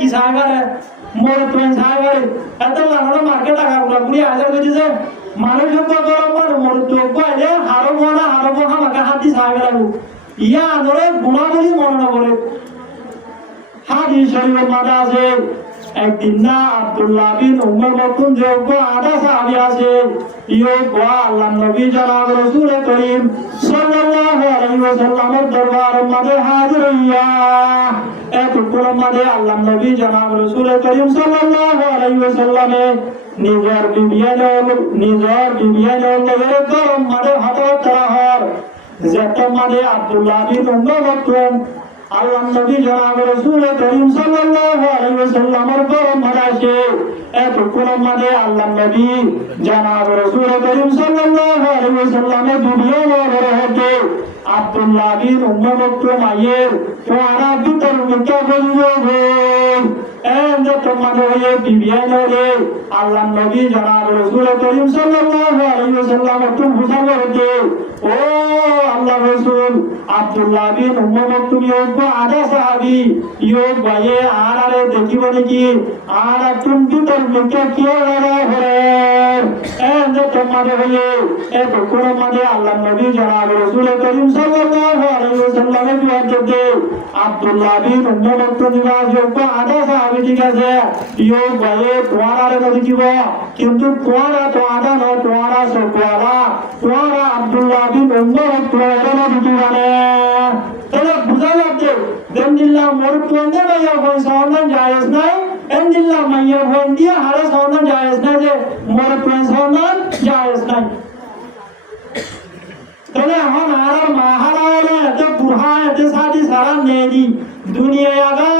কি সাইবারে মোর ট্রেন সাইবারে এত লাগানো মার্কেট টাকা পুরি হাজার কইছে মানুষ তো গরম আর মোর তো কইলে হারো আমাকে হাতি সাইবারে ইয়া ধরে গুণা বলি মনে না করে হাদিস শরীফের মধ্যে আছে একদিন না আব্দুল্লাহ বিন উমর মতন যোগ্য আধা সাহাবী আছে যোগ্য আল্লাহ নবী জনাব রাসূল করিম সাল্লাল্লাহু আলাইহি ওয়াসাল্লামের দরবারের মধ্যে হাজির হইয়া এতক্ষণ মধ্যে আল্লাহ নবী জনাব রাসূল করিম সাল্লাল্লাহু আলাইহি ওয়াসাল্লামে নিজের বিবিয়ানের গরম মধ্যে হঠাৎ তারা হর যেত মধ্যে আব্দুল্লাহ বিন উমর মতন আল্লাহ নবী জনাব রাসূল করিম সাল্লাল্লাহু আলাইহি ওয়াসাল্লামের গরম মাদাসে এতক্ষণ মধ্যে আল্লাহ নবী জনাব রাসূল করিম সাল্লাল্লাহু আলাইহি ওয়াসাল্লামের দুনিয়া বড় হতে আব্দুল্লাহ বিন উম্মে মকতুম আয়ের তোরা ভিতর মুকে বলিও গো এন্ড তোমাদের হয়ে বিবিয়ানরে আল্লাহ নবী জনাব রাসূল করিম সাল্লাল্লাহু আলাইহি ওয়াসাল্লাম তুমি বুঝাবে হতে ও আল্লাহ রাসূল আব্দুল্লাহ বিন উম্মে মকতুম ইয়োগো আধা সাহাবী ইয়োগ ভাইয়ে আরে দেখিব নাকি আর তুমি ভিতর মুকে কি লাগা হরে এন্ড তোমাদের হয়ে এতক্ষণ মধ্যে আল্লাহ নবী জনাব রাসূল করিম সাল্লাল্লাহু আলাইহি ওয়াসাল্লামের বিয়াদতে আব্দুল্লাহ বিন উম্মে মকতুম যোগ্য আধা সাহাবী ঠিক আছে ইয়োগ ভাইয়ে তোয়ারে দেখিব কিন্তু তোয়ারা তো আধা ন তোয়ারা তোয়ারা আব্দুল্লাহ বিন উম্মে মকতুম এর দেখিব না তাহলে বুঝা যাচ্ছে দেনদিল্লাহ মোর কোনে ভাইয়া কোন সাউন্ড জায়েজ নাই এনদিল্লাহ মাইয়া কোন দিয়া হারে সাউন্ড জায়েজ নাই যে মোর কোন সাউন্ড জায়েজ নাই তাহলে এখন আর মাহারালে এত পুরহা এত সাদি সারা নেদি দুনিয়া আগা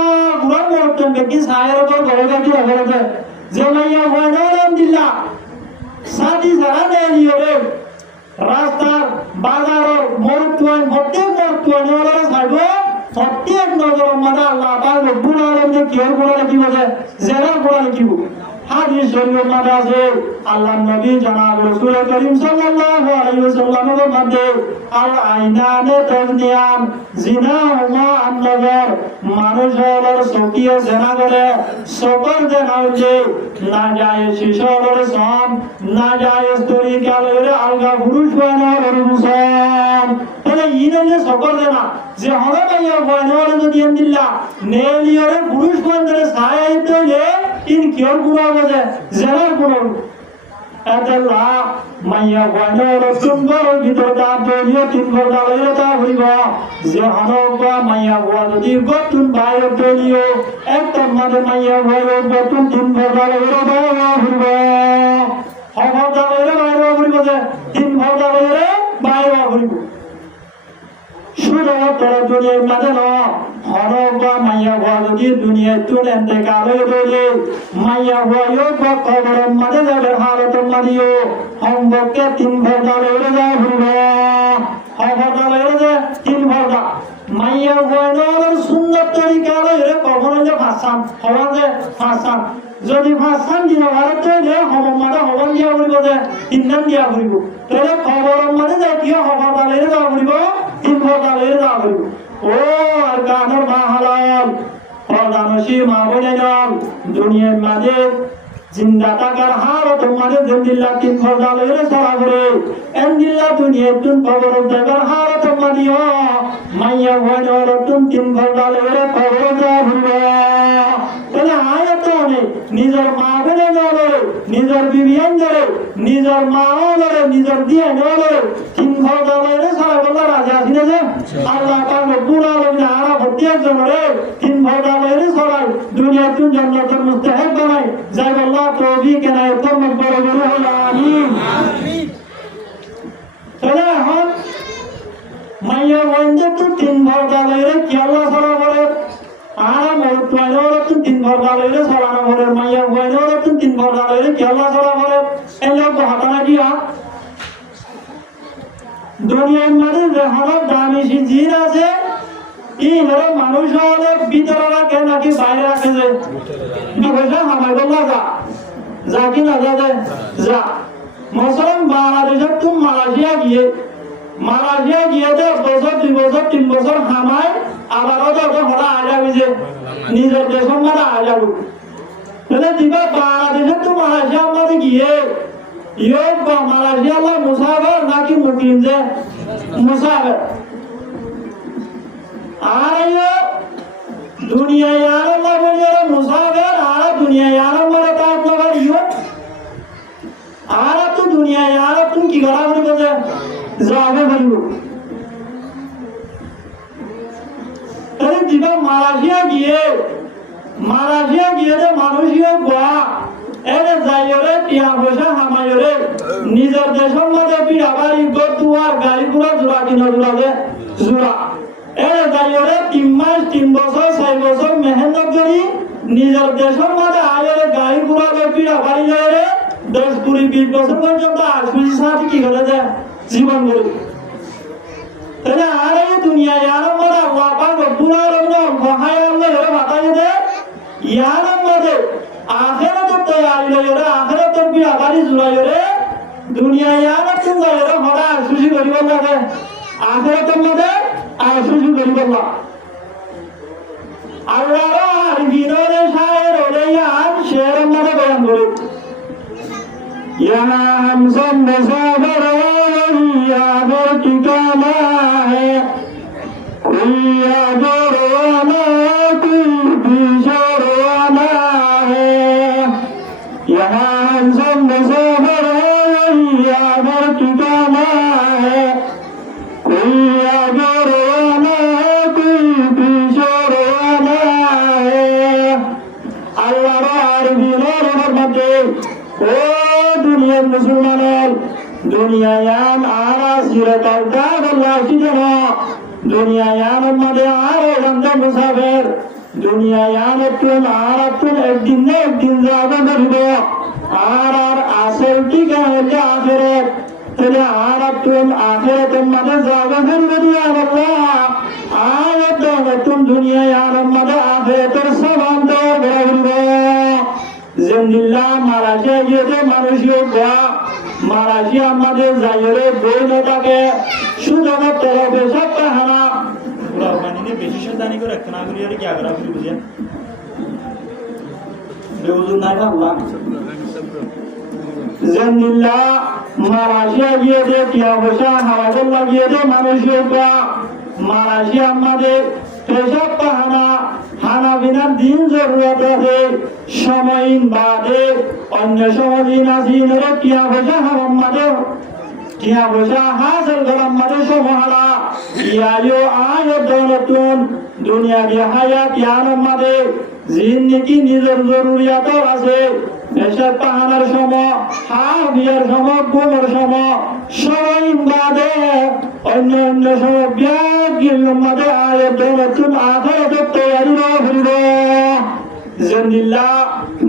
পুরো মোরতন বেকি সায়ের পর ঘরে গাটি হবে যে মাইয়া কোন এনদিল্লাহ সাদি সারা নেদি রে রাস্তার বাজারের মোরতন প্রত্যেক মোরতন ওরা সাইব প্রত্যেক নজর মাদা আল্লাহ পাক রব্বুল আলামিন কি আর বলা লিখিব যে জেরা বলা লিখিব হাদিস শরীফের মধ্যে আছে আল্লাহ নবী জনাব রাসূল করিম সাল্লাল্লাহু আলাইহি ওয়াসাল্লামের মধ্যে আল আইনানে তাজনিয়ান জিনা হুমা আন-নজর মানুষের চকিয়ে জেনা করে সবর জেনা হচ্ছে না যায় শিশরের সন না যায় তরিকা লইরে আলগা পুরুষ বানার অনুসরণ তাহলে ইনে সবর জেনা যে হলো ভাইয়া বয়নরে যদি এন্দিল্লা নেলিয়রে পুরুষ বান্ধরে সায়াইতে যে ইন কিয়র গুণা বজে জেনার গুণ এতলা মাইয়া বয়নরে সুন্দর ভিতর দা তলিয়ে তিন ঘন্টা লইরে তা হইব যে হনবা মাইয়া বয় যদি গতুন বাইরে তলিও একটা মাঝে মাইয়া বয় গতুন তিন ঘন্টা লইরে বাইরে হইব হগদা লইরে বাইরে হইব যে তিন ঘন্টা লইরে বাইরে হইব শুরু তোরা দুনিয়ার মাঝে ন হরবা মাইয়া ভয় যদি দুনিয়ায় তুল এনতে কালো বলে মাইয়া ভয় খবরের মাঝে যাবে হারতের মাঝিও হম্বকে তিন ঘন্টা লড়ে যায় ঘুরব হবটা লড়ে যায় তিন ঘন্টা মাইয়া ভয় নর সুন্দর তরিকা লড়ে কখনো যে ভাষান হবান যে ভাষান যদি ভাষান দিন ভারতে যে হব মাঝে হবান দিয়া ঘুরব যে তিনদান দিয়া ঘুরব তাহলে খবরের মাঝে যায় কি হবটা লড়ে যা ঘুরব তিন ঘন্টা লড়ে যা ঘুরব ও আর গানের মা হালাল প্রধানসী মা বলে নাম দুনিয়ার মাঝে জিন্দা থাকার হার তোমার জিন্দিল্লা তিন ঘন্টা লড়ে চলা করে এন্দিল্লা দুনিয়ার তুন খবর দেখার হার তোমার দিও মাইয়া ভয় নতুন তিন ঘন্টা লড়ে খবর দেওয়া ঘুরবে তাহলে আয়ত অনেক নিজের মা বলে নড়ে নিজের বিবিয়ান ধরে নিজের মাও লড়ে নিজের দিয়ে নড়ে তিন ঘন্টা লড়ে চলা বলা রাজা আসিনে যে আল্লাহ পাক রব্বুল আলামিন আরা প্রত্যেক জনরে তিন ঘন্টা লড়ে চলাই দুনিয়ার তুন জান্নাতের মুস্তাহিক বানাই যাই আল্লাহ তৌফিক এনায়েত করুন বড় বড় আমিন আমিন তাহলে এখন মাইয়া বন্ধে তো তিন ঘন্টা লড়ে কি আল্লাহ সারা বলে আরা মোর তো তিন ঘন্টা লড়ে চলানো বলে মাইয়া বন্ধে তো তিন ঘন্টা লড়ে কি আল্লাহ সারা বলে এই লোক হাতানা দিয়া দুনিয়ার মাঝে যে হঠাৎ দামি জিন আছে এই ধরো মানুষ হলে ভিতরে রাখে নাকি বাইরে রাখে যে পয়সা হামাই বললা যা কি না যা মসলান বাংলাদেশের তুমি মালয়েশিয়া গিয়ে 1 বছর 2 বছর 3 বছর হামায় আবারও তো হরা আজাবি যে নিজের দেশের মারা আজাবু তাহলে দিবা বাংলাদেশে তো মালয়েশিয়া আমাদের গিয়ে ইয়োগ বা মালয়েশিয়া মুসাফির নাকি মুকিম যে মুসাফির আর दुनिया यार अल्लाह बोलिए मुसाफिर आरा दुनिया यार हमारा ताप लगा रियो आरा तो दुनिया यार तुम की करा बड़ी बजे जावे बलियो अरे दिबा मालয়েশিয়া গিয়ে रे মানুষিও গোয়া এরে যাইরে টিয়া পয়সা হামাইরে নিজের দেশের মধ্যে বিড়াবাড়ি গতুয়ার গাড়ি পুরো জোড়া কিনা জোড়া দে জোড়া এরে যাইরে 3 মাস 3 বছর 6 বছর মেহনত করি নিজের দেশের মধ্যে আইরে গাড়ি পুরো বিড়াবাড়ি যাইরে 10 20 20 বছর পর্যন্ত আসুজি সাথে কি করে যায় জীবন গড়ে তাহলে আর এই দুনিয়া ইয়ার মধ্যে ওয়াপা পুরো রঙ বহায় আল্লাহ এর বাতায় দে ইয়ার মধ্যে আখিরাত তৈরি লইরে আখিরাত বিড়াবাড়ি জুড়াইরে দুনিয়া ইয়ার চিন্তাইরে হড়া আসুজি করিব লাগে আখিরাতের মধ্যে আসুজি করিব না আল্লাহর আরবিনের শায়ের ওলাইয়ান শেরের মধ্যে বয়ান করে यहाँ हम सब मुसाफिर यादों ठिकाना है कोई यादों रोना कोई पीछे रोना है यहाँ हम सब मुसाफिर यादों ठिकाना है कोई यादों रोना कोई पीछे रोना है अल्लाह आरबीनोर मध्य ओ दुनिया मुसलमान दुनिया यान आरा सिरताल का अल्लाह की जगह दुनिया यान मध्य आरे बंदा मुसाफिर दुनिया यान तुम आरा तुम एक दिन जागा करिबो आर आसल की का है आखिरत तेरे आरा तुम आखिरत मध्य जागा करिबो दिया अल्लाह आयत तुम दुनिया यान मध्य आखिरत सलाम दो करिबो जिंदिल्ला मालয়েশিয়া গিয়ে মানুষও গা মালয়েশিয়া আমাদের যাইরে বইলে থাকে সুযোগের তরফে সব কাহানা পুরা মানে বেশি সুদানি করে রাখতে না করি আর কি আগরা করি বুঝেন বেউজুর না আল্লাহ জিন্দিল্লা মালয়েশিয়া গিয়ে টিয়া পয়সা হাওয়াজল লাগিয়ে মানুষও গা মালয়েশিয়া আমাদের পেশাব কাহানা খানা বিনার দিন জরুরত আছে সময় বাদে অন্য সমাজীন আসিনের টিয়া পয়সা হারাম মাদে টিয়া পয়সা হাসিল করার মাদে সমহারা ইয়ায়ো আয় দৌলতুন দুনিয়া কি হায়াত ইয়ার মাদে জিন্দেগি নিজের জরুরিয়াত আছে পেশাব কাহানার সময় হার বিয়ার সময় ঘুমের সময় বাদে অন্য সময় ব্যাগির মাদে আয় দৌলতুন আখিরাতের তৈরি হইল জিন্দিল্লা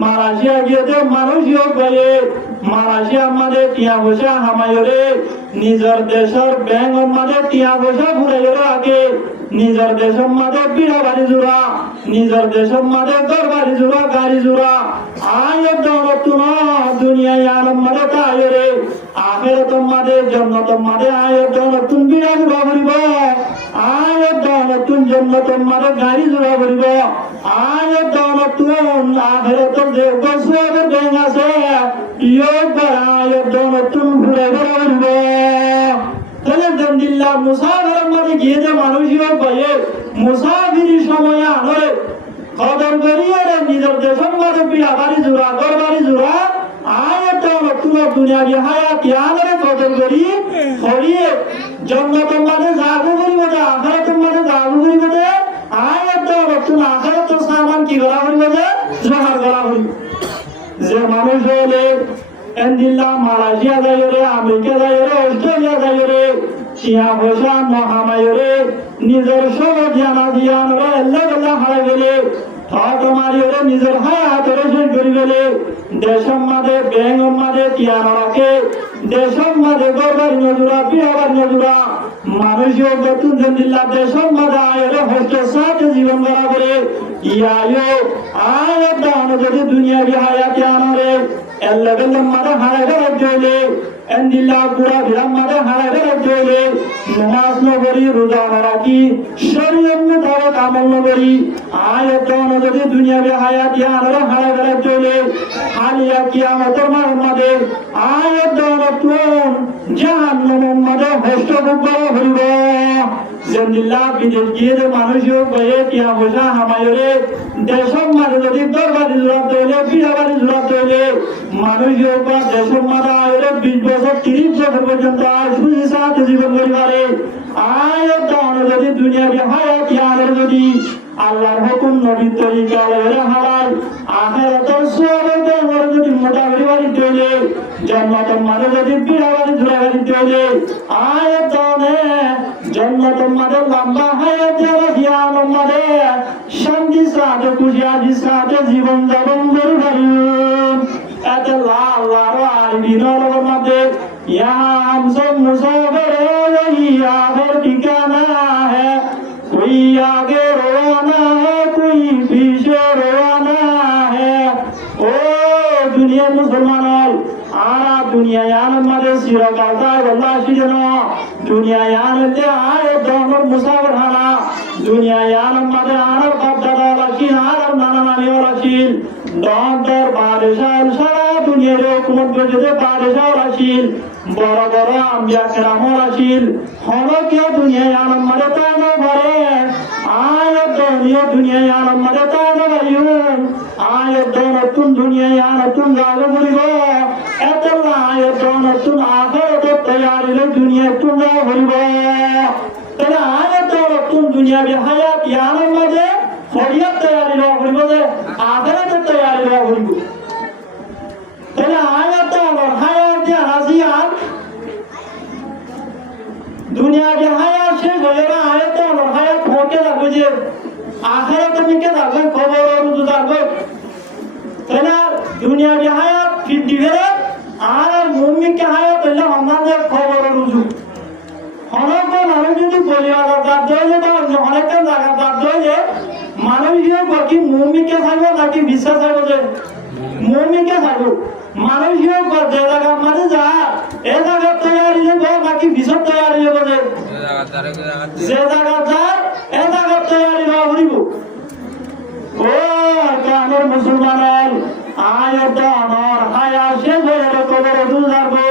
মালয়েশিয়া গিয়ে মানুষও গয়ে মালয়েশিয়া আমাদের টিয়া পয়সা হামাইরে নিজের দেশের ব্যাংক আমাদের টিয়া পয়সা ঘুরাইরে আগে নিজের দেশের মাঝে বিড়া বাড়ি জোড়া নিজের দেশের মাঝে ঘর বাড়ি জোড়া গাড়ি জোড়া আয় দৌলতুন দুনিয়ায় আলম মাঝে তাইরে আখিরাতের মাঝে জান্নাতের মাঝে আয় দৌলতুন বিড়া জোড়া করিব আয় দৌলতুন জান্নাতের মাঝে গাড়ি জোড়া করিব আয় দৌলতুন আখিরাতের যে বসুয়াদের ব্যাংক আছে ইয়ো আয় দৌলতুন ঘুরে করিব তাহলে জন্দিল্লা মুসাফিরের মধ্যে গিয়ে মানুষও পায়ে মুসাফিরির সময় আনরে কদর করিয়ে নিজের দেশের মধ্যে বিড়া বাড়ি জোড়া ঘর বাড়ি জোড়া আয়ত তোমার দুনিয়া কি হায়াত আনরে কদর করি করিয়ে জন্নতের মধ্যে জাগু করিব যে আখিরাতের মধ্যে জাগু করিব যে আয়ত তুমি আখিরাতের সামান কি করা করিব যে জোগাড় করা করিব যে মানুষ হলে এন্দিল্লা মালয়েশিয়া যাইরে আমেরিকা যাইরে অস্ট্রেলিয়া যাইরে টিয়া পয়সা মহামায়রে নিজের সব জানা জিয়ানরে এল্লা হারাই গেলে ঠক মারিরে নিজের হায়াতরে শেষ করি গেলে দেশের মাঝে ব্যাংক মাঝে টিয়া রাখে দেশের মাঝে গরবার নজুরা বিহার নজুরা মানুষও নতুন জন্দিল্লা দেশের মাঝে আয়রে হোস্টেল সাথে জীবন গড়া করে ইয়ায়ো আয় দান যদি দুনিয়া বিহায়াতে আনরে এল্লাবেল্লাম মাঝে হারাই গেলে এন্দিল্লা পুরা বিরাম মাঝে হারাই গেলে নামাজ নগরী রোজা রাখি শরীয়ত মোতাবেক আমল নগরী আয়াত যদি দুনিয়া বে হায়াত ইয়ানর হারা গলা চলে হালিয়া কিয়ামতের মাঝে আয়াত তুন জাহান্নামের মাঝে হস্ত বুকরা হইব জেন্দিল্লাহ বিদেশ গিয়ে মানুষও বয়ে টিয়া পয়সা হামায়রে দেশের মাঝে যদি দরবারি জোড়া তৈলে বিড়াবাড়ি জোড়া তৈলে মানুষও বা দেশের মাঝে আয়রে 20 বছর 30 বছর পর্যন্ত সুজি সাথে জীবন পরিবারে আয়াত যদি দুনিয়া বে হায়াত ইয়ানর যদি আল্লাহর হুকুম নবীর তরিকা লয়ে হালাল আখিরাতের সওয়াবে ওর যদি মোটা বাড়ি তৈলে জান্নাতের মাঝে যদি বিড়াবাড়ি জোড়া বাড়ি তৈলে আয়াত জান্নাতের মাঝে লম্বা হায়াত ইয়ানর মাঝে শান্তি সাথে খুশি সাথে জীবন যাপন করে পারিন এত আল্লাহর আরবিনর মাঝে ইয়া হামসব মুসাফির ইয়া ঘর ঠিকানা है कोई आगे रवाना है कोई पीछे रवाना है ओ दुनिया मुसलमान आरा दुनिया यान मारे सिरा कालता वल्ला शिजनो दुनिया यान ते आए दोनों मुसाफिर हाना दुनिया यान मारे आना बापदादा लाशीन आरा नाना नानी लाशीन डॉक्टर बादशाह सारा दुनिया रे हुकूमत बजते बादशाह लाशीन बड़ा बड़ा अंबिया किराम लाशीन हनो क्या दुनिया यान मारे तानो भरे आयत दुनिया यान मारे तानो भरियो आयत दोनों दुनिया यान तुम जागो बोलिबो एतला आयत दोनों तुम आखिरत तैयारी ले दुनिया तुम जागो बोलिबो तेरा आयत दोनों तुम दुनिया भी हयात यान मारे फरियत तैयारी लो बोलिबो जे आखिरत तैयारी लो बोलिबो तेरा आयत दोनों हयात या राजियात दुनिया भी हयात से गलेरा आयत दोनों हयात होके लागो जे आखिरत में के लागो खबर और जुदागो तेरा दुनिया भी हयात फिर दिगरे আর মুমিন কে হায়াত হইলে আমাদের খবর রুজু অনেক মানুষ যদি বলিয়া দাঁত ধরে বা অনেক জায়গা দাঁত ধরে মানুষ কি মুমিন কে থাকবে নাকি বিশ্বাস থাকবে যে মুমিন কে থাকবে মানুষ যে জায়গা মানে যা এ জায়গা তৈরি হবে নাকি বিশ্বাস তৈরি হবে যে জায়গা যায় এ জায়গা তৈরি হইব ও কামের মুসলমান আয়াত আমার হায়া শেষ হয়ে গেল কবর রুজু যাবে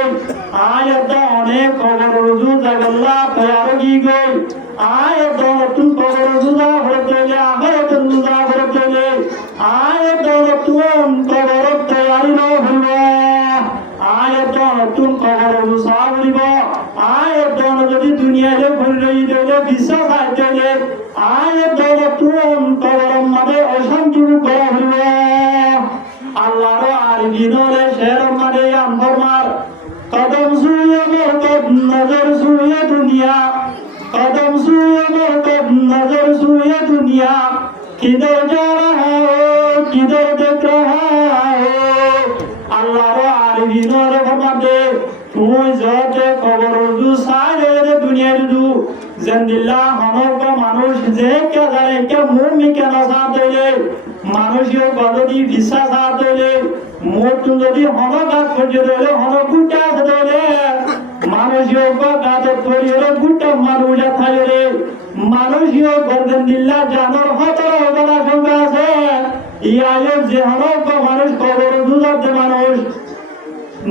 আয়াত অনেক কবর রুজু যাগল্লা তৈয়ার কি গই আয়াত তুম কবর রুজু যা হতে গেলে আখিরাত রুজু যা হতে গেলে আয়াত তুম কবর তৈয়ারি ন হইব আয়াত তুম কবর রুজু সা হইব আয়াত যদি দুনিয়াতে ঘুরে রইলে বিশ্বাস আইতে আয়াত তুম কবর মাঝে অশান্তি করা হইব আল্লাহর আরবিনরে শের মারে আমরমার কদম সুয়ে বরকত নজর সুয়ে দুনিয়া কদম সুয়ে বরকত নজর সুয়ে দুনিয়া কিধর যা রহা হো কিধর দেখ রহা হো আল্লাহর আরবিনরে ফরমাতে তুই যতে খবর রুজু সারে দুনিয়া রুজু জেন্দিল্লাহ হনক মানুষ যে কে জানে কে মুমিন কে না সাথে মানুষের গদি বিশ্বাস আতলে মোট যদি হনগাত পর্যন্ত হনগুটা ধরে মানুষের গাত পরিরে গুটা মানুষ থাইরে মানুষের গর্দন দিল্লা জানর হতর বলা সংখ্যা আছে ইয়ায় যে হনক মানুষ কবর দুজাতে মানুষ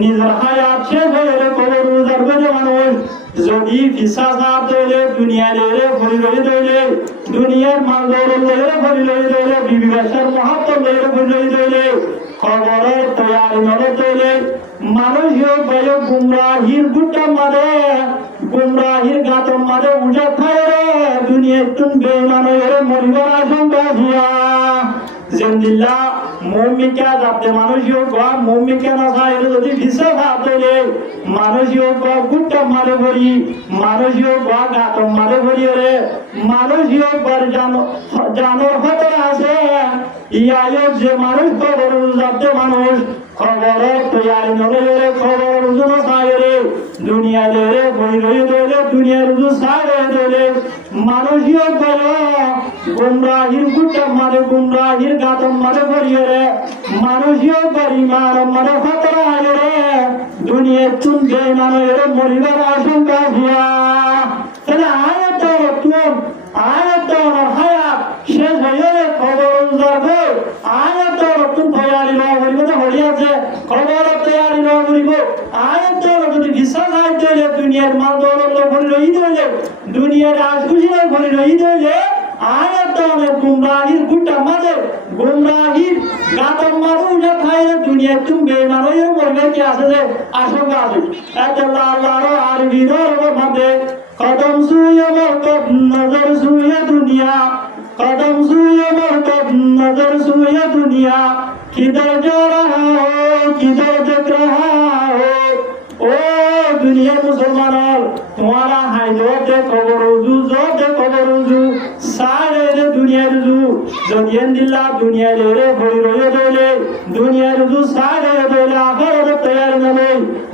নিজের হায়াত শেষ হয়ে কবর দুজাতে মানুষ যদি বিশ্বাস আতলে দুনিয়া রে ভরি ভরি দইলে দুনিয়ার মাল দৌড়লে ভরি লই দইলে বিবিবাসার মহত্ব লইলে ভরি লই দইলে খবরের তৈয়ারি নলে দইলে মানুষ বয় গুমরাহির গুটা মারে গুমরাহির গাত মারে উজা খায় রে দুনিয়া তুম বেমানের মরিবার আশঙ্কা হিয়া জেন্দিল্লাহ মুমিন কে যাতে মানুষ গো মুমিন কে না যায় যদি বিশ্বাস আতলে মানুষ গো গুটা মারে ভরি মানুষ গো গাত মারে ভরি রে মানুষ গো জানোর হতে আছে ইয়ায় যে মানুষ খবর যাতে মানুষ খবর তৈয়ারি নলে রে খবর রুজু সায় রে দুনিয়া রে ভরি রই রে দুনিয়া রুজু সায় রে মানুষ গো গুমরাহির গুটা মারে গুমরাহির গাত মারে ভরি রে মানুষ গো ইমান মারে খতরা রে দুনিয়া তুম বেমানের মরিবার আশঙ্কা হিয়া তাহলে আয়াত তুম আয়াত হায়াত তৈয়ারি লওয়া করিব তো হরি আছে খবর তৈয়ারি লওয়া করিব আয়াত যদি বিশ্বাস আইতে হইলে দুনিয়ার মাল দৌলত ভরি রই দিলে দুনিয়ার আশখুশি ভরি রই দিলে আয়াত গুমরাহির গুটা মাঝে গুমরাহির গাতম মারু না খাইলে দুনিয়া তুমি বেমানইর মরবে কি আছে যে আশঙ্কা আছে আল্লাহ আল্লাহর আর বিরর মধ্যে কদম সুয়ে মরকত নজর সুয়ে দুনিয়া कदम सुए मरकत नजर सुए दुनिया किधर जा रहा हो किधर देख रहा हो ओ दुनिया मुसलमान तुम्हारा हाइजोत खबर उजू जोत खबर उजू सारे रे दुनिया रुजू जदियन दिल्ला दुनिया रे भरी रोए दोले दुनिया रुजू सारे दोले आखिर रे तैयार न ले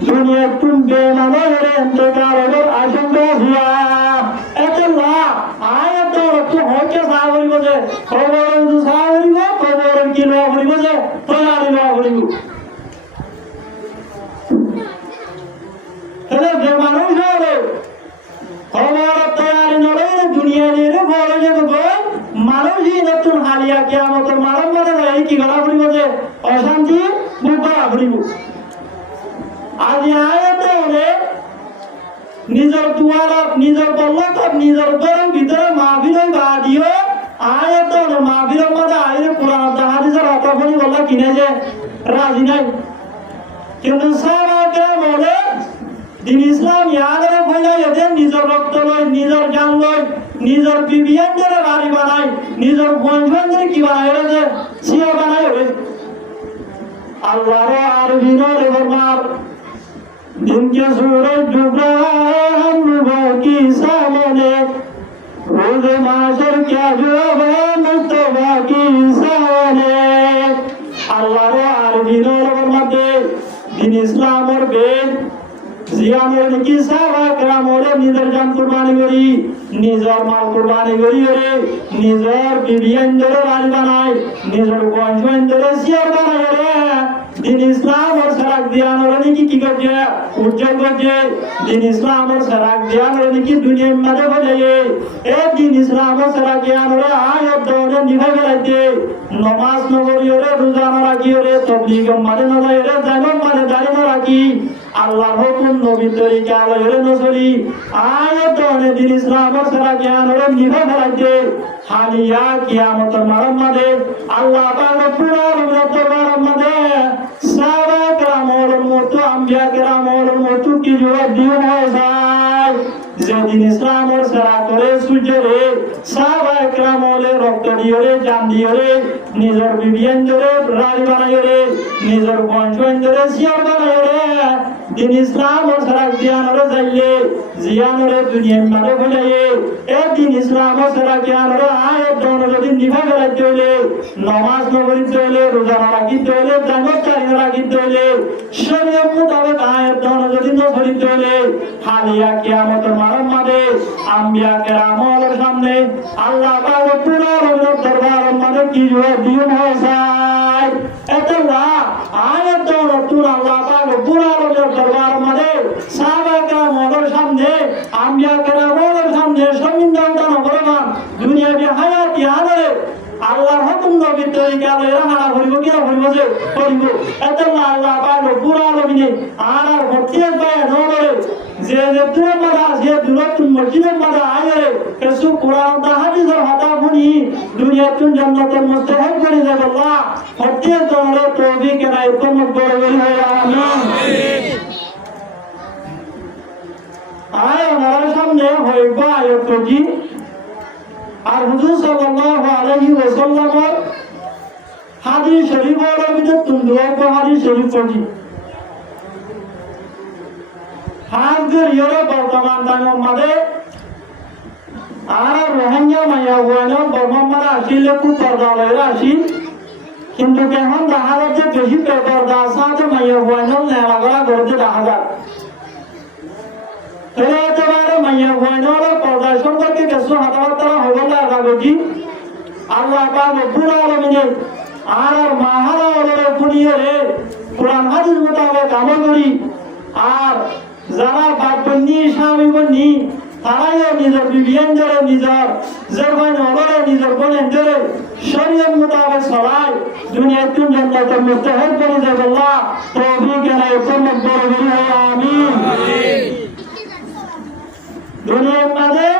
दुनिया तुम बेमानो रे अंतकार रे आशंका हुआ अल्लाह आयत तो होके सावरी बजे खबर उजू सावरी को खबर की लो भरी बजे तैयारी लो भरी তাহলে যে মানুষ হবে খবর তৈরি নলে দুনিয়া নিয়ে বড় যে মানুষই নতুন হালিয়া কিয়ামতের মারম বলে এই কি গলা ভরিব যে অশান্তি বুকরা ভরিব আজ আয়াতে হলে নিজের দুয়ারত নিজের বল্লত নিজের ঘরের ভিতরে মাহফিল বা দিও আয়াতে হলে মাহফিলের মধ্যে আইরে কোরআন হাদিসের কথা বলি বলা কিনে যে রাজি নাই কিন্তু সাহাবাকে বলে দিন ইসলাম ইয়াদের ফলে এদের নিজের রক্ত লয় নিজের জান লয় নিজের বিবিয়ানদের বাড়ি বানায় নিজের বংশদের কি বানায় যে সিয়া বানায় হবে আল্লাহর আর বিনর ফরমার दिन के सूरज डूब रहा है हम लोगों की सामने रोज माशर क्या जवाब है मुस्तफा की सामने अल्लाह আর বিনর ফরমাতে दिन इस्लाम और बेद জিয়ানের কি সাহাবা کرامরে নিজের জান কুরবানি করি নিজের মাল কুরবানি করি রে নিজের বিবিয়ানদের বাড়ি বানায় নিজের বংশদের সিয়ার বানায় রে দিন ইসলাম और सराक दियान और की करছে উজ্জ্বল করছে দিন ইসলাম और सराक दियान और की दुनिया में मदद हो जाए ए दिन इस्लाम और सराक दियान और आयत दौरे निभा कराते नमाज नगरी रे रोजा ना রাখি রে তবলিগ মানে না রে জানো মানে দাঁড়ি না রাখি আল্লাহর হুকুম নবীর তরিকা আলাইহি নসলি আয়াত দৌরে দিন ইসলাম और सराक दियान और নিভা कराते হালিয়া কিয়ামতের মারমাদে আল্লাহ পাক পুরা রহমতের মারমাদে সাহাবা کرامর মতো আম্বিয়া کرامর মতো কি জবাব দিও না যায় যেদিন ইসলাম और सराक করে সূর্যরে সাহাবা کرامলে রক্ত দিওরে জান দিওরে নিজের বিবিয়ানরে রানী বানাইরে নিজের বংশধরে সিয়ার বানাইরে দিন ইসলাম और सराक দিয়ানরে যাইলে জিয়ানরে দুনিয়ার মাঝে ফেলাইয়ে এই দিন ইসলাম और सराक দিয়ানরে আয়াত দৌড় যদি নিভা ফেলাইতে হইলে নামাজ নগরিতে হইলে রোজা রাখিতে হইলে জাকাত রাখিতে হইলে শরীয়ত মোতাবেক আয়াত দৌড় যদি নগরিতে হইলে হালিয়া কিয়ামতের মারমাদে আম্বিয়া কেরামের সামনে আল্লাহ পাক পুরা রহমত দরবারের মধ্যে কি জবাব দিও না যায় এতলা আয়াত দৌড় তুই আল্লাহ পাক পুরা রহমত দরবারের মধ্যে সাহাবা কেরামের সামনে আম্বিয়া কেরামের সামনে শর্মিন্দা উঠানো করবান দুনিয়া বি হায়াত ইয়ারে আল্লাহর হুকুম নবীর তরিকা লইরা হানা করিব কি করিব যে করিব এতলা আল্লাহ পাক পুরা রবিনে আর ভক্তির পায় নরে যে যে তুই মারা যে দুরত মসজিদের মারা আয়ে কিছু কোরআন দা হাদিসের হাতা শুনি দুনিয়া তুই জান্নাতের মুস্তাহিক করে যাব আল্লাহ ভক্তির তোরে তৌফিক নাই কোন বড় বড় হয় আমিন আয় আমার সামনে হইব আয়াতটি আর হুজুর সাল্লাল্লাহু আলাইহি ওয়াসাল্লামের হাদিস শরীফের ভিতরে তুমি দুটো হাদিস শরীফ পড়ি হাজর ইয়ে বর্তমান টাইমের মধ্যে আর রোহিঙ্গা মাইয়া ওয়ানো বর্তমানে আসলে খুব পর্দা লইরা আসি কিন্তু এখন দেখা যাচ্ছে বেশি পর্দা আছে মাইয়া ওয়ানো নেওয়া করতে দেখা যায় এবারে মাইয়া ওয়ানোর পর্দা সম্পর্কে কিছু কথাবার্তা হবো না কাগজি আল্লাহ পাক পুরা আলমিনে আর মাহারা ওদের পুনিয়ে রে কোরআন হাদিস মোতাবেক আমল করি আর যারা বাপ বন্যি স্বামী বন্যি তারাইও নিজের বিবিয়ানদের নিজের জরবান ওরে নিজের বোনেদের শরীয়ত মোতাবেক চলায় দুনিয়ার তিন জান্নাতের মুস্তাহিদ করে দেব আল্লাহ তৌফিক এনে উম্মত বড় বড় হয় আমিন দুনিয়ার মাঝে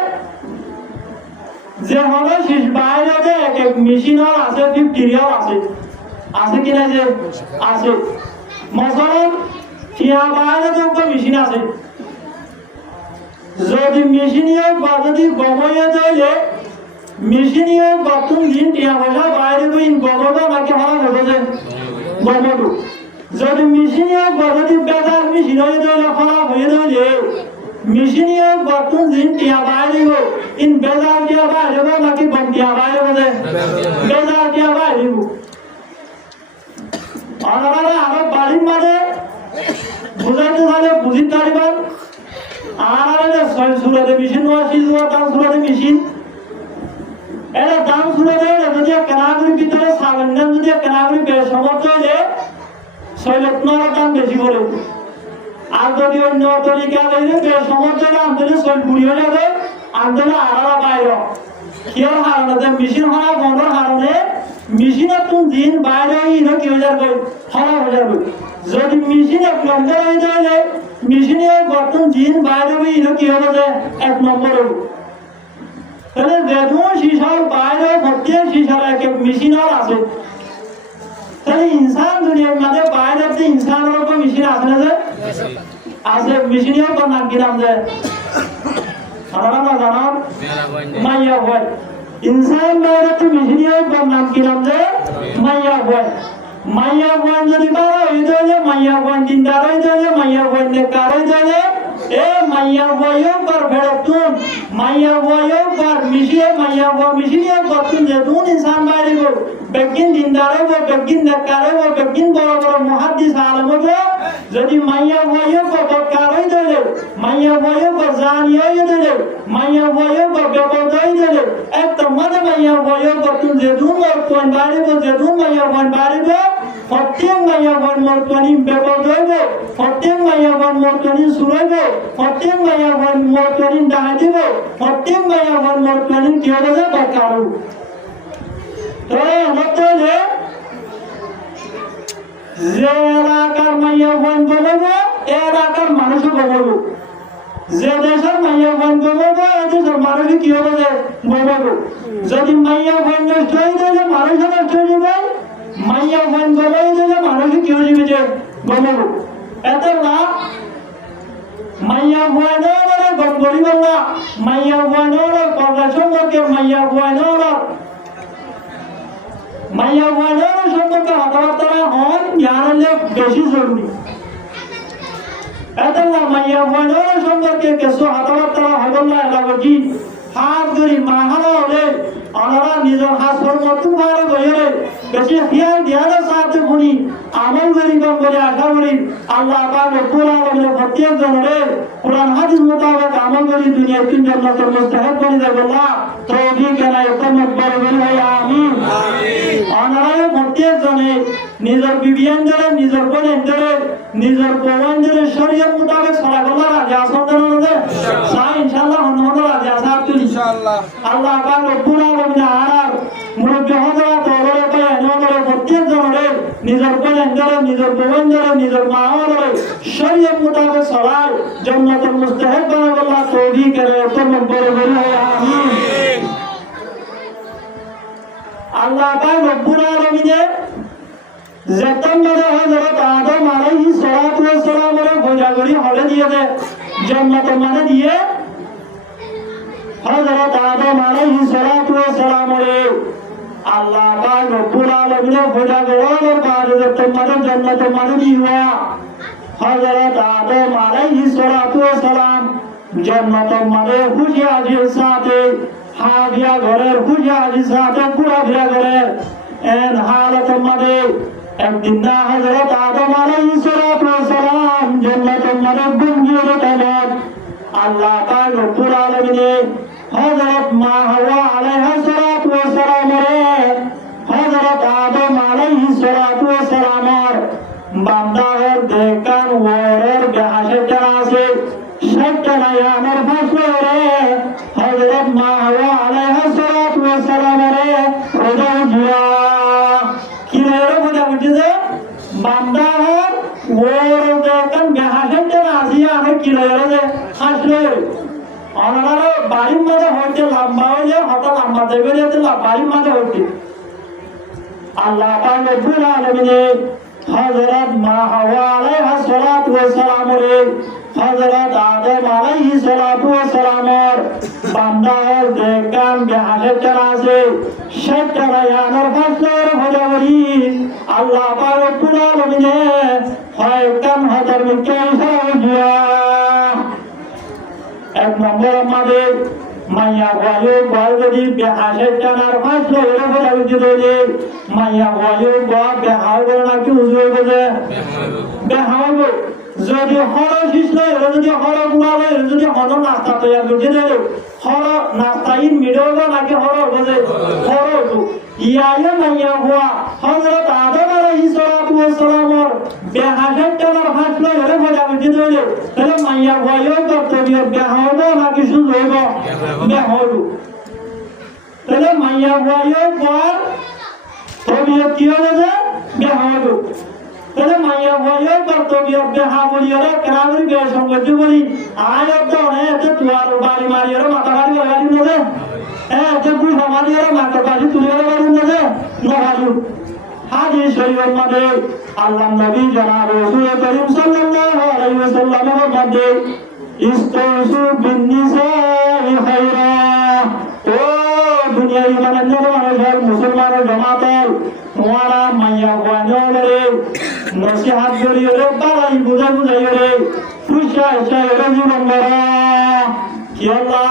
যে হলো শেষ বাইরে এক মেশিনও আছে 50 রিয়াল আছে কিনা যে আছে মশালান টিয়া বাইরে তো মেশিন আছে যদি মেশিনিও বা যদি গময়ে দিলে মেশিনিও বাতুন দিন টিয়া পয়সা বাইরে গিয়ে গমটা নাকি ভালো হবে যে গমটো যদি মেশিনিও বা যদি বেজার মেশিন হয়ে দিলে খারাপ হয়ে দিলে মেশিনিও বাতুন দিন টিয়া বাইরে গো ইন বেজার টিয়া বাইরে গো নাকি গম টিয়া বাইরে গো যে বেজার টিয়া বাইরে গো আনারা আরো বাড়ির মানে বুঝাইতে চাইলে বুঝিতে পারিবেন আর সুরাতে মেশিন দাম সুরাতে মেশিন এটা দাম সুরাতে যদি কেনাগুলির ভিতরে সাবেন দাম যদি কেনাগুলি সমর্থ হইলে 6 লক্ষ দাম বেশি করে আর যদি অন্য তরিকা দিলে সমর্থ দাম দিলে 6 কুড়ি হয়ে যাবে আর দিলে আড়া বাইরে কিয়র কারণে মেশিন হওয়া বন্ধর কারণে মেশিনের তুন দিন বাইরে কি হয়ে যাবে খারাপ হয়ে যাবে যদি মেশিন এক নম্বর হয়ে যায় মেশিনে বর্তন দিন বাইরে কি হবে যে এক নম্বর হবে তাহলে বেদুন শিশার বাইরে প্রত্যেক শিশার এক এক মেশিনার আছে তাহলে ইনসান দুনিয়ার মাঝে বাইরে যে ইনসানের উপর মেশিন আছে না যে আছে মেশিনের উপর নাম কি নাম যে আপনারা না জানান মাইয়া হয় ইনসান বাইরে তো মেশিনের উপর নাম কি নাম যে মাইয়া হয় মাইয়া বন যদি বারো হয়ে যায় মাইয়া বন দিনদার হয়ে যায় মাইয়া বন নেকার হয়ে যায় এ মাইয়া বয়ও পর ভেড়তুন মাইয়া বয়ও পর মিশিয়ে মাইয়া বয় মিশিয়ে বতুন যে দুন ইনসান বাইরে গো বেগিন দিনদার হবে বেগিন নেকার হবে বেগিন বড় বড় মুহাদ্দিস আলেম হবে যদি মাইয়া বয়ও পর বকার হয়ে যায় মাইয়া বয়ও পর জানি হয়ে যায় মাইয়া বয়ও পর বেপদ হয়ে যায় একটা মানে মাইয়া বয়ও পর তুন যে দুন আর কোন বাইরে গো যে দুন মাইয়া বন বাইরে গো প্রত্যেক মাইয়া বন মরতনি বেপদ হইবে প্রত্যেক মাইয়া বন মরতনি সুরাইবে প্রত্যেক মাইয়া বন মরতনি ডাহা দিব প্রত্যেক মাইয়া বন মরতনি কি হবে যে বকারু তো হতে যে এলাকার মাইয়া বন বলবো এলাকার মানুষও বলবো যে দেশের মাইয়া বন বলবো এ দেশের মানুষ কি হবে যে বলবো যদি মাইয়া বন নষ্ট হয়ে যায় মানুষ নষ্ট হয়ে যাবে মাইয়া বন বলাই দিলে মানুষ কি হয়ে যাবে যে বলবো এত না মাইয়া বয়নরা গম করিব না মাইয়া বয়নরা পর্দা সম্পর্কে মাইয়া বয়নরা সম্পর্কে কথাবার্তা হন জ্ঞান হলে বেশি জরুরি এত না মাইয়া বয়নরা সম্পর্কে কিছু কথাবার্তা হল না এলাকি হাত ধরি মাহারা হলে ওনারা নিজের হাত মতো ভালো বইয়ে বেশি হিয়াল ধ্যানের সাথে শুনি আমল করিব বলে আশা করি আল্লাহ পাক রব্বুল আলামিন প্রত্যেক জনের কোরআন হাদিস মোতাবেক আমল করি দুনিয়ার তিন জান্নাতের মুস্তাহিদ করে দেব আল্লাহ তৌফিক এনায়েত উম্মত বড় বড় হয় আমিন ওনারা প্রত্যেক জনে নিজের বিবিয়ানদের নিজের বোনদের নিজের বউদের শরীয়ত মোতাবেক চলাগুলো রাজি আসন না সাই ইনশাআল্লাহ হন রাজি আসা ইনশাআল্লাহ আল্লাহ পাক রব্বুল আলামিন আর মুরব্বি হযরত ওরে পায় নরে প্রত্যেক জনের নিজের বোনদের নিজের বউদের নিজের মাওয়াদের শরীয়ত মোতাবেক চলায় জান্নাতুল মুস্তাহিদ বানাবে আল্লাহ তৌফিক করে উম্মত বড় বড় হয় আমিন আল্লাহ পাক রব্বুল আলামিন যেতন মানে হযরত আদম আলাইহিস সালাতু ওয়াস সালামের গোজাগরি হলে দিয়ে দে জান্নাত মানে দিয়ে হযরত আদম আলাইহিস সালাতু ওয়াস সালামের আল্লাহ পাক রব্বুল আলামিন গোজাগরি পারে যেতন মানে জান্নাত মানে দিওয়া হযরত আদম আলাইহিস সালাতু ওয়াস সালাম জান্নাত মানে খুশিয়ালির সাথে হাবিয়া ঘরের খুশিয়ালির সাথে পুরা ভিয়া ঘরের এন হালত মানে একদিন না হযরত আদম আলাইহিস সালাতু ওয়াস সালাম জান্নাতের মধ্যে গুঞ্জিয়ে তখন আল্লাহ পাক রব্বুল আলামিন হযরত মা হাওয়া আলাইহিস সালাতু ওয়াস সালামের হযরত আদম আলাইহিস সালাতু ওয়াস সালামের বান্দার দেখান ওরের গাছে আছে সেটা নাই আমার ভাষণে কি লাগে হাসলে অনারা বাড়ির মাঝে হইতে লম্বা হইলে হঠাৎ লম্বা দেবে বাড়ির মাঝে হইতে আল্লাহ পাক রব্বুল আলামিন হযরত মা হাওয়া আলাইহা সালাতু ওয়াস সালাম রে হযরত আদম আলাইহিস সালাতু ওয়াস সালাম বান্দার দেকাম বেহাসে চালাছে শতরায়ানোর ফাসর হজরি আল্লাহ পাক রব্বুল আলামিন হয় কাম হাজার মিকে ইসা এক নম্বর আমাদের মাইয়া বায়ু বায়ুদি বেহাসে জানার ফাসলো এর বলে উজুরে মাইয়া বায়ু বা বেহাও নাকি উজুরে বলে বেহাও যদি হর শিশলো এর যদি হর গুণাবে এর যদি হর নাস্তা তৈরি করতে দেবে হর নাস্তাই মিডোবা নাকি হর বলে হর ইয়ায়ে মাইয়া হুয়া হযরত আদম আলাইহিস সালাতু ওয়াস সালাম বেহাসে জানার ফাসলো এর বলে উজুরে তাহলে মাইয়া বায়ু কর্তব্য বেহাও নাকি শুধু হইব বেহরু তাহলে মাইয়া বায়ু পর তবিয় কি হলো যে বেহরু তাহলে মাইয়া বায়ু পর তবিয় বেহা বলিয়রে কেনাবরি বে সংগতি বলি আয় তো এতে তুয়ার বাড়ি মারিয়রে মাথা বাড়ি বাড়ি নদে এতে পুষ মারিয়রে মাথা বাড়ি তুলিয়রে বাড়ি নদে নহালু হাদিস শরীফের মধ্যে আল্লাহ নবী জনাব রাসূল করিম সাল্লাল্লাহু আলাইহি ওয়াসাল্লামের মধ্যে ইস্তাউসু বিন্নিসাই খায়রা ও দুনিয়ার ইমানদার মানুষের মুসলমানের জামাতের তোমারা মাইয়া ওয়ানরে নসিহত করিও রে বালাই বুঝা বুঝাইও রে খুশা শায়রা জীবন গড়া কি আল্লাহ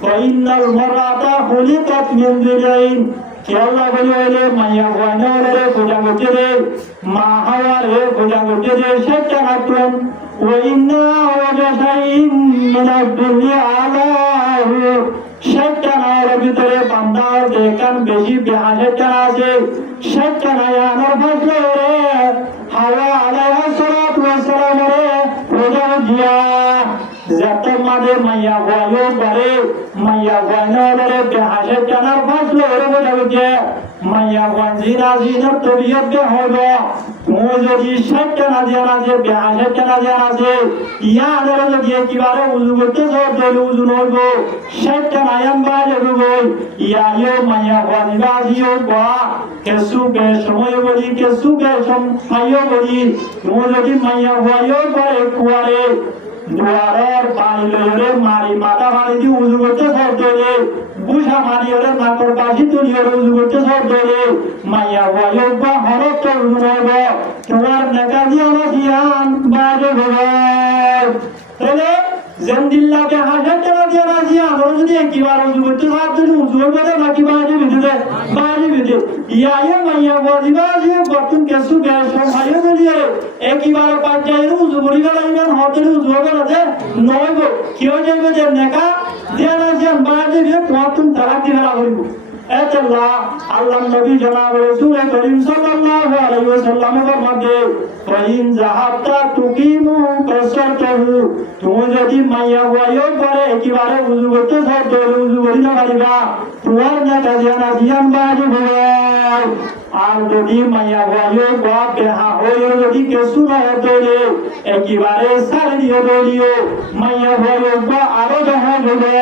ফাইনাল মারাতা খুলিকাত মিন দিলাইন কি আল্লাহ বলে মাইয়া ওয়ানরে বুঝা বুঝে রে মা হাওয়ারে বুঝা বুঝে রে সেটা হাতুন وإنا وجشيء من الدنيا على شكنا ربطরে বান্দার দেখান বেশি বেহাসে আছে শকনা ইয়ানোর ফসলে হাওয়া আলাইহিস সালাতু ওয়াস সালাম রে রোজা জিয়া যত মাদে মাইয়া বায়ু করে মাইয়া বায়নরে বেহাসে জানার ফসলে রোজা জিয়া মাইয়া বাজিরা জিনার তবিয়ত বে হবে ও যদি শকনা জানা যে বেহাসে জানা আছে ইয়া আদরে যদি কিবারে উযু করতে সব দলে উযু নইব শকনা ইয়াম বাজে গই ইয়া ইয়ো মাইয়া বাজিরা জিও বা কেসু বে সময় বলি কেসু বে সময় বলি ও যদি মাইয়া বায়ু করে কুয়ারে দুয়ারের পানি লইরে মারি মাথা মারি দি উযু করতে সব দলে বুঝা মারিয়রে নাকর বাজি তুলিয়রে উযু করতে সব দলে মাইয়া বায়ু বা হরত তো উযু নইব তোমার নেকা দিয়া না দিয়ান বাজে ভগবান তাহলে জেন্দিল্লাকে হাজার টাকা দিয়া না দিয়া আমরা যদি একবার উযু করতে সব দলে উযু করবে নাকি বাজে ভিতরে বাজে ভিতরে ইয়ায়ে মাইয়া বাজি বর্তন কেসু বে সময় বলিয়ে একবার পাঁচাইরে উযু করিবা লাগবেন হতের উযু হবে না যে নইব কি হয়ে যাবে যে নেকা দিয়া না দিয়া বাজে ভিতরে বর্তন তারা দিয়া করিব এতলা আল্লাহ নবী জনাব রাসূল করিম সাল্লাল্লাহু আলাইহি ওয়াসাল্লামের মধ্যে ফাইন যাহাতা তুকিমু কাসারতাহু তুমি যদি মাইয়া ওয়ায়ো করে একেবারে উযু করতে সব দলে উযু করি না পারিবা তোমার না কাজিয়া না দিয়ান বাজে ভয় আর যদি মাইয়া ওয়ায়ো বা বেহা হইও যদি কেসু না হতলে একেবারে সারি দিও দলিও মাইয়া ওয়ায়ো বা আরো বেহা হবে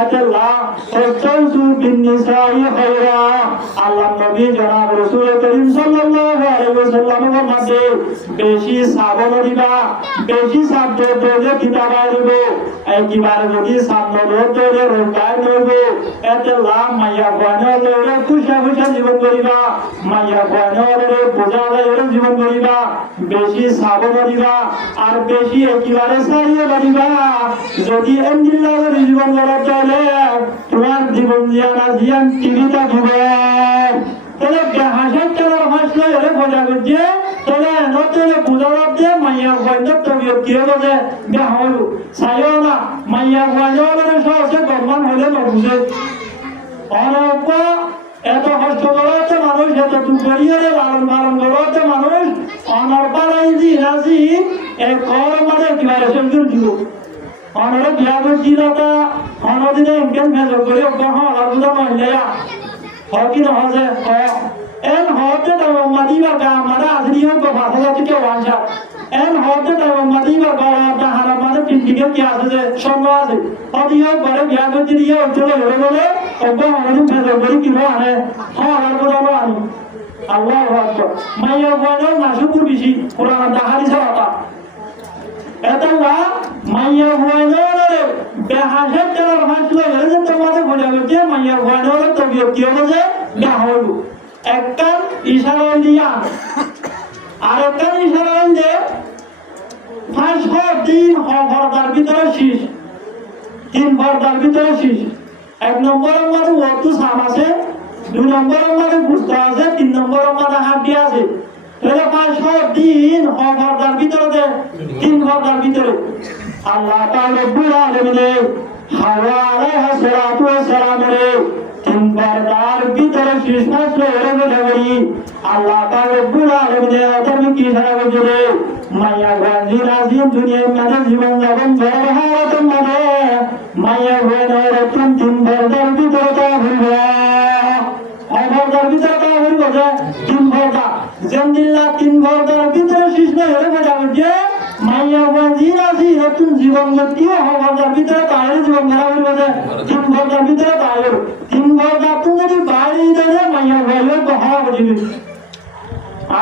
এতলা সস্তু বিন্নিসাই খায়রা আল্লাহ নবী জনাব রাসূল করিম সাল্লাল্লাহু আলাইহি ওয়াসাল্লামের মধ্যে বেশি সাবন দিবা বেশি শব্দ দলে কিতাবা দিব একবার যদি সামনে দলে রোকায় নইব এতলা মাইয়া বানরে খুশা খুশা জীবন করিবা মাইয়া বানরে বোঝালে জীবন করিবা বেশি সাবন দিবা আর বেশি একবারে সারিয়ে দিবা যদি এমনিল্লাহর জীবন গড়া চলে তোমার জীবন জিয়ানা জিয়ান টিভিটা দিবে তাহলে বেহাসের টাকার ফাঁসলে এরে বোঝা করছে তাহলে নতুন বোঝা দিয়ে মাইয়া বন্ধ তবিয়ত কি হবে যে বেহলু চাইও না মাইয়া বন্ধ সহজে গরমান হলে নবুঝে অনপ এত কষ্ট করাতে মানুষ এত দুঃখ করিয়ে লালন পালন করাতে মানুষ অনর পালাই দি রাজি এক কর মানে কিবারে সেন্টুর দিব অনরে বিয়া করছি দাদা অনদিনে ইনকাম ফেসব করে বহ আবুদা মহিলা হকি নহজে এন হতে মাদিবা গা মারা আজরিও কো ভাষা থেকে ওয়ানসা এন হতে টাইম মাদি বা গড়া হারা মানে পিন্ডিকে কি আছে যে স্বর্ণ আছে অদিও ঘরে বিয়া করতে দিয়ে চলে গেলে বলে অব্য আমাদের ফেলে বলি কি আনে হ্যাঁ আর বলো আনি আল্লাহ আকবার মাইয়া বয়নো নাশুকুর বেশি কোরআন হাদিস কথা এটা মাইয়া বয়নো বেহাসের তেলার ভাসলো গেলে যে তোমাদের বোঝা গেছে মাইয়া বয়নো তো কি হলো যে গাহল একটা ইশারা দিয়া আর একটা ইশারা যে 5 দিন হরদার ভিতরে শীষ 3 হরদার ভিতরে শীষ 1 নম্বরের মধ্যে ওয়াক্ত সাম আছে 2 নম্বরের মধ্যে গুস্ত আছে 3 নম্বরের মধ্যে হাড্ডি আছে তাহলে 5 দিন হরদার ভিতরে 3 হরদার ভিতরে আল্লাহ তাআলা রব্বুল আলামিন হাওয়া আলাইহা সালাতু ওয়া সালাম রে 3 হরদার ভিতরে শীষ মাসলে রে বলি আল্লাহ তাআলা রব্বুল আলামিন আদম কি সারা বলে মাইয়া গান্ধী রাজিম দুনিয়ার মাঝে জীবন যাপন করে হারাতের মাঝে মাইয়া গানের রতন 3 হরদার ভিতরে তা হইবে হরদার ভিতরে তা হইবে যে 3 হরদা জন্দিল্লা 3 হরদার ভিতরে শীষ না হলে বোঝাবে যে মাইয়া গান্ধী রাজি রতন জীবন গতিও হরদার ভিতরে তাইরে জীবন ধরা হইবে যে 3 হরদার ভিতরে তাইরে 3 হরদা তুমি যদি বাইরে দেবে মাইয়া গানের বহা বুঝিবি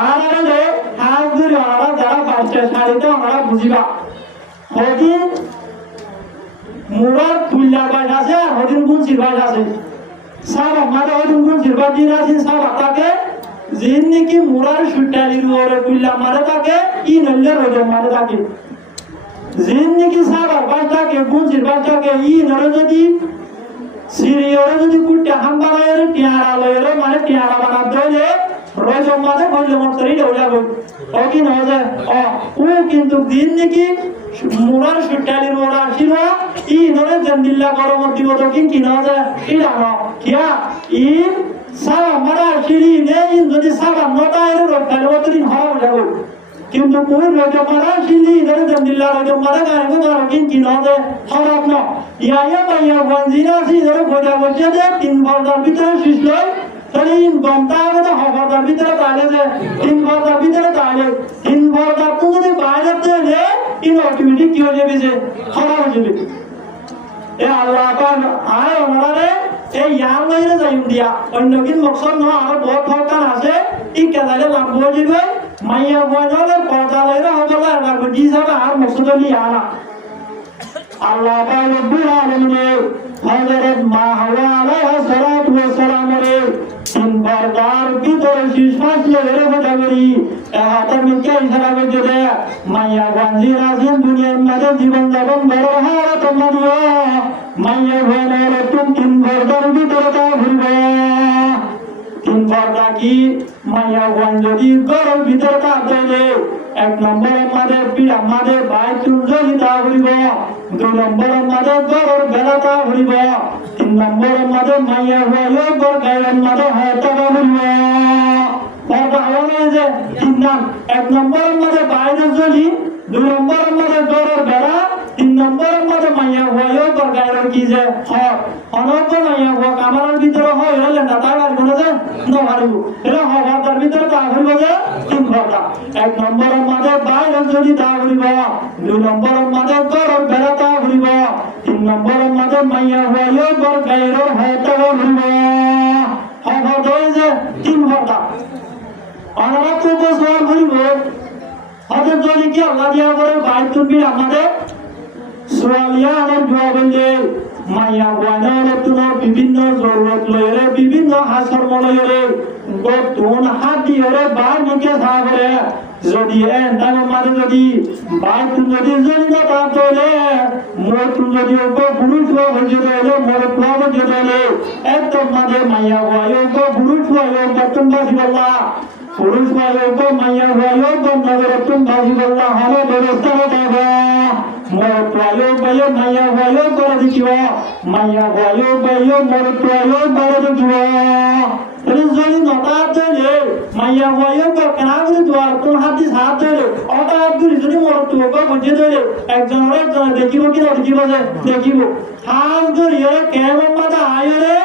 আর আরে হাত ধরে আমরা যারা বাচ্চা শাড়িতে আমরা বুঝিবা হদিন মুরার তুল্লার বাস আছে আর হদিন গুণ সিরবাস আছে সব আমাদের হদিন গুণ সিরবাস দিন আছে সব আপনাকে যিন নাকি মুরার সুটালির ওরে তুল্লা মারে থাকে ই নইলে রোজে মারে থাকে যিন নাকি সব বাস থাকে গুণ সিরবাস থাকে ই নরে যদি সিরিয়রে যদি কুটে হাম্বারের টিয়ারা লয়ের মানে টিয়ারা বানাতে হলে রোজম মাঝে বললে মতরি দেওয়া গো ও কি না যায় ও কিন্তু দিন নাকি মুরার সুটালির ওরা ছিল ই নরে জন্দিল্লা গরম দিব তো কি না যায় ই জানো কিয়া ই সারা মারা শিরি নেই যদি সারা নটা এর রোটালে মতরি হওয়া যাবে কিন্তু কোন রোজম মারা শিরি নরে জন্দিল্লা রোজম মারা গায়ে গো কি না যায় খারাপ না ইয়া মাইয়া গঞ্জিনা সি ধরে বোঝা বলছে যে 3 বছর ভিতরে শেষ লয় তাহলে গমটা হবে তো হবার ভিতরে তাইলে যে 3 বছর ভিতরে তাইলে 3 বছর তুমি যদি বাইরে দিলে ইন অটোমেটিক কি হয়ে যাবে যে খারাপ হয়ে যাবে এ আল্লাহ পাক আয় ওনারে এই ইয়ার লইরে যাই দিয়া অন্য কিন মকসদ না আর বহুত ফরকান আছে ই কেদালে লাভ হয়ে যাবে মাইয়া বয়নলে পর্দা লইরে হবলা আর বুঝি যাবে আর মকসদ লিয়া না আল্লাহ পাক রব্বুল আলামিন হযরত মা হাওয়া আলাইহা সালাতু ওয়া সালাম রে 3 বারদার ভিতরে শীষ ফাসলে রে বড়ি হাতে মিকে ইশারা করে দে মাইয়া গান্ধী রাজিম দুনিয়ার মাঝে জীবন যাপন বড় হারাত মাদিও মাইয়া গানের রতন 3 বারদার ভিতরে তা ঘুরবে 3 বারদা কি মাইয়া গান যদি গরম ভিতরে তা দেলে 1 নম্বরের মাঝে পিড়া মাঝে বাইতুল জলিতা ঘুরব 2 নম্বরের মাঝে গরর বেলাটা ঘুরব 3 নম্বরের মাঝে মাইয়া হয়ে গর গায়ের মাঝে হয়তো ঘুরব পর্দা হওয়া যে 3 নাম 1 নম্বরের মাঝে বাইরে জলি 2 নম্বরের মাঝে গরর বেলা 3 নম্বরের মাঝে মাইয়া হয়ে গর গায়ের কি যে হয় অনন্ত মাইয়া হওয়া কামারের ভিতরে হয় হলে না তাই আর কোনো যে না হারিব এটা হওয়ার ভিতরে তা ঘুরব যে 3 ঘন্টা 1 নম্বরের মাঝে বাইরে জলি তা ঘুরব 2 নম্বরের মাঝে গরর বেলা তা ঘুরব 3 নম্বরের মাঝে মাইয়া হয়ে গর গায়ের হয়তো ঘুরব হওয়ার ধরে যে 3 ঘন্টা আমরা তো বছর ঘুরব হঠাৎ যদি কি আল্লাহ দিয়া করে বাইর তুমি আমাদের সোয়ালিয়া আর জবাবে মাইয়া গানের তোমার বিভিন্ন জরুরত লয়ে বিভিন্ন হাসর মলয়ে গতুন হাত দিয়ে বার নিকে সাগরে যদি এন্টার মারে যদি বাইর তুমি যদি জন্য তা তোলে মোর তুমি যদি পুরুষ হয়ে গেলে মোর প্লাব হয়ে গেলে একদম মাঝে মাইয়া গায় পুরুষ হয়ে গতন বাসিবাল্লাহ পুরুষ হয়ে মাইয়া গায় নগর তুমি বাসিবাল্লাহ হলো ব্যবস্থা হবে মোর প্রায় বায়ো মাইয়া বায়ো করে দিও মাইয়া বায়ো বায়ো মোর প্রায় বায়ো দিও এর যদি নটা দেলে মাইয়া বায়ো কেনা করে দুয়ার কোন হাতি সাথ দেলে ওটা আব্দুল যদি মোর তোকে বুঝে দেলে একজন দেখিব কি দেখিব যে দেখিব হাত ধরে কেমন মাথা আয়রে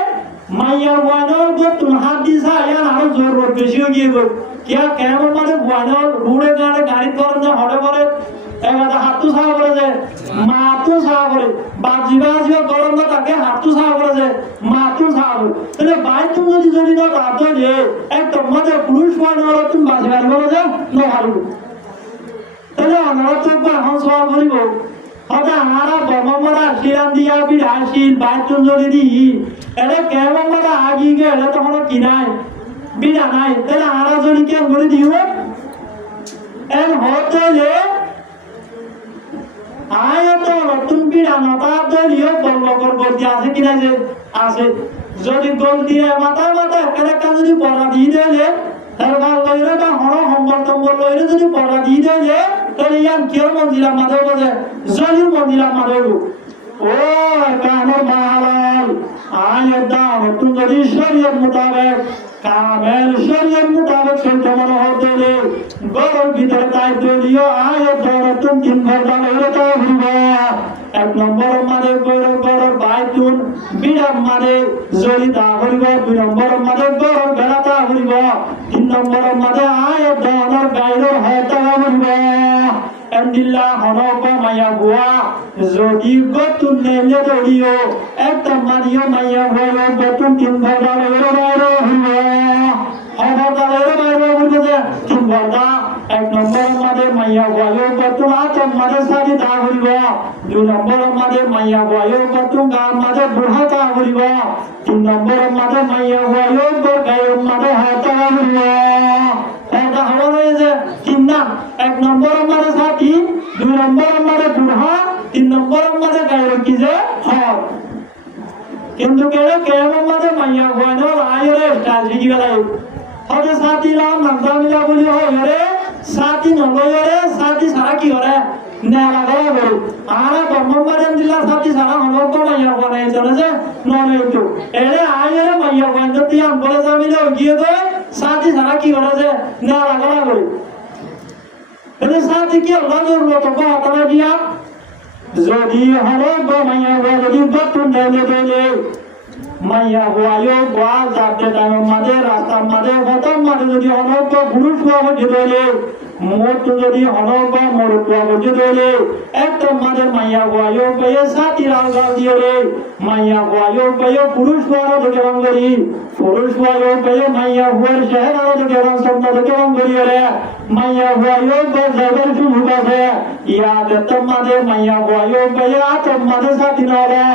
মাইয়া বয়নর গতুন হাত দিছা ইয়ান আরো জোর বেশি হয়ে গিয়ে গো কিয়া কেমন মানে বয়নর রুড়ে গাড়ে গাড়ি করেন না হরে করে এবারে হাতু সাহা করে যায় মাতু সাহা করে বাজিবা গরম না তাকে হাতু সাহা করে যায় মাতু সাহা করে তাহলে বাই তুমি যদি না রাত দিয়ে একদম মধ্যে পুরুষ বয়নর তুমি বাজিবা করে যায় না হারু তাহলে আমরা তো এখন সব করিব হয়তো আমরা বর্মরা শিরান দিয়া বিড়াশিল বাইতুন যদি দিই এটা কেমন মানে আগি গেলে তখন কিনাই বিড়া নাই তাহলে আমরা যদি কেন করে দিও এর হতে আয়তো নতুন বিড়া নটা দলীয় বর্মকর বলতে আছে কিনা যে আছে যদি গোল দিয়ে মাথায় মাথায় একটা যদি পড়া দিয়ে দিলে তারপর লইরে বা হর সম্বল টম্বল লইরে যদি পড়া দিয়ে দিলে তাহলে ইয়ান কেউ মন্দিরা মাধব বাজে জলির মন্দিরা মাধব ও কামর মাহালাল আয়দা নতুন যদি শরীয়ত মোতাবেক কামেল শরীয়ত মোতাবেক চলতে মনে হতে গরম ভিতরে তাই দলীয় আয়দা নতুন তিন ঘন্টা লইরে তা হইব এক নম্বর মানে গরম গরম বাইতুন বিরাম মানে জলিতা হইব দুই নম্বর মানে গরম বেড়াতা হইব তিন নম্বর মানে আয়দা অনর গাইর হয়তা হইব এন্দিল্লা হনক মায়া বুয়া যদি গতুন নেলে দলিও একটা মানিও মায়া বুয়া গতুন তিন ঘন্টা লইরে বাইরে হইব হনকা লইরে বাইরে হইব যে তিন ঘন্টা এক নম্বর মাঝে মাইয়া বুয়া গতুন আতম মাঝে সারি তা হইব দুই নম্বর মাঝে মাইয়া বুয়া গতুন গান মাঝে বুড়া তা হইব তিন নম্বর মাঝে মাইয়া বুয়া গায়ের মাঝে হাতা হইব এটা হলো যে তিন নাম এক নম্বর মাঝে সাথী দুই নম্বর মাঝে বুড়া তিন নম্বর মাঝে গায়ের কি যে হক কিন্তু কেমন মাঝে মাইয়া বুয়া আয়রে স্টাইল শিখি গেলাই হতে সাথী লাম নামতা মিলা বলি হয় সাথী নলয়রে সাথী সারা কি করে নেলা করে বলি আরা ব্রহ্মবাড়িয়ান জেলার সাথী সারা হনক মাইয়া বুয়া নাই চলে যে নলে একটু এরে আয়রে মাইয়া বুয়া যদি আম বলে যামিলে গিয়ে তো সাথী সারা কি করে যে নেলা করে বলি এরে সাথী কি আল্লাহ জরুরত তো কথা দিয়া যদি হনক মাইয়া বুয়া যদি বতুন নেলে দেলে মাইয়া বুয়া গোয়া যাতে টাইম মাঝে রাস্তার মাঝে হতাম মাঝে যদি হনক পুরুষ হওয়া হচ্ছে দেলে মোট যদি হনক মরুত হওয়া হচ্ছে দেলে একদম মাঝে মাইয়া বুয়া পেয়ে সাথী রাল গাল দিয়ে রে মাইয়া বুয়া পেয়ে পুরুষ হওয়ারও দেখে রং করি পুরুষ বুয়া পেয়ে মাইয়া বুয়ার চেহারাও দেখে রং স্বপ্ন দেখে রং করি রে মাইয়া বুয়া যাবার সুযোগ আছে ইয়াদ একদম মাঝে মাইয়া বুয়া পেয়ে আতম মাঝে সাথী নলা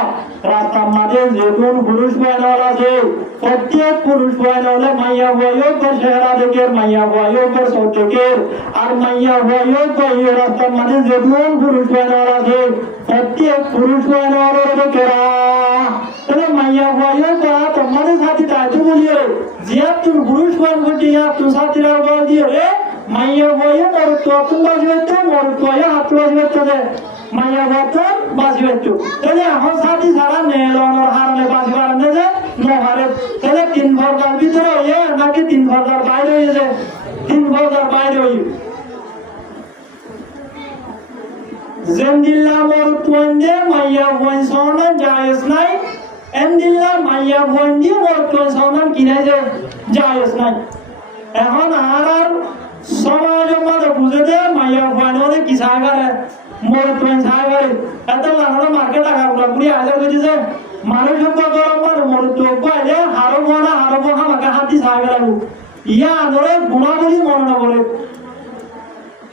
রাস্তার মাঝে যেগুন পুরুষ বয়নল আছে প্রত্যেক পুরুষ বয়নলে মাইয়া বয়কর চেহারা দেখে মাইয়া বয়কর সব দেখে আর মাইয়া বয়ক রাস্তার মাঝে যেগুন পুরুষ বয়নল আছে প্রত্যেক পুরুষ বয়নল দেখে তাহলে মাইয়া বয়ক তোমাদের সাথে তাই তো বলিয়ে জিয়া তুমি পুরুষ বয়ন করতে তুমি সাথীরা বল দিয়ে রে মাইয়া বয়ক আর তুমি বাজবে তো মর তো হাত বাজবে তো মাইয়া বতন বাজবে তো তাহলে এখন সাথী সারা নেলনের হারনে বাজবার না যে নহারে তাহলে তিন ঘরটার ভিতরে হয়ে নাকি তিন ঘরটার বাইরে হয়ে যায় তিন ঘরটার বাইরে হয়ে জেন্দিল্লা মোর তোন্দে মাইয়া বই সোনা জায়েজ নাই এন্দিল্লা মাইয়া বন্দি মোর তোন সোনা কিনা যে জায়েজ নাই এখন আর সমাজ মধ্যে বুঝে দে মাইয়া বইনরে কি সাগরে মোর তোন সাগরে এত লাগানো মার্কেট টাকা পুরি হাজার করে যে মানুষ গরম মানে মোর তো কইলে হারো বনা আমাকে হাতি সাগরে ইয়া ধরে গুণা বলি মনে না বলে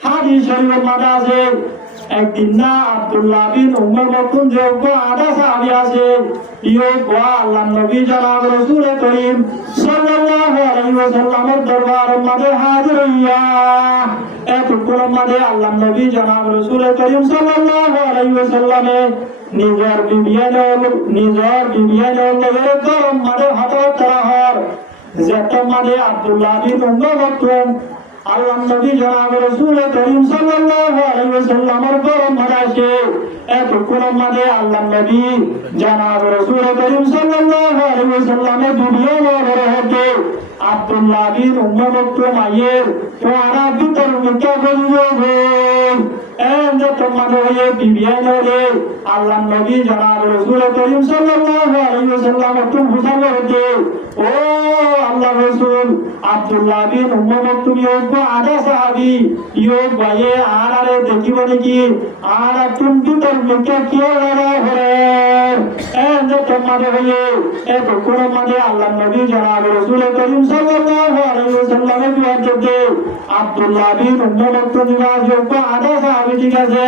হাদিস শরীফের মাঝে আছে একদিন না আব্দুল্লাহ বিন উমর মকতুম যোগ্য আধা সাহাবী আছে ইও গোয়া আল্লাহ নবী জনাব রাসূল করিম সাল্লাল্লাহু আলাইহি ওয়াসাল্লামের দরবারের মাঝে হাজির হইয়া এতক্ষণ মাঝে আল্লাহ নবী জনাব রাসূল করিম সাল্লাল্লাহু আলাইহি ওয়াসাল্লামে নিজের বিবিয়ানের লগে গরম মাঝে হঠাৎ করা হয় যেত মাঝে আব্দুল্লাহ বিন উমর মকতুম আল্লাহ নবী জনাব রাসূল করিম সাল্লাল্লাহু আলাইহি ওয়াসাল্লামের গরম মাঝে এতক্ষণ মাঝে আল্লাহ নবী জনাব রাসূল করিম সাল্লাল্লাহু আলাইহি ওয়াসাল্লামের বিবিয়ানের হতে আব্দুল্লাহ বিন উমর মকতুম আয়ের তো আরা ভিতর মুখে বলিও এন্ড তোমাদের হয়ে বিবিয়ানরে আল্লাহ নবী জনাব রাসূল করিম সাল্লাল্লাহু আলাইহি ওয়াসাল্লাম তুমি বুঝালো হতে ও আল্লাহ রাসূল আব্দুল্লাহ বিন উম্মাহ তুমি ওগো আদা সাহাবী ইয়ো ভাইয়ে আরে দেখিব নাকি আর তুমি তোর মুখে কি লাগা হরে এন্ড তোমাদের হয়ে এক কোন মানে আল্লাহ নবী জনাব রাসূল করিম সাল্লাল্লাহু আলাইহি ওয়াসাল্লামের বিরুদ্ধে আব্দুল্লাহ বিন উম্মাহ তুমি ওগো আদা সাহাবী ঠিক আছে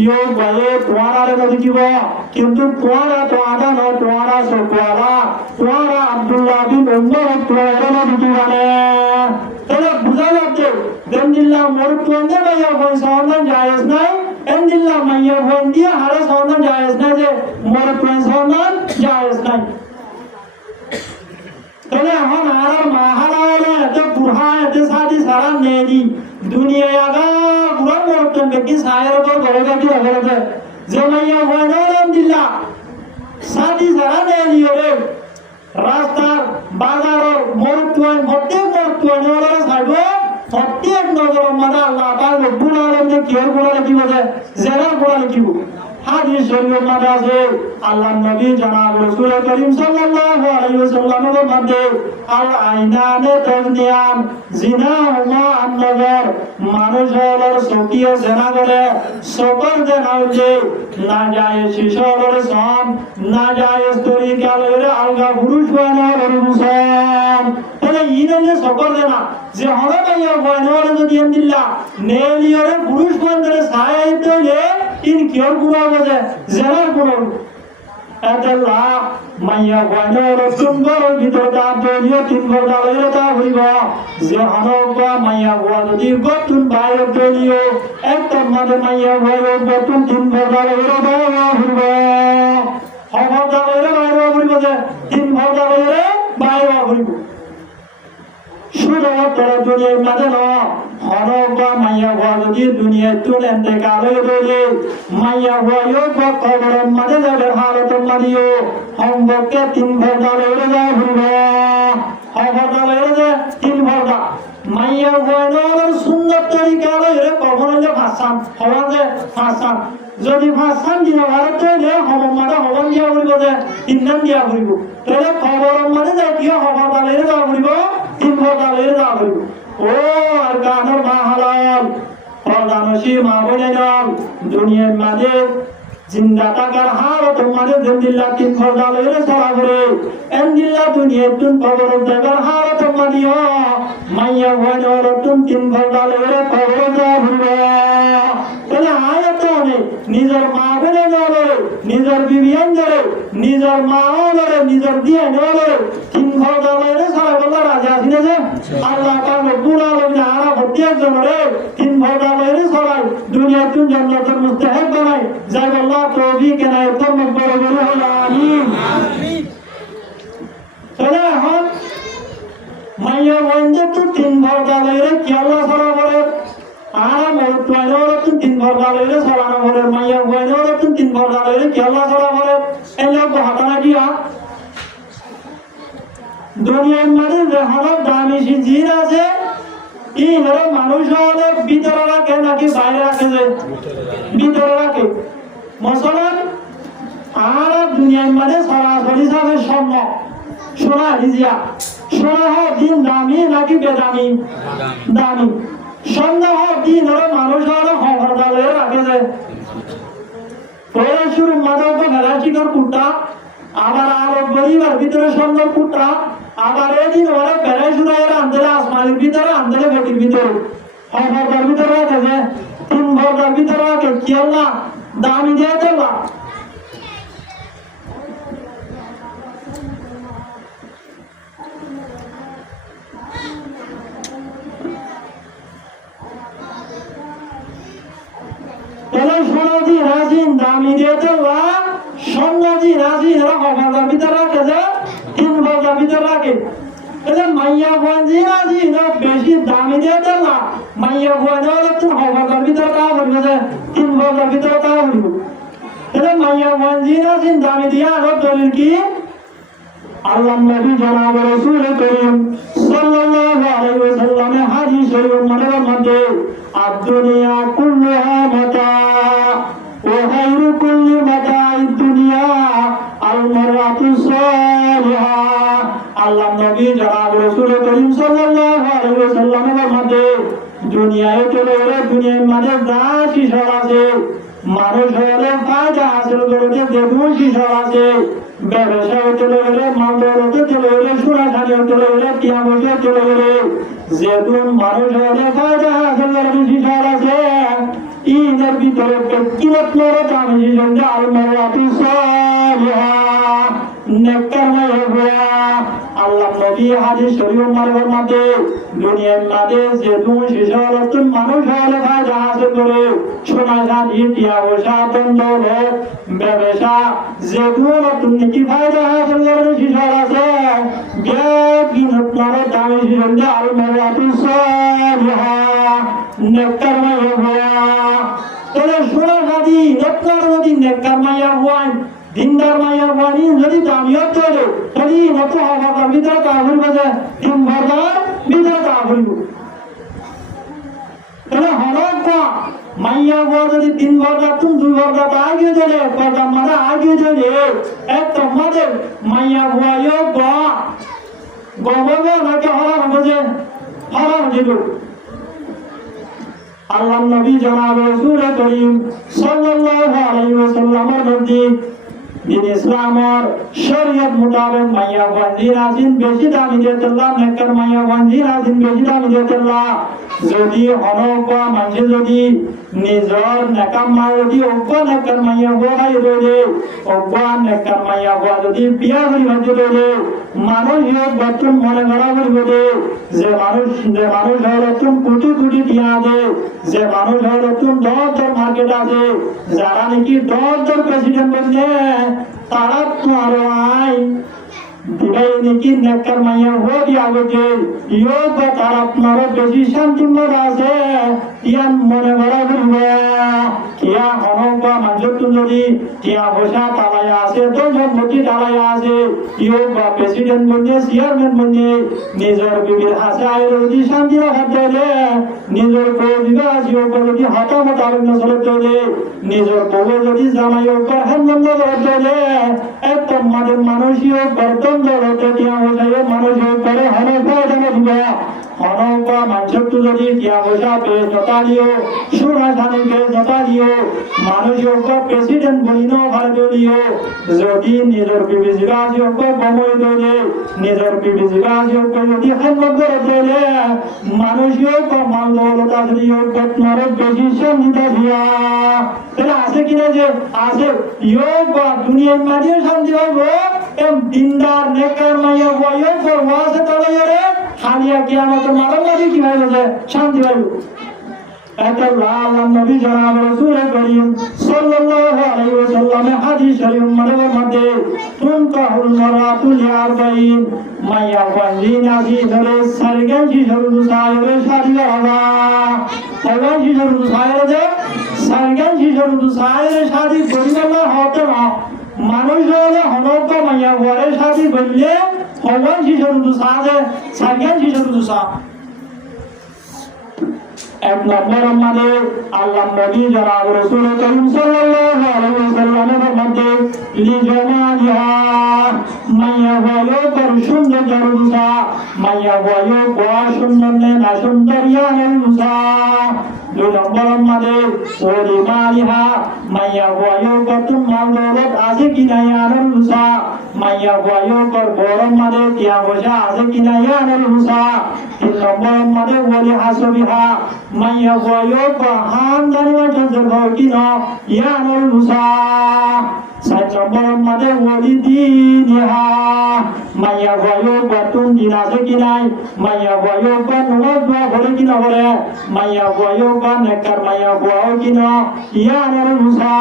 ইয়ো ভাইয়ে তোমার দেখিব কিন্তু তোমারা তো আদা না তোমারা তোমারা আব্দুল্লাহ বিন উম্মাহ তোমারা দেখিব না তাহলে বুঝা যাচ্ছে দেন্দিল্লাহ মরুত্বন্দে ভাইয়া কোন সন্ধান জায়েজ নাই এন্দিল্লাহ মাইয়া ফোন দিয়ে হারে সন্ধান জায়েজ নাই যে মরুত্বন সন্ধান জায়েজ নাই তাহলে এখন আর মাহারালে এত বুড়া এত সাদি সারা নেই দুনিয়ায় আগা পুরো মরুত্বন ব্যক্তি সায়ের উপর গড়ে গাটি অবরতে যে মাইয়া ফোন দিল্লাহ সাদি সারা নেই রে রাস্তার বাজারের মরুত্বন প্রত্যেক মরুত্বন সাইব প্রত্যেক নগর মানে আল্লাহ পাক রব্বুল আলামিন কিয়র বলা লিখিব যে জেলার বলা লিখিব হাদিস শরীফ মধ্যে আছে আল্লাহ নবী জনাব রাসূল করিম সাল্লাল্লাহু আলাইহি ওয়াসাল্লামের মধ্যে আল আইনানে তাজনিয়ান জিনা হুমা আন-নজর মানুষের চকিয়ে জেনা করে সকল জেনা হইলে না যায় শিশরের সন না যায় তরিকা লইরে আলগা পুরুষ বানার অনুসরণ তাহলে ইনে সকল জেনা যে হলো ভাইয়া বয়নরে যদি দিল্লা নেলিয়রে পুরুষ বানারে সাহায্য হইলে ইন কিয়র গুণা বজে জেনার গুণা এতলা মাইয়া বয়নর সুন্দর ভিতর দাঁত দলিও তিন ঘন্টা লইলে তা হইব যে হনবা মাইয়া বয় যদি গতুন বাইরে দলিও একটা মাঝে মাইয়া বয় গতুন তিন ঘন্টা লইলে বাইরে হইব হবদা লইলে বাইরে হইব যে তিন ঘন্টা লইলে বাইরে হইব শুধু তোরা দুনিয়ার মাঝে ন হনবা মাইয়া বয় যদি দুনিয়ায় তুলেন দেখা লইলে মাইয়া বয় কবরের মাঝে যাবে হালত মারিও হম্বকে তিন ঘন্টা লইলে যায় হইব হবদা লইলে যে তিন ঘন্টা মাইয়া বয়নের সুন্দর তরিকা লইলে কবর হইলে ভাসান হওয়া যে ভাসান যদি ভাসান দিন ভারত হইলে হবন মাঝে হবন দিয়া হইব যে তিনদান দিয়া হইব তাহলে কবরের মাঝে যাই দিয়ে হবদা লইলে যাওয়া হইব তিন ঘন্টা লইলে যাওয়া হইব ও আর গানের মা হালাল প্রধানসী মা বলে নাম দুনিয়ার মাঝে জিন্দা টাকার হার তোমাদের দিল্লা তিন ঘন্টা লইলে সারা করে এন্দিল্লা দুনিয়ার তুন কবর টাকার হার তোমাদিও মাইয়া ভয়নর তুন তিন ঘন্টা লইলে কবর যাওয়া ঘুরবে তাহলে আয়াত অনেক নিজের মা বলে ধরে নিজের বিবিয়ান ধরে নিজের মাও ধরে নিজের দিয়ে ধরে তিন ঘন্টা লইলে সারা বলা রাজা আসিনে যে আল্লাহ পাক রব্বুল আলামিন আরা প্রত্যেক জনরে তিন ঘন্টা লইলে সরাই দুনিয়ার তুন জান্নাতের মুস্তাহিক বানায় যাই আল্লাহ তৌফিক এনায়েত করুন বড় বড় আমিন তাহলে এখন মাইয়া বন্ধে তো তিন ঘন্টা লইলে কি আল্লাহ সারা করে আর মরুত্বর তো তিন ঘন্টা লইলে সারানো করে মাইয়া বন্ধে তো তিন ঘন্টা লইলে কি আল্লাহ সারা করে এই লোক হাতানা দিয়া দুনিয়ার মানে যেখানে দামি জিন আছে ই হলো মানুষ হলে ভিতরে রাখে নাকি বাইরে রাখে যে ভিতরে রাখে মশলান আর দুনিয়ার মানে সরাসরি সাথে স্বর্ণ সোনা হিজিয়া সোনা হোক দিন দামি নাকি বেদামি দামি স্বর্ণ হোক দিন হলো মানুষ হলে খবরদার রাখে যে শুরু মাদক ভেলাচিকর কুট্টা আবার আরো গরিবের ভিতরে স্বর্ণ কুট্টা আবার এদিন ওরা বেড়াই শুরু আন্দোলন আসমানের ভিতরে আন্দোলন গতির ভিতরে খবরদার ভিতরে রাখে যে তিন ঘন্টার ভিতরে রাখে কি আল্লাহ দামি দিয়ে দেবা সোনাজি রাজিন দামি দিয়ে দেবা স্বর্ণজি রাজি এরা খবরদার ভিতরে রাখে যে তিন ঘন্টার ভিতরে রাখে মাইয়া গঞ্জি রাজি বেশি দামি দিয়ে দেবা মাইয়া গঞ্জ তো খবরদার ভিতরে তা বলবে যে তিন ঘন্টার ভিতরে তা বলবো মাইয়া গঞ্জি রাজি দামি দিয়ে আরো দলিল কি আল্লাহ নবী জনাব রাসূল করিম সাল্লাল্লাহু আলাইহি ওয়াসাল্লামের হাদিস শরীফের মধ্যে আদ-দুনিয়া কুল্লুহা মাতা সাল্লাল্লাহু আলাইহি ওয়াসাল্লামের মধ্যে দুনিয়ায় চলে গেলে দুনিয়ার মাঝে যা শিশর আছে মানুষ হলে ফায়দা হাসিল করতে যেমন শিশর আছে ব্যবসায় চলে গেলে মালদৌলতে চলে গেলে সোনাখানিও চলে গেলে টিয়া বসে চলে গেলে যেমন মানুষ হলে ফায়দা হাসিল করতে শিশর আছে ইনের ভিতরে ব্যক্তিগত নরক আমি শিশর আলমারাতু সালিহা নেককারমায় হওয়া আল্লাহ নবী হাদিস শরীফ মারফত মধ্যে দুনিয়ার মাঝে যেমন শিশর মানুষ হলে ফায়দা হাসিল করে সোনাখানি টিয়া বসা দৌলত ব্যবসা যেমন তুমি কি ফায়দা হাসিল করে শিশর আছে ব্যক্তিগত নরক আমি শিশর আলমারাতু সালিহা নেককারমায় হওয়া তাহলে সোনাখানি নেককারমায় হওয়া দিনদার মাইয়া বানি যদি দামিয়ত চলে তাহলে নতুন হওয়া ভিতরে কাহুল বাজে তিন ভরদার ভিতরে কাহুল তাহলে হলক মাইয়া হওয়া যদি তিন ভরদার তুমি দুই ভরদার আগে চলে পর্দা মারা আগে চলে এক তোমাদের মাইয়া হওয়া গবে নাকি হরা হচ্ছে হরা হচ্ছে আল্লাহ নবী জনাব রাসূল করিম সাল্লাল্লাহু আলাইহি ওয়াসাল্লামের মধ্যে दिन इस्लाम और शरीयत मुताबिक मैया वंजी राजिन बेशी दामी देतल्ला नेकर मैया वंजी राजिन बेशी दामी देतल्ला যদি হনকা মাঝে যদি নিজর নেকামা যদি অজ্ঞা নেকার মাইয়া বহাই রইলে অজ্ঞা নেকার মাইয়া বহা যদি বিয়া হই ভাজি রইলে মানুষ হোক বর্তন মনে করা বলবে যে মানুষ হলো তুমি কোটি কোটি টিয়া দে যে মানুষ হলো তুমি দর মার্কেট আছে যারা নাকি দর প্রেসিডেন্ট বলছে তারা তো আরো আই দিবাই নাকি নেকার মাইয়া হো দিয়া গেছে ইয়ো বা তার আপনার বেশি শান্তি মনে আছে ইয়ান মনে করা বলবে কিয়া হনকা মানুষ যদি টিয়া বসা তালাই আছে তো সম্পত্তি তালাই আছে ইয়ো বা প্রেসিডেন্ট বনে চেয়ারম্যান বনে নিজের বিবির হাসে আয় যদি শান্তি রাখা চলে নিজের বউ বিবাহ যদি হতাহত আরণ্য চলে চলে নিজের বউ যদি জামাই উপর হেমন্ত চলে একদম মাদের মানুষীয় বর্তন ধরতে টিয়া বসাইও মানুষ উপরে হনকা জানা দিবা হনকা মানুষ যদি টিয়া বসা পে জতা দিও সুরাধানি পে জতা দিও মানুষ উপর প্রেসিডেন্ট বলিন ভারত দিও যদি নিজের বিবি জিরাজি উপর বমই দলে নিজের বিবি জিরাজি উপর যদি হেমন্ত চলে মানুষীয় মান দৌলতা যদি উপর বেশি সঙ্গীতা দিয়া তাহলে আছে কিনা যে আছে ইয়োগ বা দুনিয়ার মাঝে শান্তি হইব এম দিনদার নেকার মাইয়া বইও করবো আছে তাহলে রে হালিয়া কিয়ামত মারো মাঝে কি হইব যে শান্তি হইব আল্লাহ নবী জনাব রাসূল করিম সাল্লাল্লাহু আলাইহি ওয়াসাল্লাম হাদিস শরীফ মধ্যে তুনকাহুল মারাতু লিআরবাইন মাইয়া ওয়াজিনা ফি ধরে সারগান জি শরুদ সাহেবের শাদী হওয়া সারগান জি শরুদ সাহেবের সারগান জি শরুদ সাহেবের শাদী করিলে হতো না মানুষ হলে হনকা মাইয়া ওয়ারে শাদী করলে সারগান জি শরুদ সাহেব সারগান জি শরুদ সাহেব এক নম্বর আমাদের আল্লাহ নবী জনাব রাসূল করিম সাল্লাল্লাহু আলাইহি ওয়াসাল্লামের মধ্যে লিজামালিহা মাইয়া হলো কর সুন্দর জরুসা মাইয়া হলো কোয়া সুন্দর না সুন্দরিয়া নুসা দুই নম্বর আমাদের ওলি মালিহা মাইয়া হলো কত মালদৌলত আছে কিনা নুসা মাইয়া হলো কর বড় মাদের টিয়া বসা আছে কিনা নুসা তিন নম্বর আমাদের ওলি হাসবিহা মাইয়া হলো হান দানিমা চন্দ্র কিনা নুসা সাত নম্বর আমাদের ওলি দিনিহা মাইয়া হলো বাতুন দিন আছে কিনাই মাইয়া হলো বা নমাজ দোয়া করে কিনা বলে মাইয়া হলো বা নেকার মাইয়া হওয়াও কিনা নুসা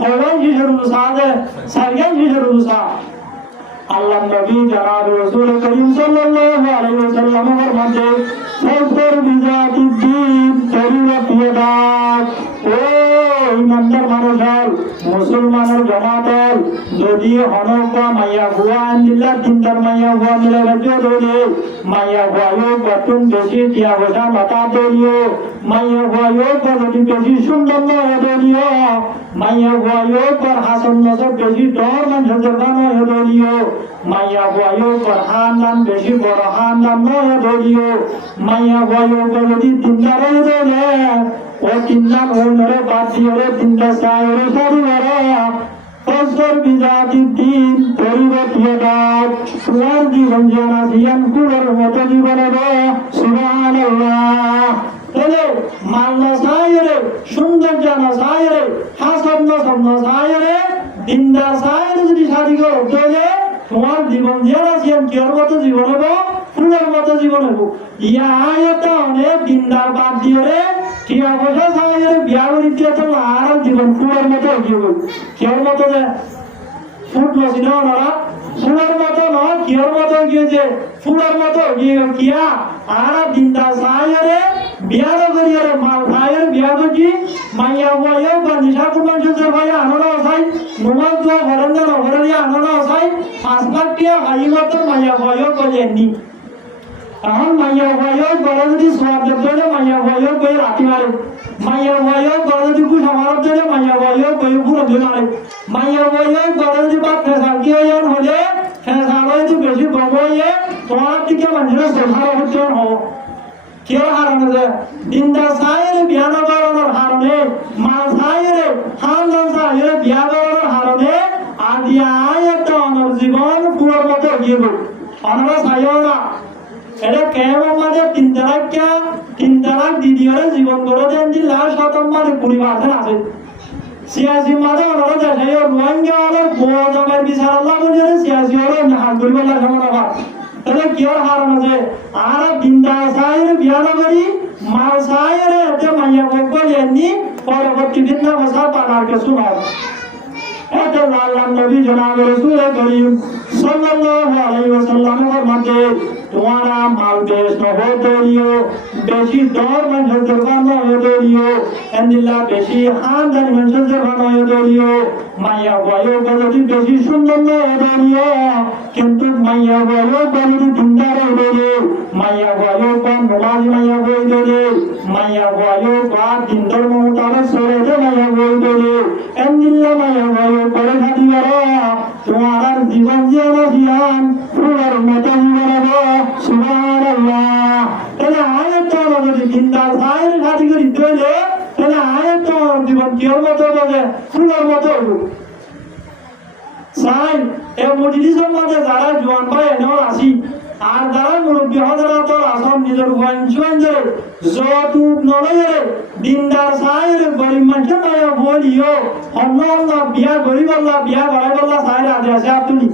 হওয়াই শিশুর নুসা দে সারগান শিশুর নুসা আল্লাহ নবী জনাব রাসূল করিম সাল্লাল্লাহু আলাইহি ওয়াসাল্লামের মধ্যে সফর বিজাতিদ্দিন শরীয়ত ও ইমানদার মানুষ মুসলমানের জামাত যদি হনকা মাইয়া হুয়া আনিলা তিনটার মাইয়া হুয়া মিলে গেছে ধরে মাইয়া হুয়ায়ও কতন বেশি টিয়া বসা মাথা ধরিও মাইয়া হুয়ায়ও যদি বেশি সুন্দর নয় ধরিও মাইয়া হুয়ায়ও পর হাসন নজর বেশি ডর মানুষের নয় ধরিও মাইয়া হুয়ায়ও পর হান্দান বেশি বড় হান্দান নয় ধরিও মাইয়া হুয়ায়ও যদি তিনটারে ধরে ও তিনটা ওরে বাদ দিয়ে তিনটা সায়রে সারি বছর বিজাতি দিন পরিবর্তন তোমার জীবন জানা জিয়ান কুলের মতো জীবন সুবহানাল্লাহ তাহলে মাল্লা সায়রে সুন্দর জানা সায়রে হাসন নসব সায়রে দিনদার সায়রে যদি শাদি করো তাহলে তোমার জীবন জানা জিয়ান কিয়ার মতো জীবন হবে ফুলের মতো জীবন হবে ইয়া আয়াতা অনেক দিনদার বাদ দিয়ে টিয়া পয়সা সায়রে বিয়া করি দিয়ে তো আর জীবন ফুলের মতো হয়ে কিয়ার মতো যে ফুট লসি না ওনারা ফুলের মতো নয় কিয়ার মতো গিয়েছে ফুলের মতো গিয়ে কিয়া আর দিনদার সায়রে বিয়া করিয়ে মাল সায়রে বিয়া করছি মাইয়া বয়ে বা নিশা কুমার সে ভাই আনন্দ আসাই নোমাজ দোয়া ভরেন না ভরেন আনন্দ আসাই 5 লাখ টিয়া ভাই মতো মাইয়া বয়ে বলেননি এখন মাইয়া বয়ে বড় যদি সব দেখলে মাইয়া বয়ে বই রাতি মারে মাইয়া বয়ে বড় যদি কুছ আমার দিলে মাইয়া বয়ে বই পুরো দিন মারে মাইয়া বয়ে বড় যদি বাপ ফেসা কি হলে ফেসা হলে বেশি বয়ে তোমার দিকে মানুষের সোহার হচ্ছে হো কেউ হারানো যায় দিনদার সাহেরে বিয়া না করানোর হারণে মা সাহেরে হান্দান সাহেরে বিয়া করানোর হারণে আদিয়া একটা অনর জীবন পুরোর মতো গিয়ে অনরা সাহেও না এটা কেমন আমাদের 3 তালাক দিদিওরে জীবন গড়ে দেন দিল্লা শতম্মারে পরিবার আছে সিয়াসি মাদে ওরা দেশাই রোহিঙ্গা হলো গোয়া জমার বিচার আল্লাহ বলে সিয়াসি হলো হাত করিবার লাগে না তাহলে কি আর হারানো যে আর দিনদা সাহের বিয়া করি মাল সাহের এতে মাইয়া বকল এমনি পরবর্তী দিন না ভাষা পানার কে শোনাও এতে আল্লাহ নবী জনাব রাসূল করিম সাল্লাল্লাহু আলাইহি ওয়াসাল্লামের মধ্যে তোমারা মাল বেশ নহদরিও বেশি দর মানুষের দরকার নহদরিও এন্দিলা বেশি হান্দান মানুষের দরকার নহদরিও মাইয়া বয়ো যদি বেশি সুন্দর নহদরিও কিন্তু মাইয়া বয়ো যদি দিনদার হইলে মাইয়া বয়ো বা নমাজ মাইয়া বই দিলে মাইয়া বয়ো বা দিনদার মমতারে সরে দে মাইয়া বই দিলে এন্দিলা মাইয়া বয়ো করে খাতি করো তোমার জীবন জিয়ান ফুলের মতো জীবন সুবহানাল্লাহ তাহলে আয়াতটা যদি দিনদার সাহের খাতি করি তৈলে তাহলে আয়াতটা জীবন কিয়র মতো হবে ফুলের মতো হবে সাই এ মজলিসের মধ্যে যারা জোয়ান পায় এনেও আসি আর যারা মুরব্বী হজরা তো আসন নিজের গঞ্জে যতুক নলয়ে দিনদার সাহের গরিব মানুষের নয় বলিও অন্য অন্য বিয়া গরিব আল্লাহ বিয়া গড়াই বললা সাহের আদে আছে আপনি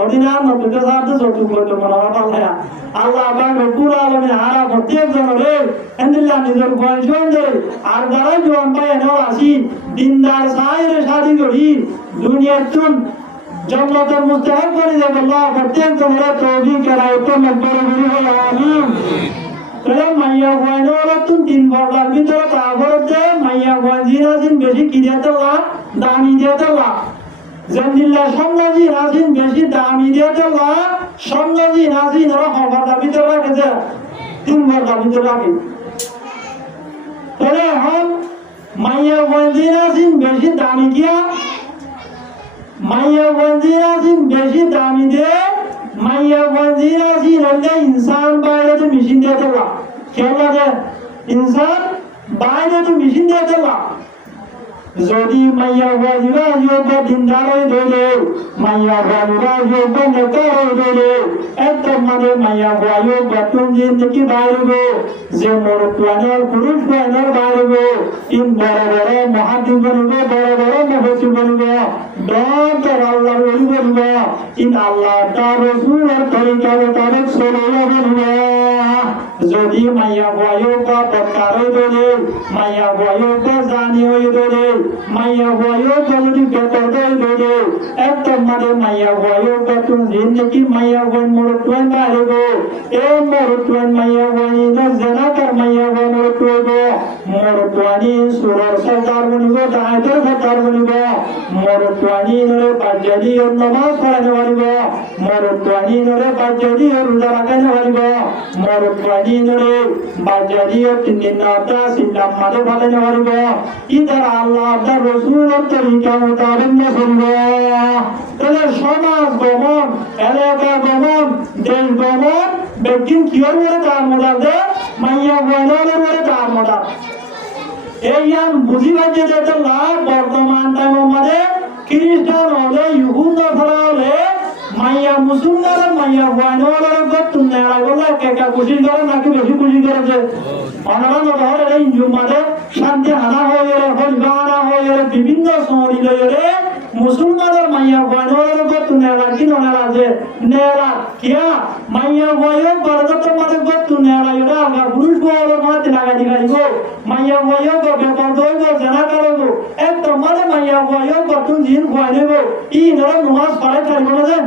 অদিনার নতুনকে সাহায্য যতুক করতে মনে হয় আল্লাহ আবার রব্বুল আলামিন হারা প্রত্যেক জনরে আলহামদুলিল্লাহ নিজের গঞ্জে আর যারা জোয়ান পায় এনেও আসি দিনদার সাহের শাদি করি দুনিয়ার চুন জন্নতের মুস্তাহিক করে দেব আল্লাহ প্রত্যেক জনের তৌফিক এরা উত্তম করে বলি আমিন তাহলে মাইয়া বয়নের তুন 3 বছর ভিতরে তারপরে মাইয়া বয়জিরা দিন বেশি কি দিতে না দামি দিতে না জানিল্লা সমাজি রাজিন বেশি দামি দিতে না সমাজি রাজিন ওরা খবর ভিতরে রাখে যে 3 বছর ভিতরে রাখে তাহলে এখন মাইয়া বয়জিরা দিন বেশি দামি কিয়া মাইয়া বঞ্জিরা দিন বেশি দামি দে মাইয়া বঞ্জিরা দিন হলে ইনসান বাইরে তো মেশিন দিয়ে দেওয়া কেন লাগে ইনসান বাইরে তো মেশিন দিয়ে দেওয়া যদি মাইয়া বঞ্জিরা যোগ্য দিনদার হয়ে ধরে মাইয়া বঞ্জিরা যোগ্য নেতা হয়ে ধরে একদম মানে মাইয়া বয়ো বেতন দিন থেকে বাইরে যে মোর প্ল্যানের পুরুষ প্ল্যানের বাইরে ইন বড় বড় মহাদিন বলবে বড় বড় মহসিব বলবে ডর আল্লাহ বলবে ইন আল্লাহ তার রসুলের তরিকা মোতাবেক চলে বলবে যদি মাইয়া বয়ো বা বকার হয়ে ধরে মাইয়া বয়ো বা জানি হয়ে ধরে মাইয়া বয়ো বা যদি বেতন হয়ে ধরে একদম মানে মাইয়া বয়ো বেতন দিন নাকি মাইয়া বয় মোরটুয়ান বাইরে এ মোরটুয়ান মাইয়া বয় না জানাকার মাইয়া বয় মোরটুয়ান মোরটুয়ানি সুরর সরদার বনিব দায়িত্বের সত্তার বলিব মরত্বানি নরে বাজ্যাদি নামাজ পড়াইতে পারিব মরত্বানি নরে বাজ্যাদি রোজা রাখাইতে পারিব মরত্বানি নরে বাজ্যাদি তিন দিন নাটা সিল্লাম মাঝে ফালাইতে পারিব ইদার আল্লাহ তার রসুলের তরিকা মোতাবেক চলব তাহলে সমাজ গমন এলাকা গমন দেশ গমন ব্যক্তির কিয়র বলে তার মধ্যে মাইয়া বয়নের বলে তার মধ্যে এই বুঝিবার যে বর্তমান টাইমের মধ্যে খ্রিস্টান হলে ইহুদ হলে মাইয়া মুসলমানের মাইয়া বয়নের গত নেড়া বলে কেকা খুশি করে নাকি বেশি খুশি করেছে অনারা ধরে এই মাঝে শান্তি হানা হয়ে গেলে হরিবা হানা হয়ে গেলে বিভিন্ন শহরি লয়ে মুসলমানের মাইয়া বয়নের গত নেড়া কি নেড়া যে নেড়া কিয়া মাইয়া বয় বরদত মাঝে গত নেড়া এরা আগা পুরুষ বলের মাঝে লাগা দিগাইব মাইয়া বয় বেপর দইব জানা করব একদম মানে মাইয়া বয় গত জিন খোয়াই নেব ই নরে নমাজ পড়াই থাকব না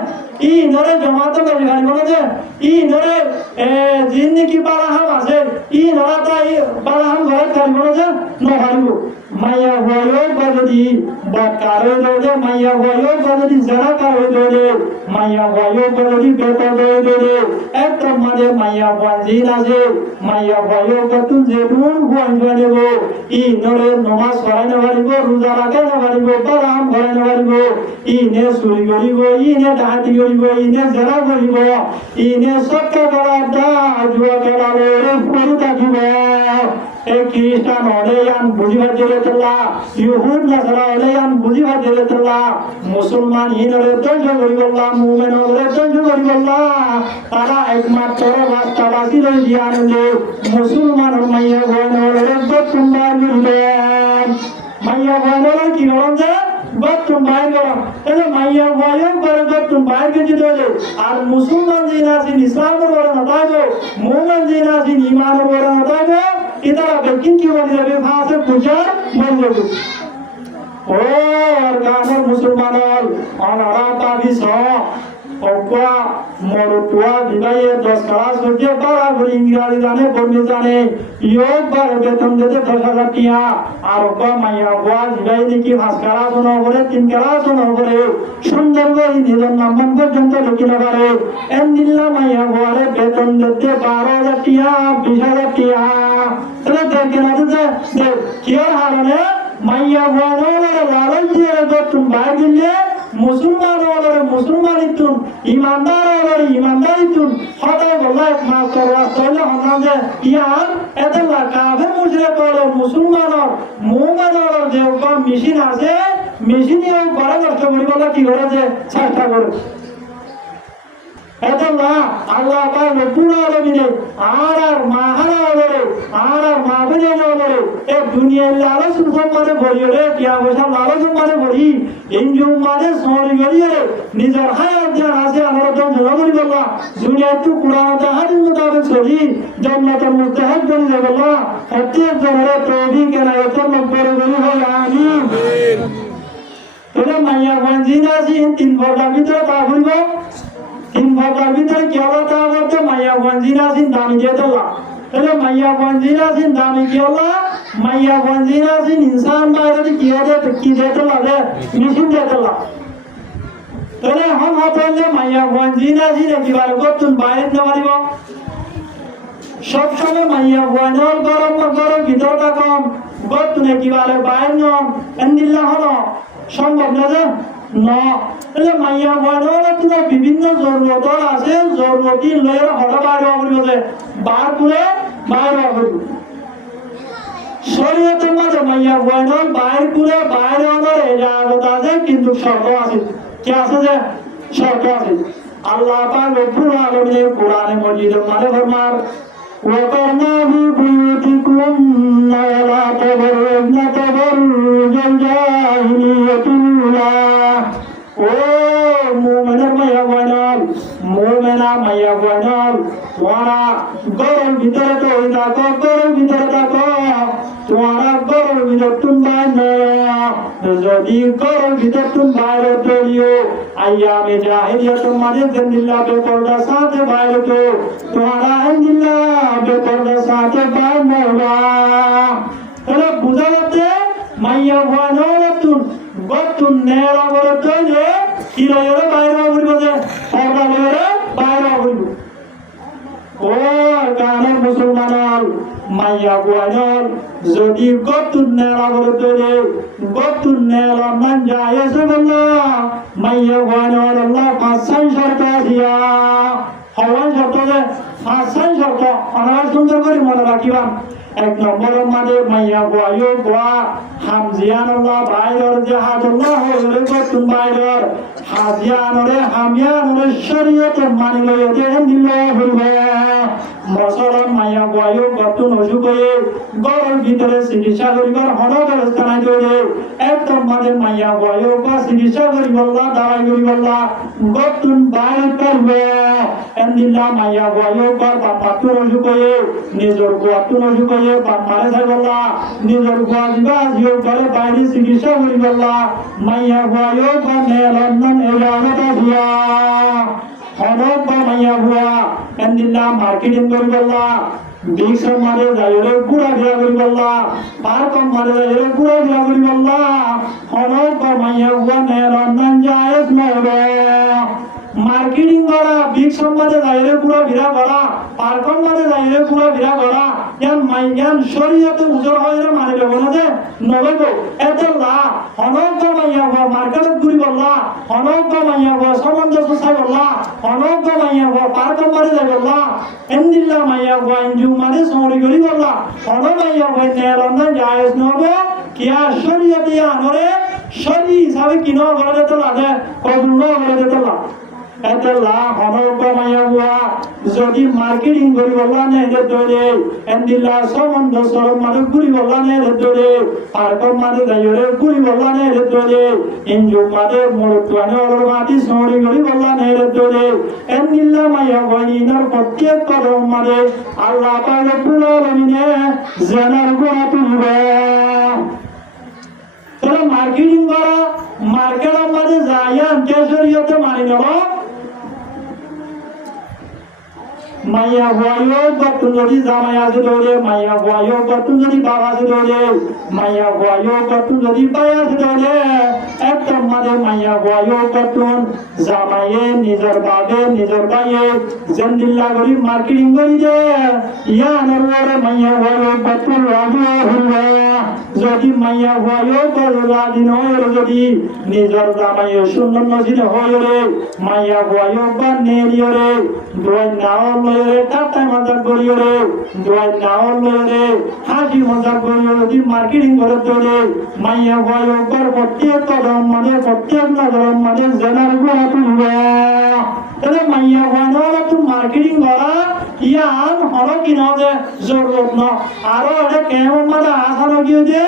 ই নরে জমাত করে থাকব না ই নরে জিন কি বারাহাম আছে ই নরা তাই বারাহাম ঘরে থাকব না নহারিব মাইয়া বয় বদদি বাকারে দে মাইয়া বয় বদদি জানা করে দে মাইয়া বয় বদদি বেপর দে একদম মানে মাইয়া বয় আছে মাইয়া বয় গত যেটুন খোয়াই নেব ই নরে নমাজ পড়াই না পারিব রোজা রাখাই না পারিব বারাহাম ঘরে না পারিব ই নে চুরি করিব ই নে ডাকাতি করিব ই নে জেরা করিব ই নে সৎকা করা জুয়া খেলা করে থাকিব এই খ্রিস্টান হলে বুঝিবার জেলে তোলা ইহুদ নাসারা হলে বুঝিবার জেলে তোলা মুসলমান হিনরে ধ্বংস করিবল্লা মুমেন হলে ধ্বংস করিবল্লা তারা একমাত্র রাস্তাবাসী লই দিয়া আনলে মুসলমান মাইয়া বয়ন হলে গত্তুম্বার মিলবেন মাইয়া বয়ন হলে কি হলাম যে গত্তুম বাইর গেলাম তাহলে মাইয়া বয়ন করে গত্তুম বাইর গেছি তোলে আর মুসলমান যিনি আছেন ইসলামের বড় নটাইব মুমেন যিনি আছেন ইমানের বড় নটাইব ইতারা বেকিন কি বলি যাবে ফাঁসে পূজার মন যাবে ও আর গানের মুসলমানের অনারা দাবি ছ অকুয়া মরুতুয়া বিবাহে 10 ক্লাস হচ্ছে বাড়াবাড়ি ইংরাজি জানে বর্ণি জানে ইয়োগ বার বেতন দিতে 10,000 টিয়া আর অকুয়া মাইয়া বুয়া বিবাহে নাকি 5 ক্লাস করে 3 ক্লাস করে সুন্দর করে নিজের নাম পর্যন্ত লিখি না পারে এন্দিল্লা মাইয়া বুয়ারে বেতন দিতে 12,000 টিয়া 20,000 টিয়া তাহলে দেখেন আছে যে কি আর হারানে মাইয়া বুয়ারে লালন দিয়ে গতুন বাইর দিলে মুসলমান হলে মুসলমানিতুন ইমানদার হলে ইমানদারিতুন হঠাৎ বলা একমাত্র রাস্তা হলে হলাম যে ইয়ার এতে কাফে মুশরিক হলে মুসলমানের মুমিনের যে মেশিন আছে মেশিনিও ঘরে নষ্ট করিবলা কি করে যে চেষ্টা করে এতলা আল্লাহ পাক রব্বুল আলামিন আর মাহারা হলে আর মাহবুবে হলে এ দুনিয়ার লালচ সম্মানে ভরিয়ে কিয়া পয়সা লালচ সম্মানে ভরি ইনজুম মানে সরি গলিয়ে নিজের হায়াত দিয়া আছে আমরা তো জনগণ বললা দুনিয়া তো কুরআন হাদিস মোতাবেক চলি জান্নাতের মুস্তাহিক বনি যাবলা প্রত্যেক জনের তৌফিক এনায়েত করে বলি হয় আমিন তোরা মাইয়া গঞ্জিনা সিন 3 বছর ভিতরে তা বলবো 3 বছর ভিতরে কি হবে তা বলতে মাইয়া গঞ্জিনা সিন দামি দিয়ে দিলা তাহলে মাইয়া গঞ্জিনা সিন দামি কি হলো মাইয়া গঞ্জিনা সিন ইনসান বাইরে কি হবে কি দিয়ে দিলা রে মেশিন দিয়ে দিলা তাহলে हम হতে মাইয়া গঞ্জিনা সিন কিভাবে করতুন বাইরে না পারিব সব সময় মাইয়া গঞ্জল গরম গরম ভিতরটা কম করতুন কিভাবে বাইরে নন এন্দিল্লা হলো সম্ভব না যে না তাহলে মাইয়া গঞ্জল তোমার বিভিন্ন জরুরত আছে জরুরতি লয়ের হঠাৎ বাইরে করিব যে বার করে বাইরে করিব শরীয়তের মধ্যে মাইয়া গঞ্জল বাইরে করে বাইরে আনার ইজাজত আছে কিন্তু শর্ত আছে কি আছে যে শর্ত আছে আল্লাহ পাক রব্বুল আলামিন কোরআনে মজিদের মধ্যে ফরমান وَقَرْنَا فِي بُيُوتِكُنَّ وَلَا تَبَرَّجْنَ تَبَرُّجَ الْجَاهِلِيَّةِ الْأُولَى ও মুমিনের মাইয়া গঞ্জল মুমিনা মাইয়া গঞ্জল তোমরা গরম ভিতরে তো থাকো গরম ভিতরে থাকো তোমরা গরম ভিতর তুমি বাইরে যদি গরম ভিতর তুমি বাইরে চলিও আইয়ামে জাহিলিয়াত মাঝে জিন্দিল্লা বেপরদা সাথে বাইরে তো তোমরা জিন্দিল্লা বেপরদা সাথে বাইরে না তাহলে বুঝা যাচ্ছে মাইয়া গঞ্জল গতুন নেলা করে তৈলে কি লয়রে বাইরে হইব যে পর্দা লয়রে বাইরে হইব ও গানের মুসলমান মাইয়া গুয়ানল যদি গতুন নেলা করে তৈলে গতুন নেলা মান যায় বললা মাইয়া গুয়ানল আল্লাহ পাঁচশাই শর্ত দিয়া হওয়ান শর্ত যে পাঁচশাই শর্ত অনার সুন্দর করে মনে রাখিবা এক নম্বর মানে মাইয়া গুয়ায়ো গুয়া হামজিয়ানুল্লাহ বাইরের যে হাজুল্লাহ হইরে গতুন বাইরের হাজিয়ানরে হামিয়ানরে শরীয়তে মানি লইয়ে যে দিল্লাহ হইবে মসলন মাইয়া গুয়ায়ো গতুন অসুখয়ে গরের ভিতরে চিকিৎসা করিবার হন ব্যবস্থা নাই করে একদম মানে মাইয়া গুয়ায়ো বা চিকিৎসা করিবল্লা দাওয়াই করিবল্লা গতুন বাইরে করবে এন্দিল্লা মাইয়া গুয়ায়ো বা বাপাতুর অসুখয়ে নিজের গুয়াতুন অসুখয়ে বাপারে যাইবল্লা নিজের গুয়া দিবা জিও করে বাইরে চিকিৎসা করিবল্লা মাইয়া গুয়ায়ো বা নেলন এলাকাটা দিয়া হনক বা মাইয়া গুয়া এন্দিল্লা মার্কেটিং করিবল্লা বিশ মারে যাইরে পুরা ঘিরা করিবল্লা পার্ক মারে যাইরে পুরা ঘিরা করিবল্লা হনক বা মাইয়া গুয়া নেলন জায়েজ নবে মার্কেটিং করা বিগ সম্মানে যাইরে পুরা ঘিরা করা পার্ক মারে যাইরে পুরা ঘিরা করা ইয়ান মাইয়ান শরীয়তে উজর হইরে মানি লব না যে নবেব এতলা হনক বা মাইয়া গুয়া মার্কেটত ঘুরি বললা হনক বা মাইয়া গুয়া সামঞ্জস্য চাই বললা হনক বা মাইয়া গুয়া পার্ক মারে যাই বললা এন্দিল্লা মাইয়া গুয়া ইনজু মারে সৌরি করি বললা হনক মাইয়া গুয়া নেলন জায়েজ নবে কিয়া শরীয়তে আনরে শরী হিসাবে কিনো করে দিতলা যে কবুল করে দিতলা এতলা হনক মাইয়া গুয়া যদি মার্কেটিং করি বললা নে দরে এন্দিল্লা সম্বন্ধ সরম মানে ঘুরি বললা নে দরে পার্ক মানে যাইরে ঘুরি বললা নে দরে ইনজু মানে মোরতুয়ানে ওর মাটি সৌরি করি বললা নে দরে এন্দিল্লা মাইয়া গুয়াইনার প্রত্যেক কদম মানে আল্লাহ পাক রব্বুল আলামিনে জানার গুণা তুলবে তাহলে মার্কেটিং করা মার্কেটের মানে যাইয়া শরীয়তে মানি নেব মাইয়া গুয়ায়ো গতুন যদি জামাই আছে দরে মাইয়া গুয়ায়ো গতুন যদি বাবা আছে দরে মাইয়া গুয়ায়ো গতুন যদি ভাই আছে দরে একদম মানে মাইয়া গুয়ায়ো গতুন জামাইয়ে নিজের বাবে নিজের ভাইয়ে জন্দিল্লা করি মার্কেটিং করি দে ইয়ানের ওরে মাইয়া গুয়ায়ো গতুন রাজি হইবে যদি মাইয়া গুয়ায়ো গতুন হয় যদি নিজের জামাইয়ে সুন্দর নজির হয় রে মাইয়া গুয়ায়ো বা নেলিয়রে দুই নাও লয়রে টাটা মজাক করিয়রে দুই নাও লয়রে হাসি মজাক করিয়রে দি মার্কেটিং করে দরে মাইয়া গুয়ায়ো পর প্রত্যেক কদম মানে প্রত্যেক নগরম মানে জানার গুণা তুলবে তাহলে মাইয়া গুয়ায়ো তো মার্কেটিং করা ইয়ান হলো কিনা যে জরুরত ন আরো এটা কেমন মানে আসানো গিয়ে যে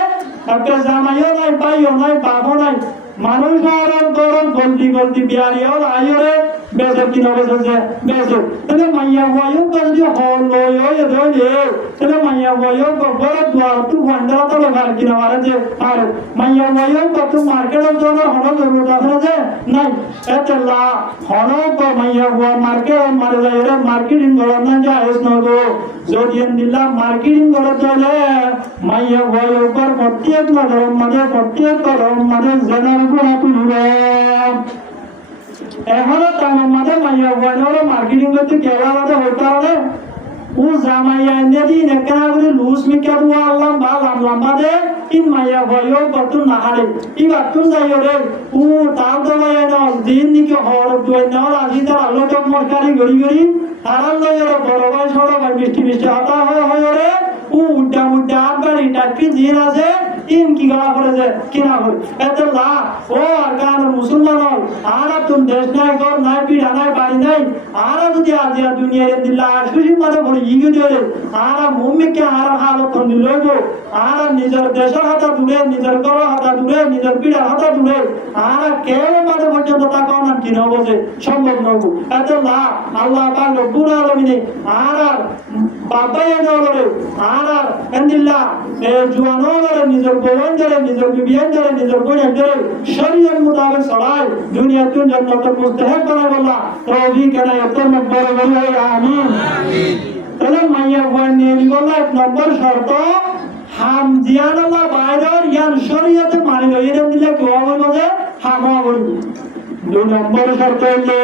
একটা জামাইও নাই ভাইও নাই বাবও নাই মানুষ আর গরম গলতি গলতি বিয়ারি আর আইরে বেজে কিনা বেজে বেজে তাহলে মাইয়া গুয়ায়ো যদি হল লয় দে তাহলে মাইয়া গুয়ায়ো বড় দুয়ার তু গন্ডা তো লাগার কিনা মারে যে আর মাইয়া গুয়ায়ো কত মার্কেটের জন্য হল জরুরত আছে যে নাই এতলা হল তো মাইয়া গুয়া মার্কেট মারে যাইরে মার্কেটিং করা না জায়েজ নগো যদি দিলা মার্কেটিং করে চলে মাইয়া গুয়ায়ো পর প্রত্যেক নগরম মানে প্রত্যেক গরম মানে জানার গুণা তুলবে এখন তার মধ্যে মাইয়া গুয়ায়ো মার্কেটিং করতে কেলা মধ্যে হইতে হবে ও জামাইয়া নেদি নেকনা করে লুজ মিকা দুয়া আল্লাহ বা লম্বা দে ইন মাইয়া গুয়ায়ো গতুন নাহারে ই গতুন যাইও রে ও তাল দমাইয়া না দিন নিকে হর দুই না আজি তার আলো টক মরকারি গড়ি গড়ি তারাল লইরে বড় ভাই ছোট ভাই মিষ্টি মিষ্টি হতা হয় রে ও উড্ডা উড্ডা আবারি টাকি জিন আছে ইন কি গলা করেছে কিনা করে এত লা ও আর গান মুসলমান আর তুমি দেশ নাই ঘর নাই পিড়া নাই বাড়ি নাই আর যদি আজ দুনিয়ার দিল্লা সুজি মানে বড় ইগো ধরে আর মুমিকে আর হালত লইব আর নিজের দেশের হাতা দূরে নিজের ঘর হাতা দূরে নিজের পিড়া হাতা দূরে আর কেউ মানে পর্যন্ত তা কোন কিনা বসে সম্ভব নব এত লা আল্লাহ পাক রব্বুল আলামিন আর বাবা এনে আর এন্দিল্লা এ জুয়ানো করে নিজের বউন ধরে নিজের বিবিয়ান ধরে নিজের বউন ধরে শরীয়ত মোতাবেক চলায় দুনিয়া তুন জান্নাত মুস্তাহিক বানায় বলা তৌফিক কেনা এত মকবুল বলে আমিন তাহলে মাইয়া বউন নিয়ে বলা এক নম্বর শর্ত হাম জিয়ানাল্লাহ বাইরের ইয়ান শরীয়তে মানি লইয়ে দিলে কি হবে বলে হামা করিব 2 নম্বর শর্ত হইলে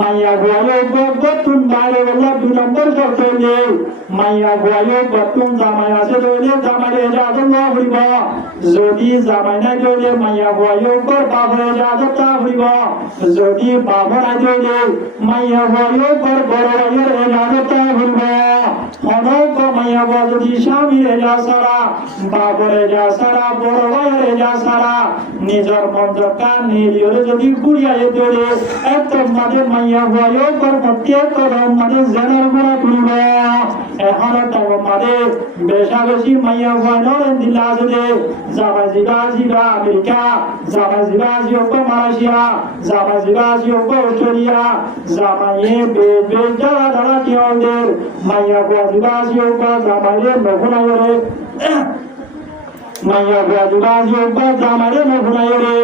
মাইয়া গোয়ালে বতুন বাইরে বললা 2 নম্বর শর্ত হইলে মাইয়া গোয়ালে বতুন জামাই আছে দইলে জামাইরে ইজাজত না হইব যদি জামাই নাই দইলে মাইয়া গোয়ালে উপর বাবার ইজাজত না হইব যদি বাবা নাই দইলে মাইয়া গোয়ালে উপর বড় ভাইয়ের ইজাজত না হইব অনক মাইয়া গোয়া যদি স্বামীর ইজাজত ছাড়া বাবার ইজাজত ছাড়া বড় ভাইয়ের ইজাজত ছাড়া নিজের মনটা নিরিয়রে যদি গুড়িয়ায় দইলে একদম মাঝে মাইয়া গোয়ালে উপর প্রত্যেক কদম মাঝে জেনার গোড়া তুলব এখন টাইম মাঝে বেশা বেশি মাইয়া গোয়ালে দিলা আছে জামাই জিবা আমেরিকা জামাই জিবা মালয়েশিয়া জামাই জিবা অস্ট্রেলিয়া জামাইয়ে যারা যারা টিয়দের মাইয়া গোয়া জিবা জামাইরে নখুনাইরে মাইয়া গোয়া জিবা জামাইরে নখুনাইরে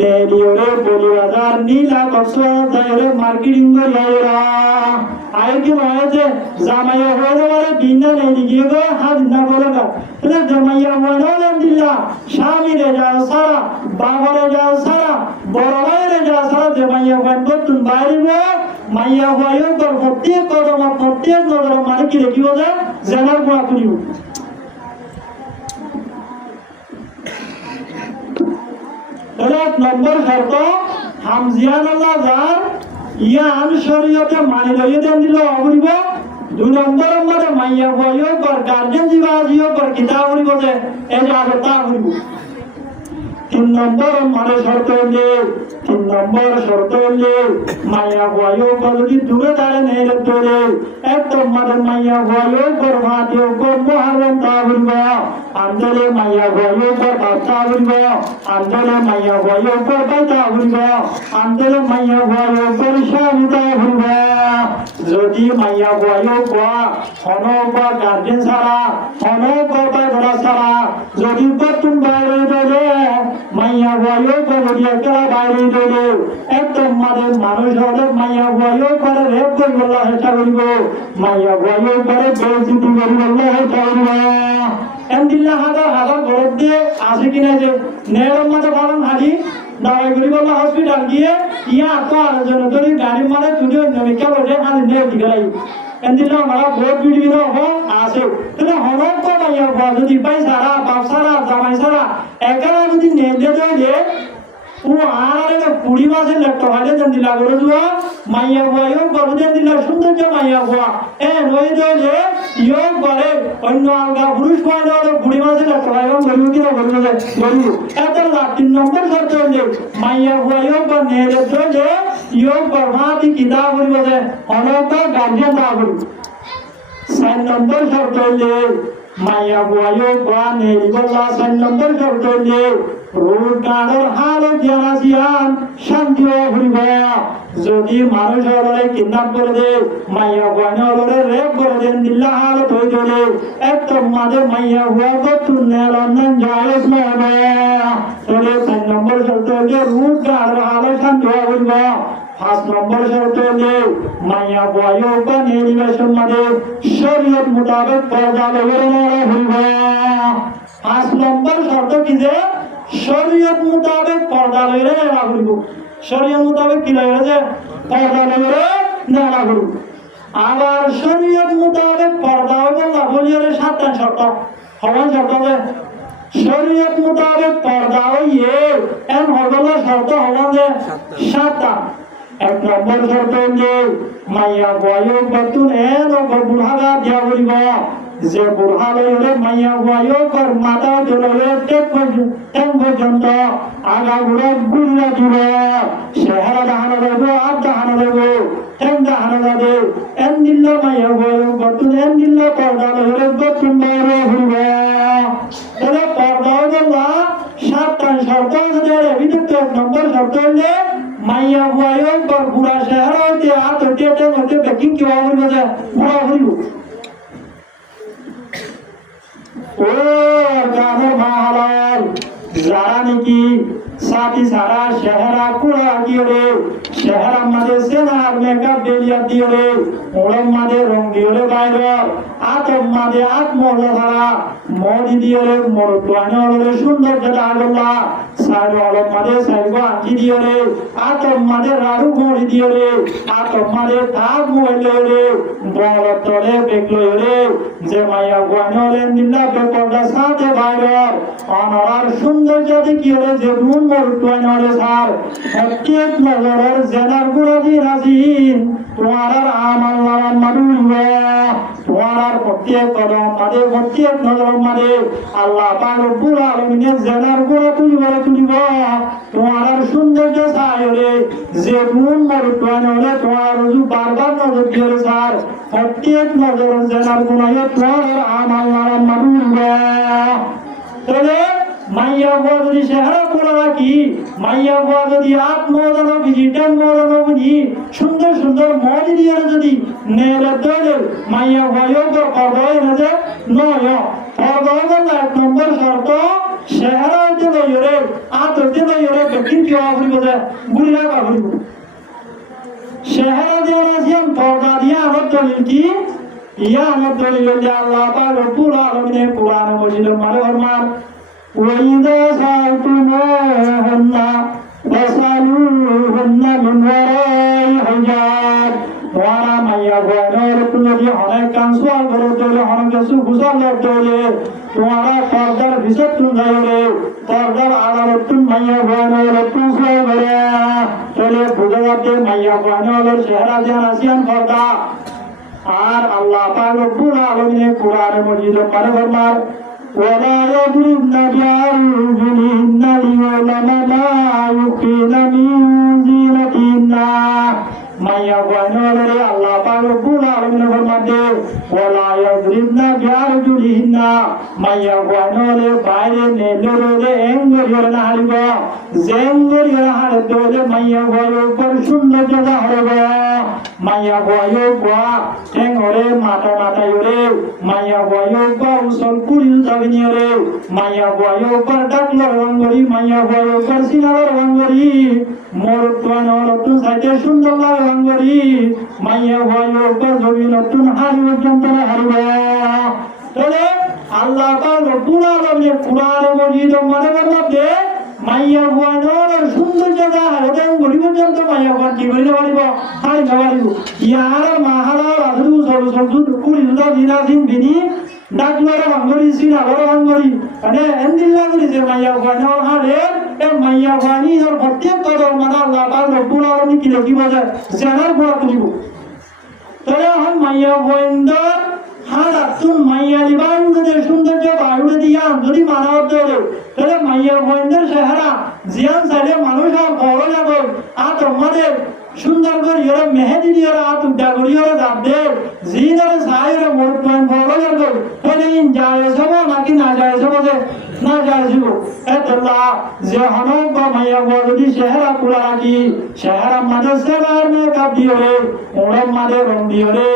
নেলিওরে বলিবাজার নীলা কক্সবাজারে মার্কেটিং করিয়া আয় কি হয়েছে জামাইয়া হয়ে যাওয়ারে বিনা নেই গিয়ে গো হাত না বলে না এটা জামাইয়া হয়ে দিলা স্বামী রে যাও সারা বাবারে যাও সারা বড় ভাইরে যাও সারা জামাইয়া হয়ে নতুন বাইরে মাইয়া হয়ে প্রত্যেক কদম প্রত্যেক নজর মানে কি রেখিব যে জেনার গোড়া তুলিব এক নম্বর শর্ত হামজিয়ান আল্লাহ যার ইয়ান শরীয়তে মানি লইয়ে দেন দিল অবরিব 2 নম্বর মধ্যে মাইয়া বইও পর গার্জেন জিবাজিও পর কিতাব হইব যে এই যে আদতা হইব 3 নম্বর মানে শর্ত হইলে 3 নম্বর শর্ত হইলে মাইয়া বইও পর যদি দূরে দাঁড়ে নেই ধরে একদম মানে মাইয়া বইও পর ভাতিও পর মুহররম তা হইব আন্দরে মাইয়া বইও পর বাচ্চা হইব আন্দরে মাইয়া বইও পর বাচ্চা হইব আন্দরে মাইয়া বইও পর শাহিদা হইব যদি মাইয়া বইও পর হনবা গার্জেন ছাড়া হনবা ধরা ছাড়া যদি বতুন বাইরে দলে মাইয়া বইও পর একেলা বাইরে দলে একদম মানে মানুষ হলে মাইয়া বইও পর রেপ করি বলা চেষ্টা করিব মাইয়া বইও পরে বেইজ্জতি করি বলা চেষ্টা করিব এমদিল্লা হাজার হাজার ঘর দিয়ে আছে কিনা যে নেড়ম মাঝে পালন হাজি দাওয়াইগুড়ি বললা হসপিটাল গিয়ে ইয়া তো আলোচনা করি গাড়ি মারে তুলে নমিকা বলে হাজি নেড় দিগাই এমদিল্লা আমরা বহুত ভিডিও হো আছে তাহলে হনক তো মাইয়া ঘর যদি পাই সারা বাপ সারা জামাই সারা একারা যদি নেড়ে দেয় ও আরে পুরি মাসে লেট্টো হালে দেন দিলা করে দুয়া মাইয়া বইও করে দেন দিলা সৌন্দর্য মাইয়া বয়া এ নই দলে ইয়ো করে অন্য আলগা পুরুষ হয় না পুরি মাসে লেট্টো হালে গরিব কি না গরিব গরিব এত 3 নম্বর শর্ত হইলে মাইয়া বইও বা নেড়ে দলে ইয়ো বরবাদি কিতাব হইব যে অনকা গার্জিয়ান না হইব 4 নম্বর শর্ত হইলে মাইয়া বইও বা নেড়ে বলা 4 নম্বর শর্ত হইলে রোড গাড়র হালত জানাজিয়ান শান্তি হইব যদি মানুষ হলে কিডন্যাপ করে দে মাইয়া বয়না হলে রেপ করে দেন দিল্লা হালত হয়ে গেলে একদম মাঝে মাইয়া হওয়া বতুন নেলন জায়েজ না হবে তাহলে 4 নম্বর শর্ত হলে রোড গাড়র হালত শান্তি হইব 5 নম্বর শর্ত হলে মাইয়া বয়ও বা নির্বাচন মাঝে শরীয়ত মোতাবেক পর্দা লগানো হইব 5 নম্বর শর্ত কি যে শরীয়ত মোতাবেক পর্দা লইরে নেওয়া করিব শরীয়ত মোতাবেক কি লইরে যে পর্দা লইরে নেওয়া করিব আবার শরীয়ত মোতাবেক পর্দা হইব না বলিয়ে 7টা শর্ত হওয়ার শর্ত যে শরীয়ত মোতাবেক পর্দা হইয়ে এম হগলা শর্ত হওয়া যে 7টা 1 নম্বর শর্ত যে মাইয়া বয়ও বতুন এন বুড়াগা দিয়া করিব যে বুড়ালে মাইয়া বয়ও কর মাথা জলে টেক পর্যন্ত আগা ঘুরে গুড়িয়া দিব চেহারা দাহানো দেব আপ দাহানো দেব ঠেং দাহানো যাবে এন দিল মাইয়া বয়ও বতুন এন দিল পর্দা লইলে বতুন বাইরে ঘুরবে তাহলে পর্দা বললা 7টা শর্ত আছে এবিতে 1 নম্বর শর্ত হইলে মাইয়া বয়ও কর বুড়া চেহারা হইতে হাত হইতে হইতে বেকিং কি হইব যে বুড়া হইব ও গানের মাহালাল যারা নাকি সাথী সারা চেহারা কুড়া গিয়ে চেহারা মাঝে সেনার মেকআপ বেরিয়া দিয়ে রে ওরম মাঝে রং দিয়ে রে বাইরে আতম মাঝে আত্মজা ধারা মদি দিয়ে রে মরুয়ানে হলে সুন্দর যেটা আগলা সাইড অলম মাঝে সাইড আঁকি দিয়ে রে আতম মাঝে রাড়ু গড়ি দিয়ে রে আতম মাঝে ধাপ মহিলে রে বল তলে বেগলো রে যে মাইয়া গুয়ানে হলেন দিল্লা বেপরটা সাথে বাইরে অনরার সৌন্দর্য দেখিয়ে রে যে গুণ মরুয়ানে হলে সার প্রত্যেক নজরের জেনার গুলো দিন আসিন তোমার আমার নাম মানুষ তোমার প্রত্যেক কদম মাঝে প্রত্যেক নজর মাঝে আল্লাহ পাক রব্বুল আলামিনের জেনার গুলো তুলিব তোমার সৌন্দর্য সায়রে যে গুণ মরুয়ানে হলে তোমার বারবার নজর দিয়ে স্যার প্রত্যেক নজর জেনার গুলো তোমার আমার নাম মানুষ তাহলে মাইয়া বুয়া যদি চেহারা করে রাখি মাইয়া বুয়া যদি আত্মদানো বুঝি টানো বুঝি সুন্দর সুন্দর মদি দিয়ে যদি নেড়ে দলে মাইয়া বুয়া করবে না যে নয় করবে না এক নম্বর শর্ত চেহারা হইতে নইরে আত হইতে নইরে ব্যক্তি কি হইব যে গুড়িয়া হইব চেহারা দিয়ে আসেন পর্দা দিয়ে আমার দলিল কি ইয়া আমার দলিল আল্লাহ পাক রব্বুল আলামিনের কোরআন মজিদ মারে ফরমান وإذا سألتموهن فاسألوهن من وراء حجاب وأنا من يقول لكم الذي أنا كان سؤال برضو أنا كسر بزار برضو وأنا فردر بزت غيره فردر على رتم من يقول لكم سؤال برا تلي بزرگ من يقول لشهر جانسيان فردا আর আল্লাহ পাক রব্বুল আলামিনের কোরআনে মজিদ পারে ফরমান ولا يضربن بأرجلهن ليعلم ما يخفين من زينتهن মাইয়া বয়নরে আল্লাহ পাক রব্বুল আলামিন ফরমাতে ওয়ালা ইয়াযরিবনা বিআরজুলিহিন্না মাইয়া বয়নরে বাইরে নেলরে এঙ্গরিয়র না হারিব জেঙ্গরিয়র হারদরে মাইয়া বয় উপর সুন্দর জায়গা হবে মাইয়া বয় গোয়া টেঙ্গরে মাথা ইরে মাইয়া বয় উপর উসল কুরিল দাবিনিরে মাইয়া বয় উপর ডাকলর রঙ্গরি মাইয়া বয় উপর সিনার রঙ্গরি মোর তোয়ানর তু সাইতে সুন্দর লাগে রঙ্গরি মাইয়া বয় উপর জমি নতুন হারি পর্যন্ত হারিবে তাহলে আল্লাহ পাক রব্বুল আলামিনের কোরআন মজিদ মানে বলতে মাইয়া বয়নর সুন্দর জায়গা হারদে গরি পর্যন্ত মাইয়া বয় কি করিতে পারিব হারি না পারিব ইয়ার মাহারা রাজু সরু কুরিল দিনাদিন বিনি ডাকলর রঙ্গরি সিনার রঙ্গরি মানে এন্দিল্লা করি যে মাইয়া বয়নর হারে মাইয়া বাণী আর প্রত্যেক কদম মানে আল্লাহ পাক রব্বুল আলামিন কি লিখিব যে জানার গুণা তুলিব তাহলে এখন মাইয়া বয়ন্দর হার আতুন মাইয়া দিবাঙ্গদের সৌন্দর্য বায়ুড়ে দিয়া যদি মানা ধরে তাহলে মাইয়া বয়ন্দর চেহারা জিয়ান চাইলে মানুষ আর বড় যাবে আর তোমাদের সুন্দর করে এরা মেহেদি দিয়ে আর উদ্যা করি ওরা যাবে জিনারে সাইরে মোট পয়েন্ট বড় যাবে তাহলে ইন যায় সব নাকি না যায় সব না যায় যাব এতলা যে হনক বা মাইয়া যদি চেহারা কুলা রাখি চেহারা মাঝে সেবার মেকআপ দিয়ে রে ওরম মাঝে রং দিয়ে রে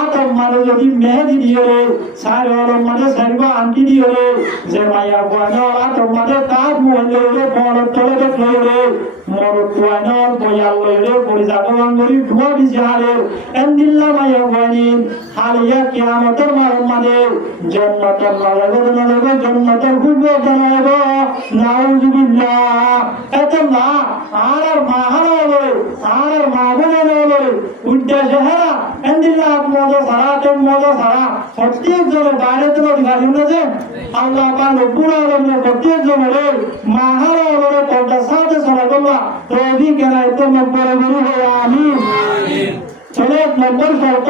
আতম মাঝে যদি মেহেদি দিয়ে রে সাইরে ওরম মাঝে সাইবা আংটি দিয়ে রে যে মাইয়া আতম মাঝে তাপ মহলে রে বড় তলে দেখলে রে মরুয়ানর বয়াল রে পরিজাত গরি ধোয়া বিজারে এন্দিল্লা মাইয়া বানিন হালিয়া কিয়ামতের মাঝে জান্নাতের লাগবে জান্নাতের খুব জানাব নাউজুবিল্লাহ এতলা আর মাহারে আর মাবনে উদ্দেশ্য চেহারা এন্দিল্লা আপনাদের সারা প্রত্যেক জনের বাইরে তো গালি উঠেছে আল্লাহ পাক রব্বুল আলামিনের প্রত্যেক জনের মাহারে পর্দা সাথে সরাগল্লা তো অভি কেনা তো নম্বরে গুরু হয় আমিন চলে এক নম্বর শর্ত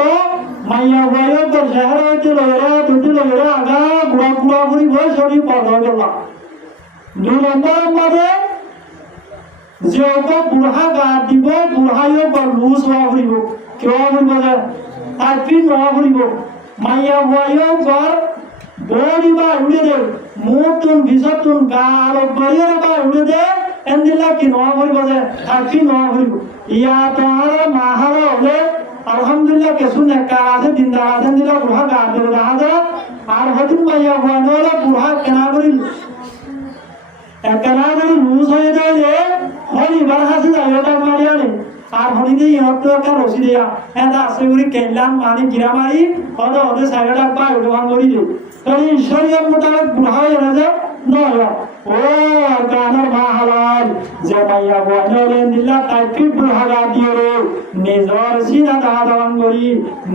মাইয়া বয়ের তো চেহারা হইতে লইরা আগা গুড়া ঘুরি বই সরি পর্দা করলা 2 নম্বর মধ্যে যে বুড়া গা দিব বুড়াইও বা লুজ হওয়া ঘুরিব কেউ ঘুরব আর ফির হওয়া ঘুরিব মাইয়া বয়েও ঘর বড়ি বা উড়ে দে মুতুন ভিজতুন গা আলো গড়িয়ে বা উড়ে দে এন্দিলা কি নয়া ঘুরিব যে আর ফির নয়া ঘুরিব ইয়া তো আর মাহারা হলে আলহামদুলিল্লাহ কিছু নেকা আছে দিনদার আছে দিলা বুড়া গা ধরে দেখা যায় আর হয়তো মাইয়া বয়ের বুড়া কেনা করিল কেনা করে লুজ হয়ে যায় যে হলিবার হাসি যায় ওটা মারিয়া নেই আর হনিদে ইহত একটা রসি দেয়া এটা আছে করে কেলাম মানে গিরামারি ওদের সাইডে ডাকবা ওটা করি দে তাহলে ঈশ্বরীয় মোতাবেক বুড়া হয়ে যাবে নয় ও গানের মাহালাল যে মাইয়া বয়নলেন দিলা তাই ফিট বুড়া দিয়ে রে নিজর সিনা দাহা দাওয়ান করি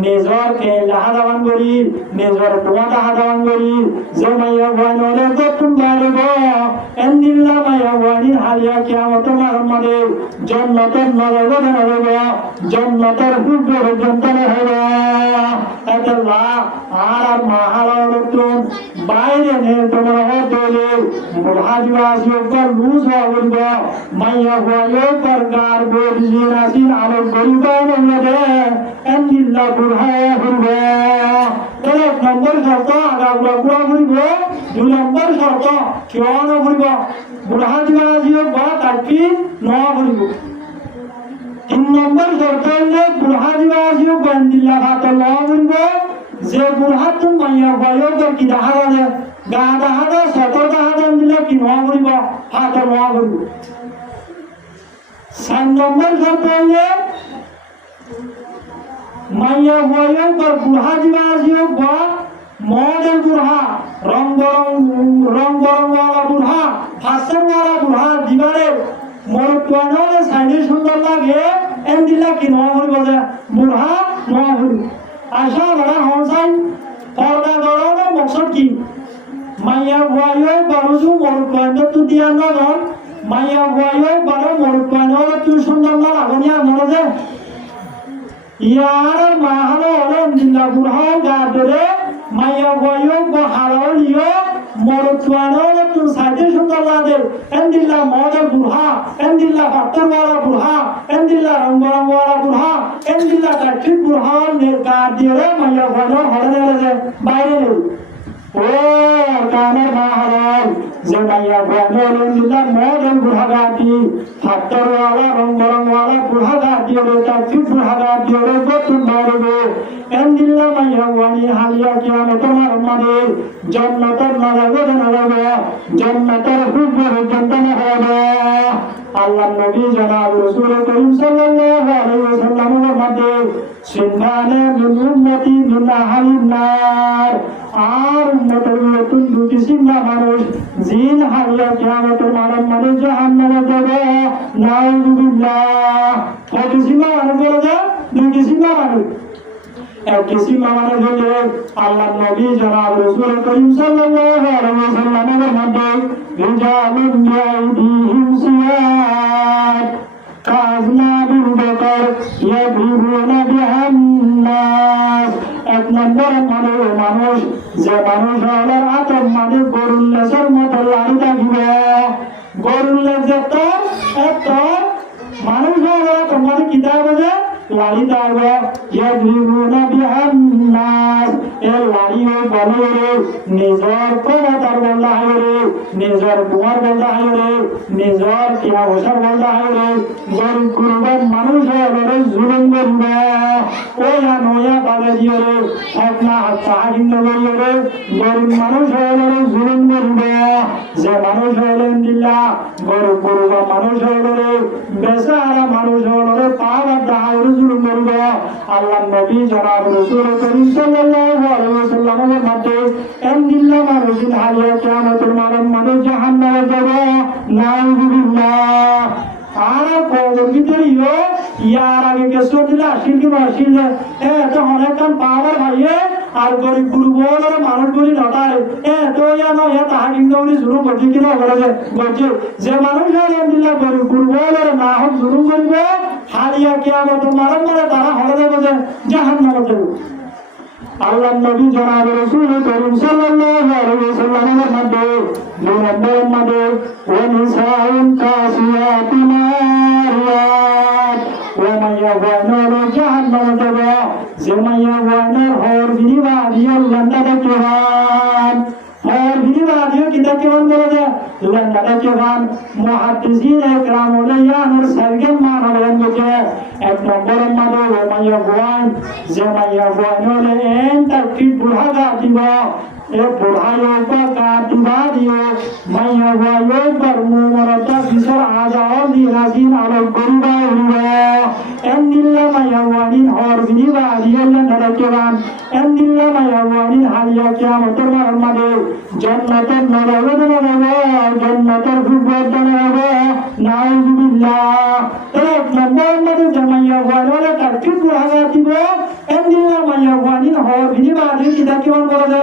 নিজর কেলা দাওয়ান করি নিজর দোয়া দাহা দাওয়ান করি যে মাইয়া বয়নলেন গতুন বাড়িব এন্দিল্লা মাইয়া বয়নি হালিয়া কিয়ামত মারমাদে জন্নতের নরগত নরগ জন্নতের হুব পর্যন্ত হইব এতলা আর মাহালাল তুন বাইরে নে তোমার হতলে মুহাজিবাসী কর লুজ হইব মাইয়া বয়ন করগার বলি নাসিন আলো বলিব নদে এন্দিল্লা বুড়া হইব এক নম্বর শর্ত আগাগুলা বুড়া হইব দুই নম্বর শর্ত কেউ না হইব মুহাজিবাসী বা তাকি ন হইব তিন নম্বর শর্ত হইলে মুহাজিবাসী বান্দিল্লা হাত ন হইব যে বুড়া তুমি মাইয়া বয়ন কর কি দেখা যায় গা দেখা যায় সতর দেখা যায় মিলে কি ন হইব হাত ন হইব 4 নম্বর শর্ত হইলে মাইয়া বয়ন কর বুড়া দিবাসী বা মডেল বুড়া রং বরং ওয়ালা বুড়া ফাসর ওয়ালা বুড়া দিবারে মোর কোনরে সাইডে সুন্দর লাগে এন্দিলা কি ন হইব যে বুড়া ন হইব আশা বড় হনসাই পর্দা গরম মকসদ কি মাইয়া বয়ন করজু মোর কোন তো দিয়া না দন মাইয়া বয়ন বড় মোর কোনরে তুই সুন্দর না লাগনিয়া মরে যে ইয়ার মাহালো হলো দিল্লা বুড়া গাদরে মাইয়া বয়ন বহালো লিও মোর কোনরে তুই সাইডে সুন্দর লাগে এন্দিল্লা মডেল বুড়া এন্দিল্লা ফাটর ওয়ালা বুড়া এন্দিল্লা রংবরং ওয়ালা বুড়া এন্দিল্লা কাঠিক বুড়া নে গাদরে মাইয়া বয়ন হলে যে বাইরে ও কানের মাহালাল যে মাইয়া বয়ন দিল্লা মডেল বুড়া গাদি ফাটর ওয়ালা রংবরং ওয়ালা বুড়া গাদি রে কাঠিক বুড়া গাদি রে গতুন মারবে এন্দিল্লা মাইয়া ওয়ানি হালিয়া কিয়ামত মারমাদে জান্নাতের নরগত নরগ জান্নাতের হুব পর্যন্ত হবে আল্লাহ নবী জনাব রাসূল করিম সাল্লাল্লাহু আলাইহি ওয়াসাল্লামের মধ্যে সিনহানে মিন উম্মতি মিন আহলিন নার আর উম্মতের নতুন দুটি সিংহা মানুষ জিন হালিয়া কিয়ামতের মারমাদে জাহান্নামে যাবে নাউযুবিল্লাহ কত সিংহা মানুষ বলে দুটি সিংহা মানুষ किसी मामले बोले अल्लाह नबी जनाब रसूल करीम सल्लल्लाहु अलैहि वसल्लम के मध्य रिजालुन याइदिहिम सियाद काजना बिन बकर यदरिबुना बिहन्नास एक नंबर মানুষ যে মানুষ হলো আতম মানে গরুর লেজের মতো লাড়ি থাকিবে গরুর লেজের তো এত মানুষ হলো তোমার কিতাব যে লাড়ি থাকবে ইয়াদরিবুনা বিহান্নাস এর লাড়িও বলে নিজের ক্ষমতার বলতে হয় নিজের কুমার বলতে হয় নিজের কিনা বসার বলতে হয় গরিব গুরুবের মানুষ হলে জুলুম করবে ওয়া নয়া পাবে দিয়ে হক না তাহারিন করিয়ে গরিব মানুষ হলে জুলুম করবে যে মানুষ হলেন দিল্লা গরিব গুরুবের মানুষ হলে বেচারা মানুষ হলে পাওয়ার দাহার জুলুম করবে আল্লাহ নবী জনাব রাসূল করিম সাল্লাল্লাহু আলাইহি ওয়াসাল্লামের মধ্যে এন্দিল্লা মানুষিন হালিয়া কিয়ামতের মারমাদে জাহান্নামে যাবে নাউযুবিল্লাহ আর কবর ভিতরে ইয়ার আগে কেসো দিলা আসিল কি আসিল তো অনেক কাম পাওয়ার ভাইয়ে আর গরিব গুরুবর মানুষ বলি নটারে তো ইয়া না ইয়া তাহা কিন্তু শুরু করছি কিনা বলে বলছে যে মানুষ আলহামদুলিল্লাহ গরিব গুরুবর না হোক শুরু করবে হালিয়া কিয়ামত মারমাদে তারা হলে যাবে যে জাহান্নামে যাবে আল্লাহ নবী জনাব রাসূল করিম সাল্লাল্লাহু আলাইহি ওয়াসাল্লামের মধ্যে দুই নম্বর মধ্যে ওয়া নিসাউন কাসিয়াতুন আরিয়াত ওয়া মাইয়া ওয়ানার জাহান্নামে যাবে যে মাইয়া ওয়ানার হর বিনিবা দিয়াল লন্ডাতে কিরান হর বিনিবা দিও কিতা কিরান বলে যে লন্ডাতে কিরান মুহাদ্দিসিন ইকরাম ওলাইয়ান সারগেন মানা বলেন যে এক নম্বর মধ্যে ওয়া মাইয়া ওয়ান যে মাইয়া ওয়ানার এন তাকিদ বুড়া দিবা e burhayo pa katibadiyo maya wayo barmu marata bisar ajaon di rasin alo gurba uriba endilla maya wanin hor bini wadiyo nadakeran endilla maya wanin haliya kiamator mahamade jannator narawa jannator hubatan narawa nauzubillah ek number made jamaya wala tarkib burhagatibo endilla maya wanin hor bini wadiyo idakiwan bolade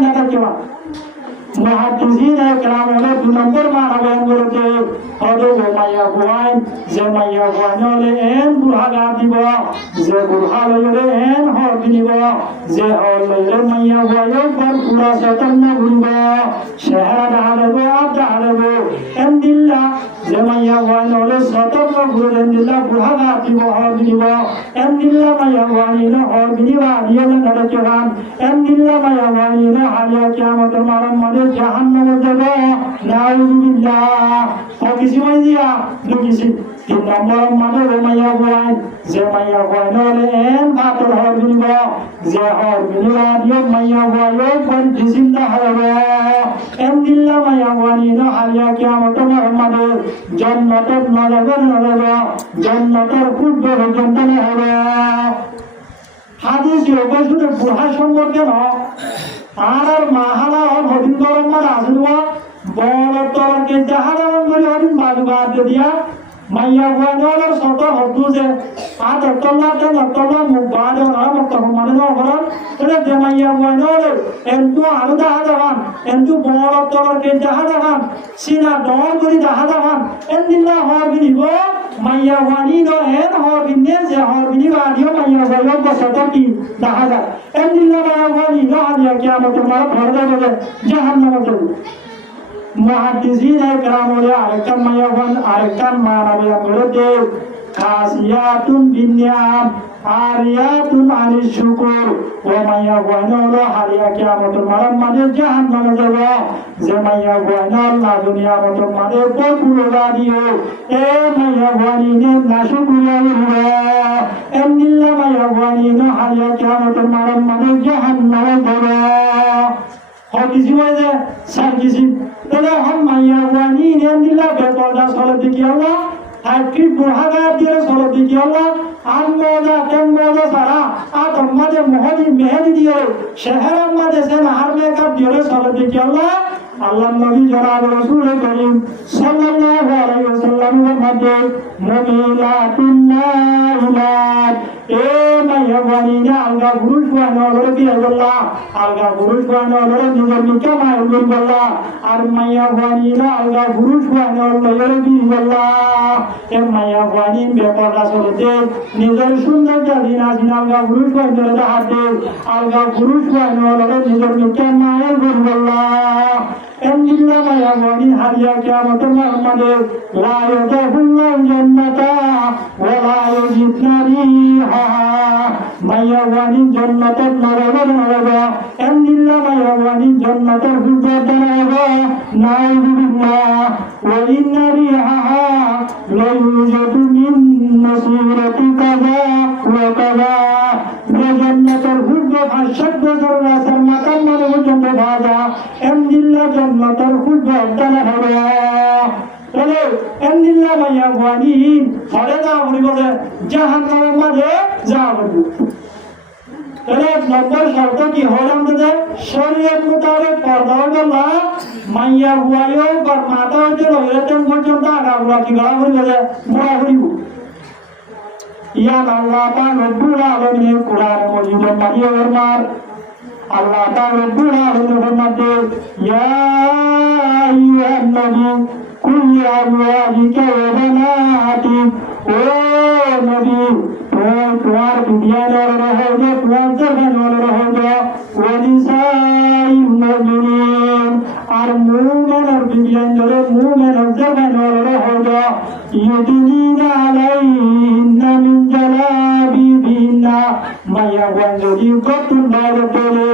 nadakewan muhaddithin kalam ole 2 number mana bayan করতে হবে মাইয়া গোয়াইন যে মাইয়া গোয়াইনলে N বুড়াগা দিব যে বুড়াললে N হর দিব যে হললে মাইয়া গোয়াইন পর পুরা সতন না ঘুরব শহর ডালব ডালব এন দিল্লা যে মাইয়া গোয়াইনলে সতন না ঘুরে দিল্লা বুড়াগা দিব হর দিব এন দিল্লা মাইয়া গোয়াইন হর দিব দিও না চহান এন দিল্লা মাইয়া গোয়াইন হালিয়া কিয়ামতের মারম মানে জাহান্নামে যাবে নাউজুবিল্লাহ ও কিছু মাই দিয়া দুকিছি 3 নম্বর মানে মাইয়া গোয়াইন যে মাইয়া গোয়াইনলে এন ভাতর হর দিব যে হর দিব দিও মাইয়া গোয়াইন কোন দিছিন্দা হবে এন দিল্লা মাইয়া গোয়াইন হালিয়া কিয়ামতের মারম মানে জান্নাতের নরবের নরবে জান্নাতের পূর্ব পর্যন্ত হবে হাদিস যোগে শুনে বুড়া সম্পর্কে ন আর মাহালা হদিন গরম মানে আসুয়া বড় তরকে জাহাদান করে হদিন বাজুগাত দিয়া মাইয়া গোয়ানোর সত হদু যে আ ততলা তে নতলা মুবাদ না মত মানে ন হরন এলে যে মাইয়া গোয়ানোর এন্টু আলুদা হাদান এন্টু বড় তরকে জাহাদান সিনা দর করে জাহাদান এন্দিল্লা হর বিনিব মাইয়া গোয়ানি ন এন হর বিনে যে হর বিনি বাদিও মাইয়া গোয়ানোর বসত কি জাহাদা এন্দিল্লা মাইয়া গোয়ানি ন হাদিয়া কিয়ামত মার ফরদা হবে জাহান্নামে যাবে muhaddithin kalam ole arekan mayawan arekan manabiya murade khasiyatun binyam ariyatun anis syukur wa mayawan lo hariya kiamatul malam mane jahannam jawa je mayawan la dunia matul mane bokulu radio e mayawan ne nashukuriya ura endilla mayawan no hariya kiamatul malam mane jahannam jawa ho kisi waje sar kisi তাহলে हम মাইয়া ওয়ানি নেন্দিলা বেপরদা সলতে কি আল্লাহ আকি বুড়াগা দিয়ে সলতে কি আল্লাহ আম মজা কেম মজা সারা আ তোমাদের মহদি মেহেদি দিয়ে শহর আমাদের সে নাহার মেকআপ দিয়ে সলতে কি আল্লাহ আল্লাহ নবী জনাব রাসূল করিম সাল্লাল্লাহু আলাইহি ওয়াসাল্লাম মধ্যে মুমিনাতুন নাইলাত এ মাইয়া ওয়ানি না আলগা পুরুষ ওয়ানো হলো কি আল্লাহ আলগা পুরুষ ওয়ানো হলো নিজের মুখে মায় বললা আর মাইয়া ওয়ানি না আলগা পুরুষ ওয়ানো হলো কি আল্লাহ এ মাইয়া ওয়ানি বেপরদা চলতে নিজের সুন্দর জাতি না আলগা পুরুষ ওয়ানো হলো হাতে আলগা পুরুষ ওয়ানো হলো নিজের মুখে মায় বললা endilla maya wani hariya kiamatul mahmade la yadkhulul jannata wa la yajidna riha maya wani jannatul narawa endilla maya wani jannatul hubbatana nauzubillah wa inna riha la yujadu min nasirati kaza wa kaza jannatul hubbat ashaddu zarratan makamman wajhu bhaja endilla jannatul hubbat tanahara তাহলে endilla maya wani হরে না বলি বলে জাহান্নামের মাঝে যাব তাহলে নম্বর শর্ত কি হল আমাদের শরীয়ত মোতাবেক পর্দা করলা মাইয়া হুয়ায়ও বা মাতা হইতে রয়েছেন পর্যন্ত আগাগুলা কি গলা করি বলে মোড়া করিব ইয়ান আল্লাহ পাক রব্বুল আলামিন কোরআন মজিদে মারিয়ে ফরমান আল্লাহ পাক রব্বুল আলামিন ফরমাতে ইয়া আইয়ুহান নবী কুল ইয়া আজওয়াজিকা ওয়া বানাতি ও নবী তোমার বিবিয়ানের রহমে তোমার জানের রহমে ওয়া নিসাই মুমিনিন আর মুমিনের বিবিয়ানের মুমিনের জানের রহমে ইউদিনা আলাইহিন্না মিন জালাবিবিনা মাইয়া ওয়ান যদি গতুন বাইরে পড়ে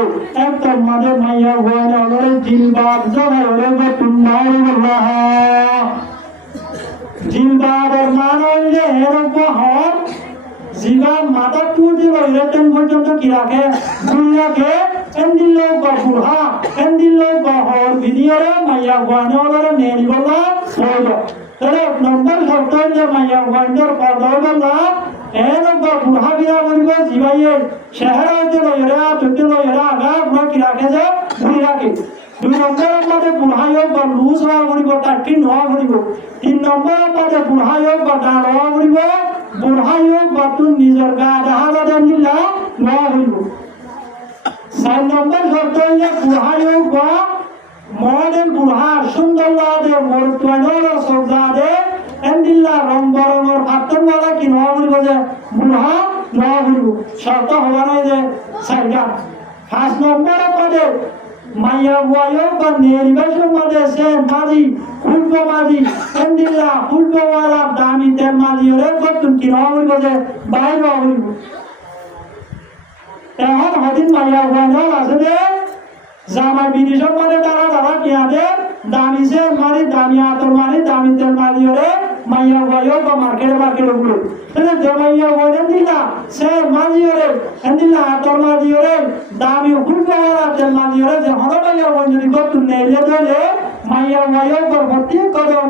একটা মানে মাইয়া ওয়ান ওরে জিলবাব জগায় ওরে গতুন বাইরে আল্লাহ জিলবাবের মানে হইলে এরকম হন জীবন মাথা টুটি রইলেন পর্যন্ত কি রাখে দুই রাখে এন্দিলো বা বুড়া এন্দিলো বা হর ভিডিওরে মাইয়া গয়নরে নেনি বলা হইল তাহলে এক নম্বর শর্ত যে মাইয়া গয়নর পর্দা বলা এন বা বুড়া বিয়া করিব জিবাইয়ে শহর হইতে লইরা তুতে লইরা আগা বুড়া কি রাখে যে বুড়ি রাখে দুই নম্বরের মধ্যে বুড়াই হোক বা লুজ হওয়া করিব টাট্টি নোয়া করিব তিন নম্বরের মধ্যে বুড়াই হোক বা ডাল হওয়া করিব বুড়াই হোক বা তোর নিজের গা দেখা যাতে নিলা নোয়া করিব 4 নম্বর শর্ত হইলে বুড়াই হোক বা মডেল বুড়া সুন্দর লাগে মরুত্বানোর সৌজাদে এন্দিল্লা রং বরঙর পাত্তন বলা কি নোয়া করিব যে বুড়া নোয়া করিব শর্ত হওয়া নয় যে 5 নম্বরের মধ্যে মাইয়া বুয়ায়ো বা নির্বাচন মধ্যে সে মাঝি ফুলবো মাঝি এন্দিল্লা ফুলবোওয়ালা দামি তেল মাঝি ওরে কতুন কি নোয়া করিব যে বাইর করিব এখন হদিন মাইয়া বুয়ানো আছে যে জামাই বিদেশত মানে তারা কিয়াতে দামি সে মারি দামি আতর মারি দামি তেল মারি ওরে মাইয়া বুয়ায়ো বা মার্কেটে গুলো তাহলে যে মাইয়া বুয়ানো দিলা সে মাঝি ওরে এন্দিল্লা আতর মাঝি ওরে দামি ফুলবোওয়ালা তেল মাঝি ওরে যে হলো মাইয়া বুয়ানো যদি কতুন নেইলে ধরে মাইয়া বুয়ায়ো বা প্রত্যেক কদর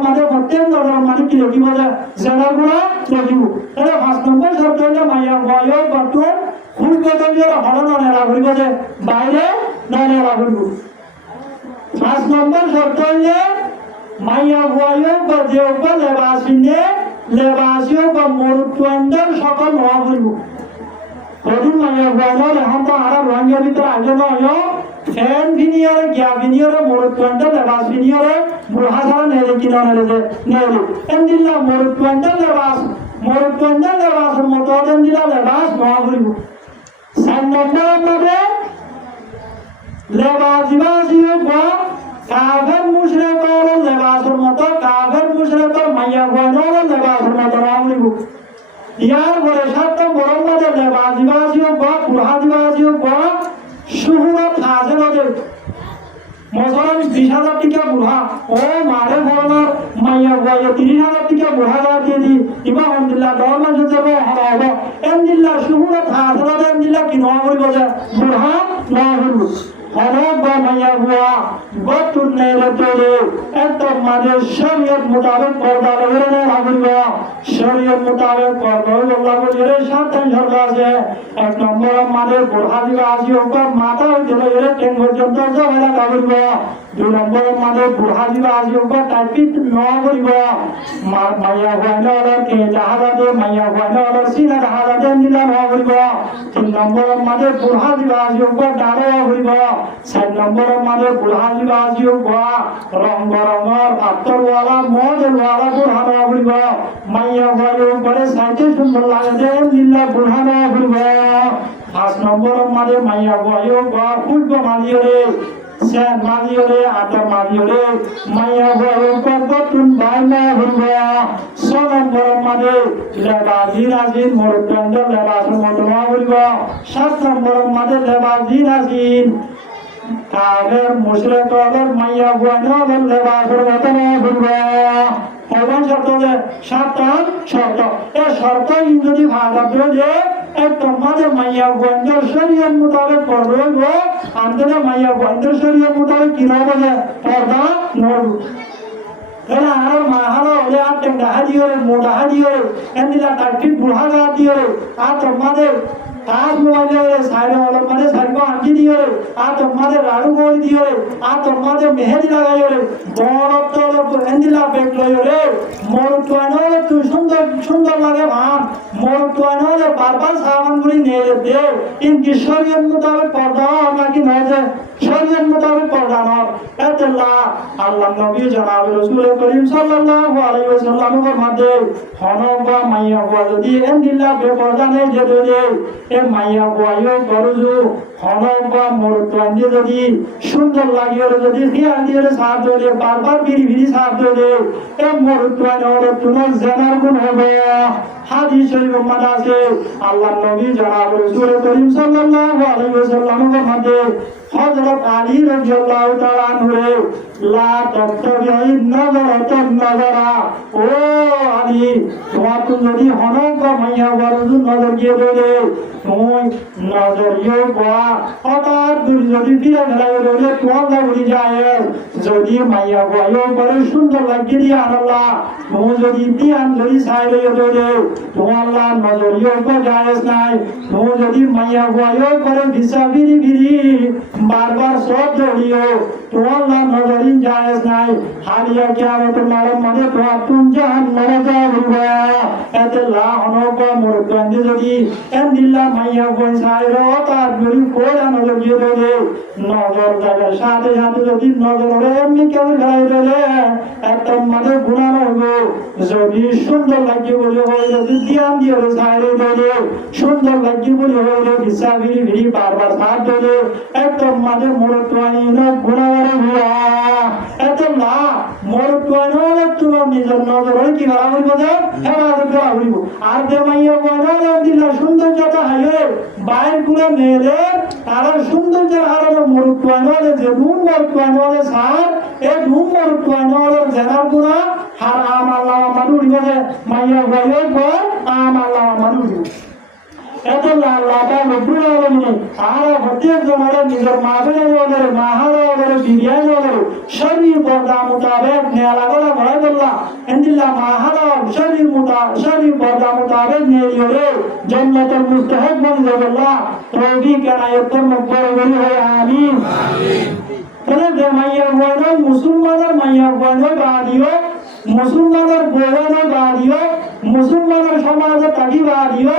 মানে কি লিখিব যে জেলাগুলো লিখিব তাহলে 5 নম্বর শব্দ হইলে মাইয়া বুয়ায়ো বা তোর ফুল কদলিয়ার হলো নেলা করিব যে বাইরে নেলা করিব 5 নম্বর শব্দ হইলে মাইয়া বুয়ায়ো বা যে লেবাসিও বা মরুত্বন্ডের সকল হওয়া করিব কদিন মাইয়া বুয়ায়ো এখন তো আর রঙের ভিতরে আগে নয় ফ্যান ভিনিয়রে গিয়া ভিনিয়রে মরুত্বন্ডের লেবাস ভিনিয়রে বুড়া ছাড়া নেলে কিনা নেলে এন্দিল্লা মরুত্বন্ডের লেবাস মতো এন্দিল্লা লেবাস হওয়া করিব 4 নম্বরের মধ্যে লেবাসিও বা কাফের মুশরিকের লেবাসের মতো কাফের মুশরিকের মাইয়া গয়নার লেবাসের মতো রাউলিব ইয়ার পরে 7 নম্বরের মধ্যে লেবাসিও বা পুরাদিবাসিও বা শুহুরত হাজেলদের মশলার 20,000 টাকা বুড়া ও মারে ভরনার মাইয়া গয়া 30,000 টাকা বুড়া দিয়ে দি ইবা আলহামদুলিল্লাহ দরমান যাব হলো এন্দিল্লাহ শুহুরত হাজেলদের এন্দিল্লাহ কি নোয়া করিব যে বুড়া নোয়া করিব হরব বা মাইয়া গুয়া গতুন নেলে তোলে একদম মানে শরীয়ত মোতাবেক পর্দা লগে না করিব শরীয়ত মোতাবেক পর্দা বলা বলে 7 শর্ত আছে 1 নম্বর মানে বুড়া দিবা আসি উপর মাথা দিলে এর টেন পর্যন্ত জমেলা করিব 2 নম্বর মানে বুড়া দিবা আসি উপর টাইপিট নোয়া করিব মাইয়া গুয়া কে জাহাজা দে মাইয়া গুয়া সিনা জাহাজা দে নিলা নোয়া করিব 3 নম্বর মানে বুড়া দিবা আসি উপর ডাড়া করিব 4 নম্বরের মানে বুড়া দিবাসিও গোয়া রং বরঙর পাত্তরওয়ালা মডেলওয়ালা বুড়া নোয়া করিব মাইয়া গয়ের উপরে সাইতে সুন্দর লাগে যে নিলা বুড়া নোয়া করিব 5 নম্বরের মানে মাইয়া গয়েও গোয়া ফুলবো মালিয়রে সেন মালিয়রে আতর মালিয়রে মাইয়া গয়ের উপর গতুন বাই নোয়া করিব 6 নম্বরের মানে লেবাজিন মরুত্বন্ডের লেবাসের মতো নোয়া করিব 7 নম্বরের মানে লেবাজিন কাফের মুশরিকদের মাইয়া গয়নাদের লেবাসের মতো নোয়া করিব এখন শর্ত যে 7টা শর্ত এই শর্ত যদি ভাগা যে একদম মাঝে মাইয়া গয়নার শরীয়ত মোতাবেক পড়ব আন্তরে মাইয়া গয়নার শরীয়ত মোতাবেক কি হবে যে পর্দা নড়ব এরা আর মাহারা ওলে আর টেঙ্গা হাদিওরে মোড়া হাদিওরে এন্দিলা টাটি বুড়া হাদিওরে আর তোমাদের তাজ মোবাইলে সাইরে অলপ মানে সাইরে আঁকি দিওরে আর তোমাদের রাড়ু গই দিওরে আর তোমাদের মেহেদি লাগাইওরে বড় তো এন্দিলা বেগ লইওরে মোর তোয়ানোরে তুই সুন্দর লাগে ভান মোর তোয়ানোরে বারবার সামান গুলি নিয়ে দে ইনকি শরীয়ত মোতাবেক পর্দা নাকি নয় যে শরীয়ত মোতাবেক পর্দা নয় এতলা আল্লাহ নবী জনাব রাসূল করিম সাল্লাল্লাহু আলাইহি ওয়াসাল্লামের মধ্যে হনবা মাইয়া হওয়া যদি এন্দিলা বেপর্দা নেই যে এ মাইয়া হওয়াও গরজু হনবা মোর তোয়ান্দি যদি সুন্দর লাগিও যদি হিয়া দিয়ে সাথ দিলে বারবার বিড়ি সাথ দিলে এ মোর তোয়ানোরে তুনো জানার গুণ হবে হাদিস শরীফ মধ্যে আছে আল্লাহর নবী জনাব রাসূল করিম সাল্লাল্লাহু আলাইহি ওয়াসাল্লামের মধ্যে হযরত আলী রাদিয়াল্লাহু তাআলা আনহু লা তাত্তাবিউন নাযারাতান নাযারা ও আলী তোমার যদি হনক মাইয়া বরজু নজর দিয়ে দেবে তুমি নজর ইয়ে কোয়া হঠাৎ যদি ফিরে গেলে রোলে তোমার লাগি যায় যদি মাইয়া বয় করে সুন্দর লাগি দিয়া আল্লাহ তুমি যদি দিয়ান যদি সাইলে দেবে তোমার আল্লাহ নজর ইয়ে কো যায় নাই তুমি যদি মাইয়া বয় করে ভিসা বিরি বিরি বারবার সব জড়িও তোমার আল্লাহ নজরিন যায় নাই হারিয়া কিয়ামত মারম মানে তোমার তুম জাহান্নামে যাবে এতে লা হনক মুরতন্দি যদি এন্দিল্লা মাইয়া বয় সাইরো তার গরি কোড়া নজর দিয়ে দেবে নজর জায়গার সাথে সাথে যদি নজরে এমনি কেমন গাই দেবে একটা মানে গুণানো হইব যদি সুন্দর লাগছে বলে হয়ে যদি ধ্যান দিয়ে সাইরে দেবে সুন্দর লাগছে বলে হয়ে ভিসা ভিড়ি ভিড়ি বারবার সাথ দেবে একদম মানে মুরতওয়াইন গুণাগার হওয়া এত না মুরতওয়াইন তোমার নিজের নজরে কি করা হইব যে হেফাজত করা হইব আর যে মাইয়া বয়না দিলা সৌন্দর্যতা হাইয়ে বাইর গুলো নেলে তারা সৌন্দর্যের হারানো মুরতওয়াইন যে ধুম মুরতওয়াইন সার এই ধুম মুরতওয়াইন জেনার গুণা হার আমাল্লাহ মানু উড়িব যে মাইয়া বয় পর আমাল্লাহ মানু উড়িব এত লাটা রব্বুল আলামিন আর প্রত্যেক জনের নিজের মাহফিলে ওদের মাহারা ওদের বিরিয়ানি ওদের শরীর পর্দা মোতাবেক নেলাগলা ভয় বললা এন্দিল্লা মাহারা শরীর পর্দা মোতাবেক নেলিওরে জান্নাতুল মুস্তাহিক বনি যাবল্লা তৌফিক আয়াতুল মকবুল হয় আমিন তাহলে যে মাইয়া বয়ন মুসলমানের মাইয়া বয়ন বাদিও মুসলমানের বয়ন বাদিও মুসলমানের সমাজে তাকি বাদিও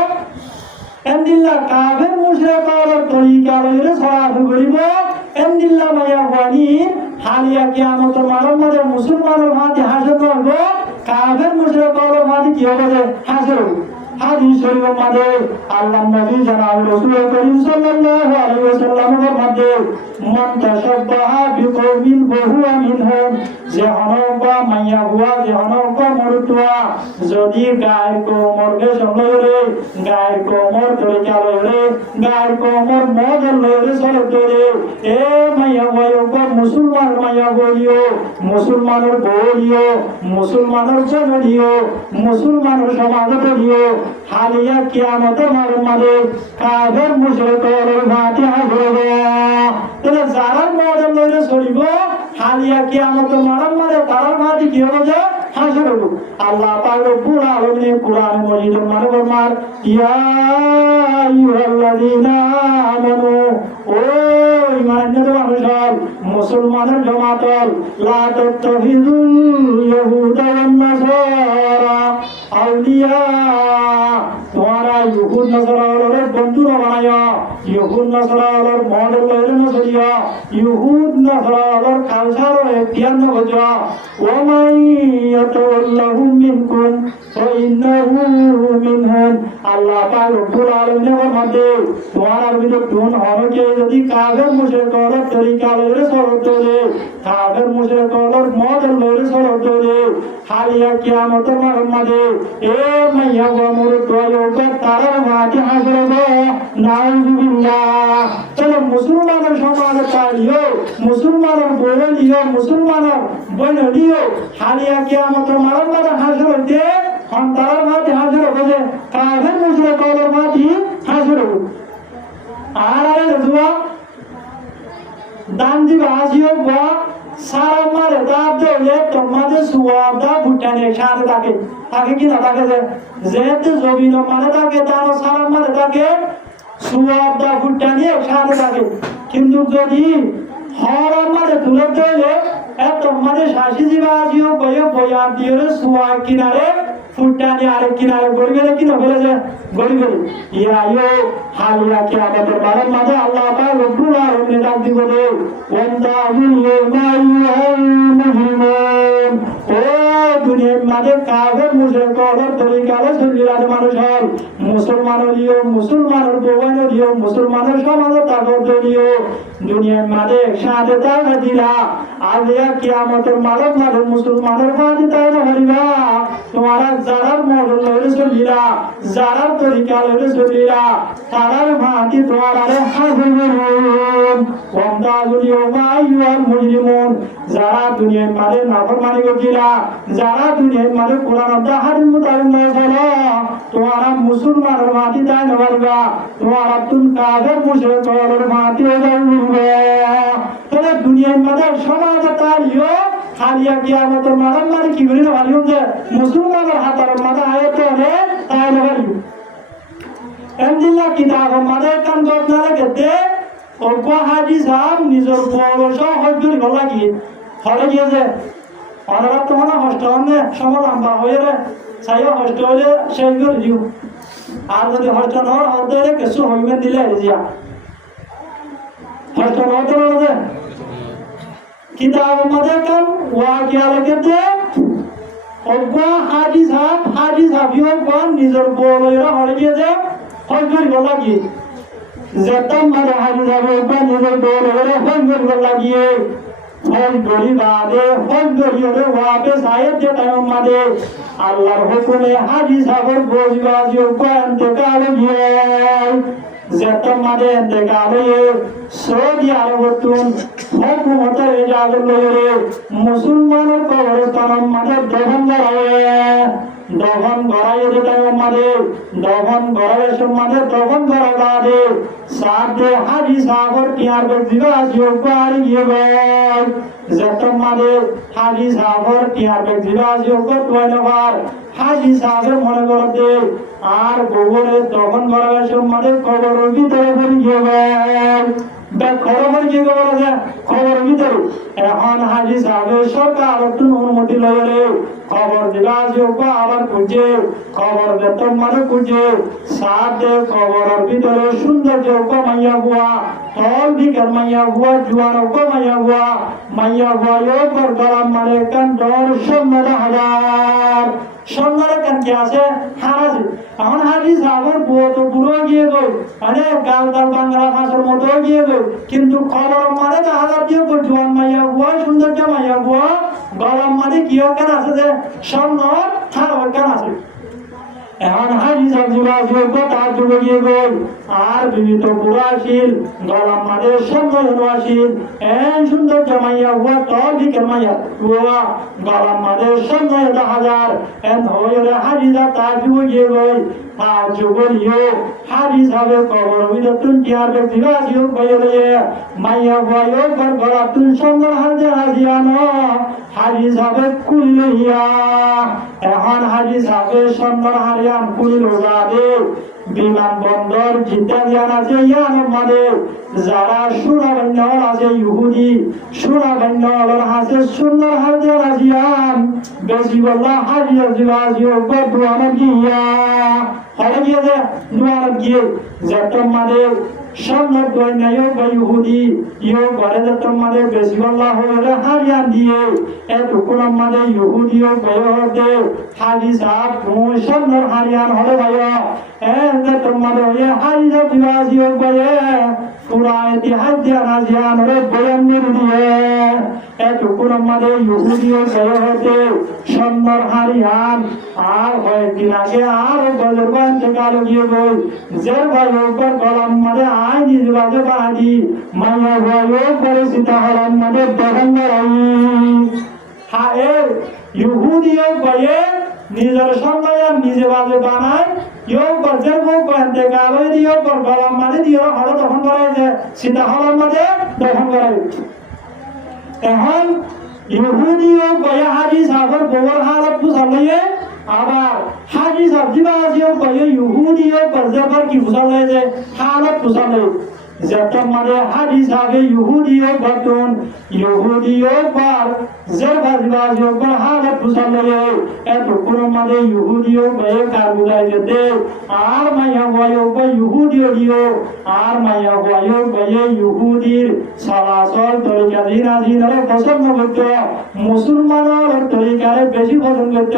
এন্দিল্লা কাফের মুশরিকর তরিকা লইলে সরাফ করিব এন্দিল্লা মায়া বানি হালিয়া কিয়ামত মারম মধ্যে মুসলমানের ভাতি হাসর করব কাফের মুশরিকর ভাতি কি হবে হাসর হাদিস শরীফ মধ্যে আল্লাহর নবী জনাব রাসূল করিম সাল্লাল্লাহু আলাইহি ওয়াসাল্লামের মধ্যে মান তাশাব্বাহা বিকওমিন ফাহুয়া মিনহুম যে হনবা মাইয়া হুয়া যে হনবা মরতুয়া যদি গায়ের কোমরকে সঙ্গে গায়ের কোমর তরিকা লইলে গায়ের কোমর মদল লইলে সরতরে এ মাইয়া বয়ক মুসলমান মাইয়া বলিও মুসলমানের বলিও মুসলমানের জনলিও মুসলমানের সমাজ বলিও হালিয়া কিয়ামতের মাঝে কাফের মুশরিকর ভাতি হবে তাহলে যারা মদল লইলে চলিব হালিয়া কিয়ামতের মাঝে তারা ভাতি কি হবে যে হাসর হবে আল্লাহ পাক রব্বুল আলামিন কুরআন মজিদের মানে ফরমান ইয়া আইয়ুহাল্লাযীনা আমানু ও ঈমানদার মানুষরা মুসলমানের জামাতল লা তাত্তাখিযুল ইয়াহুদা ওয়ান নাসারা আউলিয়া তোমরা ইহুদ নাসারার বন্ধু বানায়া ইহুদ নাসারার মডেল লইলে না সরিয়া ইহুদ নাসারার কালচার এতিয়ান নগজা ওয়া মান ইয়াতাওয়াল্লাহুম মিনকুম ফাইন্নাহু মিনহুম আল্লাহ পাক রব্বুল আলামিনের মধ্যে তোমার ভিতর কোন হরকে যদি কাফের মুশরিকর তরিকা লইলে সরতলে কাফের মুশরিকর মডেল লইলে সরতলে হালিয়া কিয়ামতের মধ্যে এ মাইয়া গমর দয়কে তারা ভাতি হাসরবে নাউযুবিল্লাহ চলো মুসলমানের সমাজ পাইও মুসলমানের বলিও মুসলমানের বলিও হালিয়া কিয়ামতের মধ্যে হাসরতে তারা ভাতি হাসরবে কাফের মুশরিকর ভাতি হাসরবে আর জুয়া দান দিবা আসিও বা সারা মারে দাব দেলে তোমাদের সুয়াবদা ভুটানের সাথে থাকে কি না থাকে যেহেতু জমিন মানে থাকে তার সারা মারে থাকে সুয়াবদা ভুটানি একসাথে থাকে কিন্তু যদি হর মারে তুলে দিলে তোমাদের শাসি দিবা আসিও বইয়ে বইয়া দিয়ে সুয়া কিনারে ফুটানি আরেক কিনারে গড়ি গেলে কি না বলেছে গড়ি গেলে ইয়া হালিয়া কিয়ামতের বারের মাঝে আল্লাহ পাক রব্বুল আলামিন ডাক দিবেন ওয়ান্দাহুল মাইয়াল মুজরিমুন ও দুনিয়ার মাঝে কাফের মুশরিকর তরিকালে চলিলার মানুষ হল মুসলমান হলিও মুসলমানের বউন হলিও মুসলমানের সমাজে তাগত হলিও দুনিয়ার মাঝে সাথে তাই দিলা আলিয়া কিয়ামতের মালক মাঝে মুসলমানের ফাঁদি তাই না হরিবা তোমারা যারার মডেল লইলে চলিলা যারার তরিকা লইলে চলিলা তারার ফাঁদি তোমার আরে হাজিরুন ওয়ামদা দুনিয়া আইয়ুল মুজরিমুন যারা দুনিয়ার মাঝে নাফরমানি করিলা যারা দুনিয়ার মাঝে কোরআন হাদিস মুতাবিক না চলো তোমারা মুসলমানের ফাঁদি তাই না হরিবা তোমারা তুম কাফের মুশরিকের ফাঁদি হয়ে যাবে তাহলে দুনিয়ার মাঝে সমাজ তারিও খালিয়া কিয়ামতের মারাম মারি কি করি না ভালিও যে মুসলমানের হাতের মাঝে আয়তে হলে তাই না ভালিও এমদিল্লা কিতাব মাঝে কাম করতে গেতে অজ্ঞ হাজি সাহেব নিজের পরশ হজ্জুর গলা গিয়ে হলে গিয়েছে অনেক তোমার হস্ত হলে সময় লম্বা হয়ে রে চাইও হস্ত হলে সেই করে দিও আর যদি হস্ত নহর হতে কিছু হইবে দিলে হেরিয়া হস্ত নহতে বলতে কিতাব মাঝে কাম ওয়াকিয়া লেগেতে অজ্ঞ হাজি সাহেব নিজের বড় হলে গিয়েছে হজ্জুর গলা গিয়ে যেতাম মানে হাজি সাহেব অজ্ঞ নিজের বড় হলে হজ্জুর গলা গিয়ে ফল গড়ি বাদে ফল গড়িয়ে ওয়াবে সাহেব যে টাইম মাদে আল্লাহর হুকুমে হাজি সাহেবের বজবাজি অজ্ঞ ইন্তেকাল গিয়ে যেতাম মাদে ইন্তেকাল হয়ে সৌদি আরবতুন হুকুমতের ইজাজত লয়ে মুসলমানের কবরস্থানের মাঝে দহন গড়াইয়ে যেটা মাঝে দহন গড়াইয়ে মাঝে দহন গড়া বাদে সাথে হাজি সাগর টিয়ার ব্যক্তিরা যোগ্য আর গিয়ে গয় যত মাঝে হাজি সাগর টিয়ার ব্যক্তিরা যোগ্য টয়নবার হাজি সাগর মনে করতে আর গোবরে দহন গড়াইয়ে মাঝে কবরের ভিতরে গিয়ে গয় খবর কি খবর আছে খবর ভিতরে এখন হাজি সাহেবের সরকার অনুমতি লয়ে খবর দিলা যোগ্য আবার খুঁজে খবর বেতন মানে খুঁজে সাথে খবরের ভিতরে সৌন্দর্য কমাইয়া বুয়া তল বিকেল মাইয়া বুয়া জুয়ান কমাইয়া বুয়া মাইয়া বুয়া ইয়োর গরম মানে কান ১০,০০০ সন্ন্যারে কেন কি আছে হারাজি এখন হাজি সাগর বুয়ো তো বুড়ো গিয়ে গই মানে গাল গাল বাংলা ভাষার মতো গিয়ে গই কিন্তু খবর মানে হাজার দিয়ে জোয়ান মাইয়া বুয়া সৌন্দর্য মাইয়া বুয়া গরম মানে কিয় কেন আছে যে স্বর্ণ হার কেন আছে এখন হাজি সাহেব তার যুগে গিয়ে গই আর বিভিন্ন বুড়া আসিল গরম মানে স্বর্ণ আসিল এন সুন্দর জমাইয়া হুয়া তল দিকের মাইয়া হুয়া গরম মানে স্বর্ণ ১০০০ এন হয়ে হাজি সাহেব তার যুগে গিয়ে গই তার যুগে ইয়ে হাজি সাহেবের কবর ভিতর তুন টিয়ার ব্যক্তিরা আসিও গইলে মাইয়া হুয়া ইয়ে গড়া তুন স্বর্ণ হাজিয়ানো হাজি সাহেব কুলিয়া এখন হাজি সাহেবের স্বর্ণ হারিয়ান কুলিল যাবে বিমানবন্দর জিদ্দা দিয়ান আছে ইয়ানের মাঝে যারা সুরাবান্য আছে ইহুদি সুরাবান্য আছে সুন্দর হাজিয়া রাজিয়ান বেশি বললা হাজিয়া জিবাজিও গড় গিয়া হলে গিয়ে যে দুয়ার গিয়ে যেত মাঝে সামনে দৈনায়ও বা ইহুদি ইও ঘরে যেত মাঝে বেশি বললা হলে হারিয়ান দিয়ে এতক্ষণ মাঝে ইহুদিও গয় হতে হাজি সাহেব তুমি সামনের হারিয়ান হলে ভাই যেত মাঝে হাজি সাহেব জিবাজিও গয়ে পুরা ইতিহাস দিয়া রাজিয়ান হলে বয়ান দিয়ে এতক্ষণ মাঝে ইহুদিও গয় হতে সুন্দর হারিয়ান আর কয়েকদিন আগে আর গজর বান থেকে আলো গিয়ে গই যে ভাই ওপর গলাম মাঝে আই নিজ বাজে বাড়ি মাইয়া ভাই ওপরে সীতা হলাম মাঝে দোকানদার হা এ ইহুদিও গয়ে নিজের সঙ্গে নিজে বাজে বানায় ইউ গজের বউ বান থেকে আলো দিও গলাম মাঝে দিও হলো তখন করাই যে সীতা হলাম মাঝে তখন করাই এখন ইহুদিও গয়ে হাজি সাগর বউর হালত বুঝালে আবার হাজি সাহেব জিবাজিও গয়ে ইহুদিও গজের কি বুঝালে যে হালত বুঝালে যেত মানে হাজি সাহেব ইহুদিও গতন ইহুদিও পার জিবাজিও গয়ে হালত বুঝালে এত কোন মানে ইহুদিও গয়ে কার বুঝাই যেতে আর মাইয়া গয়ে ইহুদিও দিও আর মাইয়া গয়ে ইহুদির সালাসল তরিকা দিনাজিনের পছন্দ করত মুসলমানের তরিকারে বেশি পছন্দ করত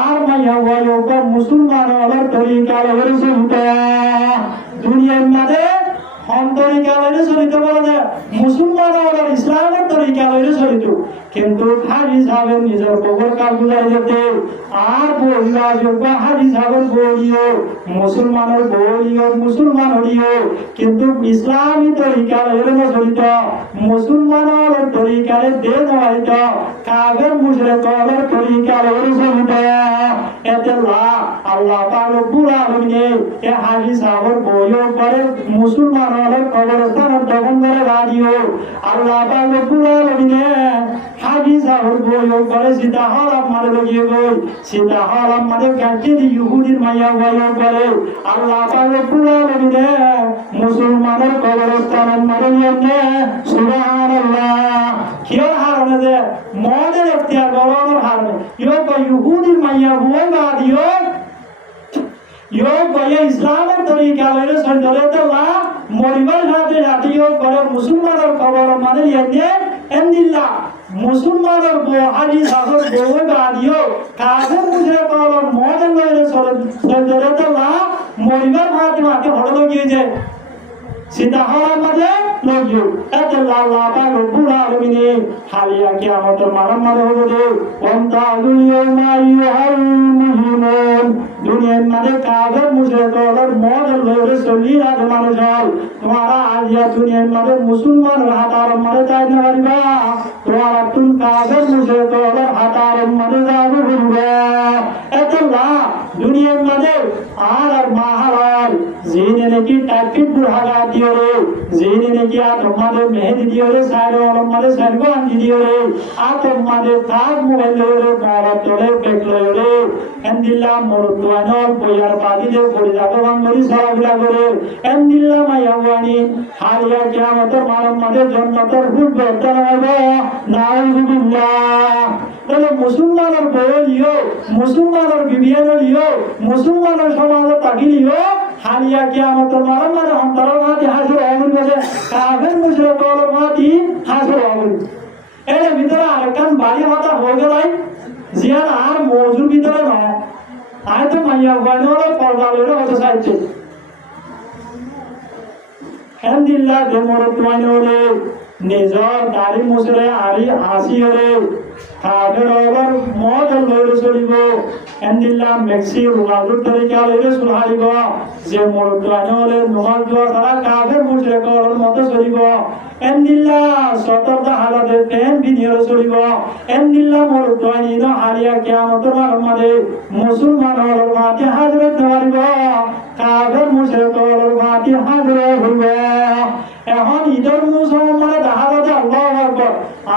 আর মাইয়া গয়ে মুসলমানের তরিকারে বেশি হতো দুনিয়ার মাঝে হন তরিকা লইলে চলিত বলা যায় মুসলমান আর ইসলামের তরিকা লইলে চলিত কিন্তু হাজি সাহেবের নিজের কবর কাজ বুঝাই যেতে আর বলিয়া যোগ্য হাজি সাহেবের বলিও মুসলমানের বলিও মুসলমান হলিও কিন্তু ইসলামী তরিকা লইলে না চলিত মুসলমানের তরিকারে দে নয়ত কাবের মুশরিকের তরিকা লইলে চলিত এতে আল্লাহ পাক রব্বুল আলামিন এ হাজি সাহেবের বইও করে মুসলমানের কবরস্থানের দখল করে রাখিও আল্লাহ পাক রব্বুল আলামিন হাজি সাহেবের বইও করে সীতা হারাম মারে গিয়ে গই সীতা হারাম মারে কাজে ইহুদির মাইয়া বইও করে আল্লাহ পাক রব্বুল আলামিন মুসলমানের কবরস্থানের মারে নিয়ে সুবহানাল্লাহ কিয়া হারানে যে মনের ইখতিয়ার গরনের হারানে ইহুদির মাইয়া বই না দিও ইসলামের তরিকা লইলে সন্দেহলা মরিবার সাথে জাতীয় করে মুসলমানের খবর মানে এন্দিল্লা মুসলমানের হাজি সাগর বউ বাদিও কাজে মুসরে কলর মদন লইলে সন্দেহলা মরিবার সাথে মাকে হড় গিয়েছে সীতা হওয়ার মাঝে নজর এতে আল্লাহ পাক রব্বুল আলামিন হালিয়া কিয়ামতের মারাম মারে হবে ওয়ান্তা দুনিয়া আইয়ুহাল মুমিনুন দুনিয়ার মাঝে কাফের মুশরিকদের মদল লইরে চলি রাত মানুষ হল তোমারা আজিয়া দুনিয়ার মাঝে মুসলমান হাতার মারে যাই না পারিবা তোমারা তুম কাফের মুশরিকদের হাতার মারে যাবে বলবে এতে দুনিয়ার মাঝে আর মাহারাল জিনে নাকি টাকিট বুড়াগা দিও রে জিনে নাকি তোমাদের মেহেদি দিও রে সাইড অলমারে সাইড গো আনজি দিও রে তোমাদের থাক মোবাইল রে বড় তোলে বেকলো রে এন্দিল্লা মরুদ্ওয়ানল বইয়ার বাদি দে পড়ে যাবে বাঙ্গরি সরাবিলা করে এন্দিল্লা মায়াওয়ানি হারিয়া কিয়ামতের মারম মাঝে জান্নাতের হুদ বর্তন হবে নাউযুবিল্লাহ তাহলে মুসলমানের বলিও মুসলমানের বিবিয়ানলিও মুসলমানের সমাজে তাকিলিও হারিয়া কিয়ামতের মারম মাঝে অন্তর মাটি হাসর অমর বসে কাফের মুশরিকর মাটি হাসর অমর এর ভিতরে আরেকখান বাড়ি মাথা হয়ে গেলাই জিয়ার আর মজুর ভিতরে ন আয় তো মাইয়া বানোর পর্দালের হতে চাইছে আলহামদুলিল্লাহ দেমর তোয়ানোরে নিজর দাড়ি মুছরে আরি আসিরে কাফের ওর মদ লইরে চলিব আলহামদুলিল্লাহ মেক্সি রোনালদোর তরিকা লইরে চলাইব যে মর তোয়ানোরে নহল দোয়া সারা কাফের মুশরিকর মত চলিব আলহামদুলিল্লাহ সতর্ক হালাতে তেন বিনিয়র চলিব আলহামদুলিল্লাহ মর তোয়ানিনো হারিয়া কিয়ামতের মাঝে মুসলমান হল মাটি হাজরে ধরিব কাফের মুশরিকর মাটি হাজরে হইবে এখন ঈদের মুসলমানের দেখা যায় আল্লাহু আকবার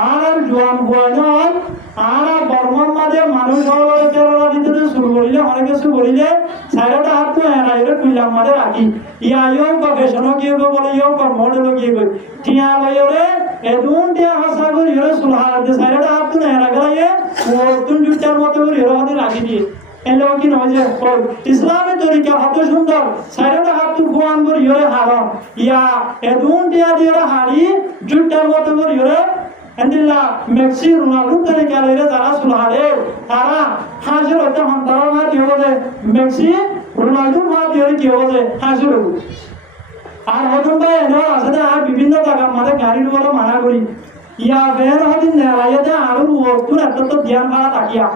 আর জোয়ান বয়ন আর বর্মন মাঝে মানুষ হল কেরালা দিতে শুরু করিলে অনেক কিছু করিলে সাইডটা হাত তো এরাইরে তুইলাম মাঝে রাখি ইয়াইও বা বেসনও গিয়ে বলে ইও বা মডেলও গিয়ে গই টিয়া লইরে এদুন টিয়া হাসা করি ইরে সুলহাতে সাইডটা হাত তো এরা গলাইয়ে ও তুন জুটার মতো করে ইরে হাতে রাখি দিয়ে এলো কি নয় যে ইসলামের তরিকা কত সুন্দর সাইডটা হাত তো গোয়ান করে ইরে হারাম ইয়া এদুন টিয়া দিয়ে হাড়ি জুটার মতো করে ইরে আলহামদুলিল্লাহ মেক্সি রোনালদোর তরিকা লইরে যারা সুলহারে তারা হাজির হতে হন্তার মা কি হবে মেক্সি রোনালদোর মা কি হবে হাজির হবে আর হতন ভাই এনে আছে আর বিভিন্ন জায়গা মানে গাড়ির উপরে মানা করি ইয়া বের হদিন নেলাইতে আর ওতুর এত তো ধ্যান ভাড়া তাকিয়া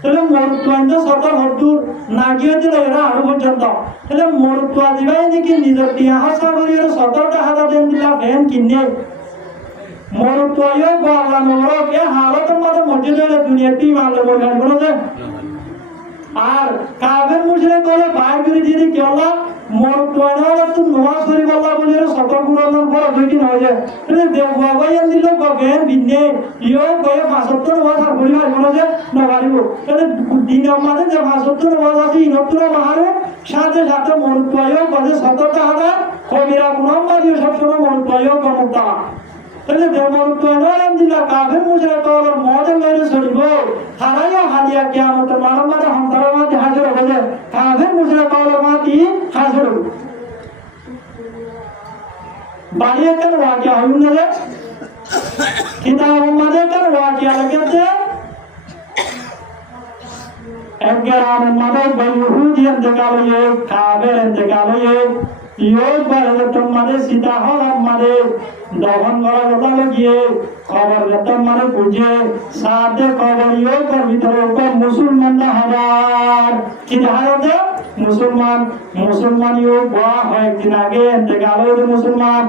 তাহলে মরুত্বান্ত সতর হদ্দুর না গিয়ে দিল এরা আরো পর্যন্ত তাহলে মরুত্বা দিবাই নাকি নিজের টিয়া হাসা করি সতর টাকা দেন দিলা ভ্যান কিনে মরুত্বায় বাবা নরক এ হালতের মধ্যে মসজিদের দুনিয়াটি মারলে বলবেন কোনো যে আর কাফের মুশরিক বলে বাইর করে দিয়ে কি হলো মরুত্বায় তো নামাজ পড়ি বলা বলে সতর গুণানোর পর দুইটি হয়ে যায় তাহলে দেখবা ভাই দিল গবেন বিনে ইও গয়ে 75 ওয়াজ আর বলি ভাই কোনো যে না পারিব তাহলে দিনের মধ্যে যে 75 ওয়াজ আছে ইনত্র বাহারে সাথে সাথে মরুত্বায় বলে 70 টাকা কবিরা গুনাহ মারিও সব সময় মরুত্বায় কমতা তাহলে দেমরুত্বায় আলহামদুলিল্লাহ কাফের মুশরিকর মদল লইরে চলিব হারাইও হালিয়া কিয়ামতের মারম মারে হন্তার মাটি হাজির হবে কাফের মুশরিকর মাটি হাজির হবে বাড়ি একটা ওয়াকিয়া হইল না রে কিতাব মাঝে একটা ওয়াকিয়া লেগেছে এক গ্রামের মাঝে ইহুদি ইন্তেকাল হয়ে কাফের ইন্তেকাল হয়ে ইয়ে বারে যতম মানে সীতা হলাম মানে দহন করা কথা গিয়ে খবর যতম মানে বুঝে সাথে খবর ইয়ে কর ভিতরে উপর মুসলমান না হাজার কি হাজার মুসলমান মুসলমান ইয়ে বা একদিন আগে ইন্তেকাল হয়ে মুসলমান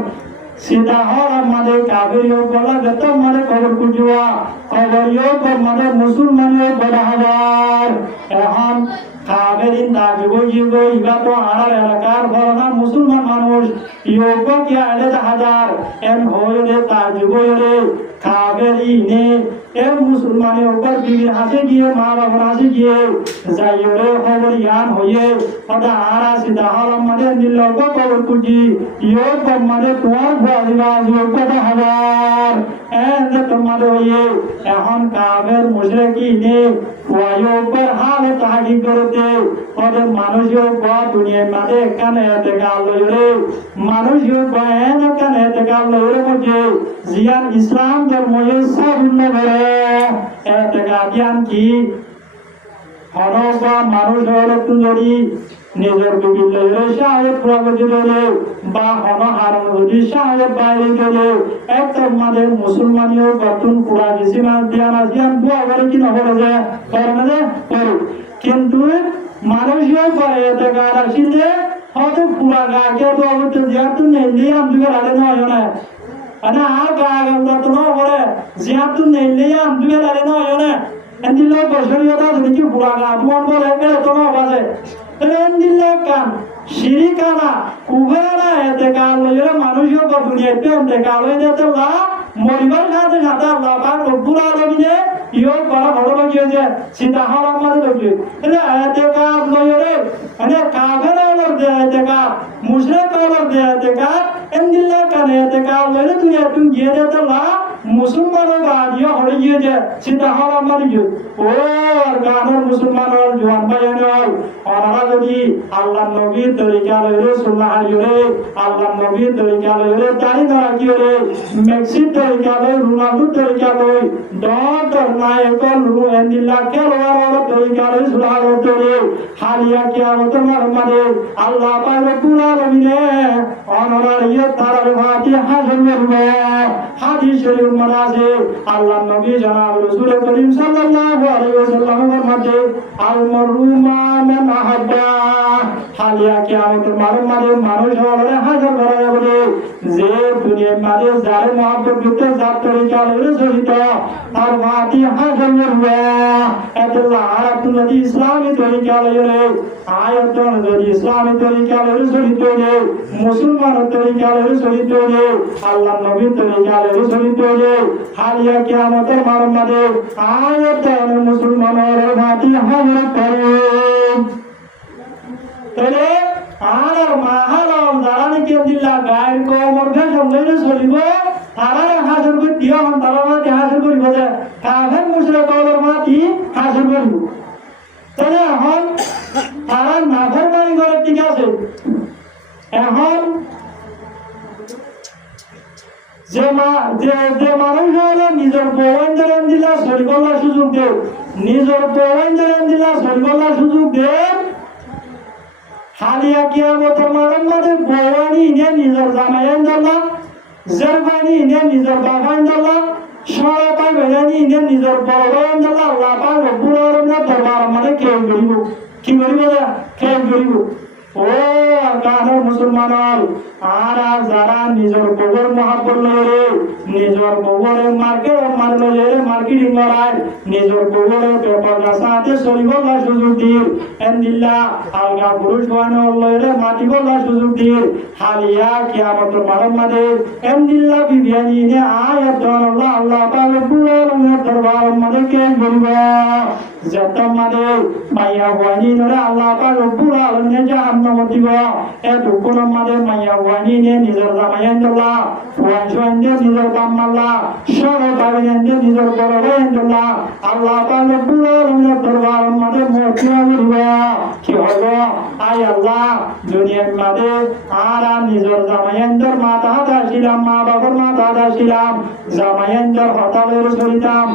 সীতা হলাম মানে কাবের ইয়ে বলা যতম মানে খবর বুঝুয়া খবর ইয়ে কর মানে মুসলমান ইয়ে বলা হাজার এখন কাবেরিন দাবিগো জিগো ইবা তো আড়ার এলাকার বড় মুসলমান মানুষ ইয়োগ্য কি আড়ে হাজার এম হয়ে তাজিগো রে কাবেরি নে এম মুসলমানের উপর বিবির হাসে গিয়ে মা বাবার হাসে গিয়ে যাইও রে খবর ইয়ান হয়ে ওটা আড়া সিধা হলাম মানে নিলগ খবর কুজি ইয়োগ্য মানে তোমার ভুয়া ইয়োগ্য হাজার এনে তোমাদের হয়ে এখন কাবের মুশরিকি নে ওয়ায়োগর হালে তাহাকি করতে ওদের মানুষের বা দুনিয়ার মাঝে এখানে এতে গাল লইরে মানুষের বা এখানে এতে গাল লইরে বলছে জিয়ান ইসলাম ধর্মে সাবিন্ন করে এতে গাদিয়ান কি হরো বা মানুষ হলো তুলরি নিজের বিবিল লইরে সাহেব প্রগতি লইরে বা হন হারণ যদি সাহেব বাইরে গেলে একদম মানে মুসলমানীয় গঠন পুরা গেছি না দিয়ান আসিয়ান দোয়া করে কি না করে যায় করে না যে করে কিন্তু মানুষও করে এতে গান আসিলে হয়তো পুরা গাকে তো অবশ্য যেহেতু নেই লিয়াম যুগের আগে নয় না અને આ ગાગલ તો ન પડે જ્યાં તું નહીં લઈ આમ તું લારે ન હોય ને એન્દિલો બસરિયોતા ધની પુરાગા આત્મન બોલે કે તો ન વાજે એટલે એન્દિલો કામ শিরিকানা উভয়রা এতে কাল লইরে মানুষও কর দুনিয়াতে এতে কাল হয়ে যেতে লা মরিবার সাথে সাথে আল্লাহ পাক রব্বুল আলামিনে ইও বড় বড় লাগিয়ে যে সীতা হলাম মানে লইছে એટલે এতে কাল লইরে અને কাফের হলো দে এতে কাল মুশরিক হলো দে এতে কাল এন্দিল্লা কানে এতে কাল লইরে দুনিয়া তুই গিয়ে যেতে লা মুসলমানের গাড়িও হয়ে গিয়েছে সীতা হলাম মানে ও আর গানের মুসলমানের জওয়ান ভাইয়ের ওনারা যদি আল্লাহর নবীর তরিকা লইরে সুন্নাহ লইরে আল্লাহর নবীর তরিকা লইরে তাই ধরা কি রে মেক্সির তরিকা লই রুনালুর তরিকা লই ডর নায়ক রু এন্দিল্লা কেলওয়ার তরিকা লই সুন্নাহ লইরে হালিয়া কিয়ামত মানে আল্লাহ পাক রব্বুল আলামিনে ওনারা ইয়ে তারার ভাতি হাসন করবে হাদিস শরীফ মানাছে আল্লাহর নবী জনাব রাসূল করিম সাল্লাল্লাহু আলাইহি ওয়াসাল্লামের মধ্যে আল মারুমা মান আহাব্বা হালিয়া কিয়ামতের মানে মানুষ হলে হাজার করা যাবে যে দুনিয়ার মাঝে যার মহব্বত করতে যার তরিকা লইলে জড়িত তার মাটি হাজার করবে এতলা আর তুই যদি ইসলামী তরিকা লইলে আয়াত যদি ইসলামী তরিকা লইলে জড়িত রে মুসলমানের তরিকা লইলে জড়িত রে আল্লাহর নবীর তরিকা লইলে জড়িত রে হালিয়া কিয়ামতের মানে আয়াত মুসলমানের মাটি হাজার করে তাহলে আর মাহারাম দাঁড়ানি কে দিল্লা গায়ের কোমর ফেসন লইলে চলিব তারারে হাজির করে দিও তারা মাটি হাজির করিব যে কাফের মুশরিক কওমের মাটি হাজির করিব তাহলে এখন তারা নাফরমানি করে ঠিক আছে এখন যে মানুষ হলে নিজের বউয়ের দিলা চলিবলা সুযোগ দেব নিজের বউয়ের দিলা চলিবলা সুযোগ দেব হালিয়া কিয়ামতের মানে বউয়ানি ইনে নিজের জামাইন দলা জরবানি ইনে নিজের বাবাইন দলা সরা পাই বেজানি ইনে নিজের বড়বাইন দলা আল্লাহ পাক রব্বুল আলামিনের দরবার মানে কেউ করিব কি করিব কেউ করিব ও গানের মুসলমানের আর যারা নিজের বউয়ের মহাব্বত লইরে নিজের বউয়ের মার্কেটিং করায় নিজের বউয়ের পেপার সাথে চলিব সুযোগ দিন এন্দিল্লা আলগা পুরুষ বানো লইরে মাটি বলা সুযোগ দিন হালিয়া কিয়ামতের মাঝে এন্দিল্লা বিবিয়ানি নে আয়াত আল্লাহ আল্লাহ পাক রব্বুল আলামিনের দরবার মধ্যে কে বলব যত মানে মাইয়া ওয়ানি নরে আল্লাহ পাক রব্বুল আলামিনের জাহান্নাম দিব এটুকু মানে মাইয়া ওয়ানি নে নিজের জামাইন দলা ওয়ান নে নিজের বাম্মাল্লা সরে বাবিন নে নিজের বড়বাইন দলা আল্লাহ পাক রব্বুল আলামিনের দরবার মধ্যে মুকিয়া দিব কি হলো আয় আল্লাহ দুনিয়ার মধ্যে আর নিজের জামাইনদের মাথা দাসিলাম মা বাবার মাথা দাসিলাম জামাইনদের হতালের চলিতাম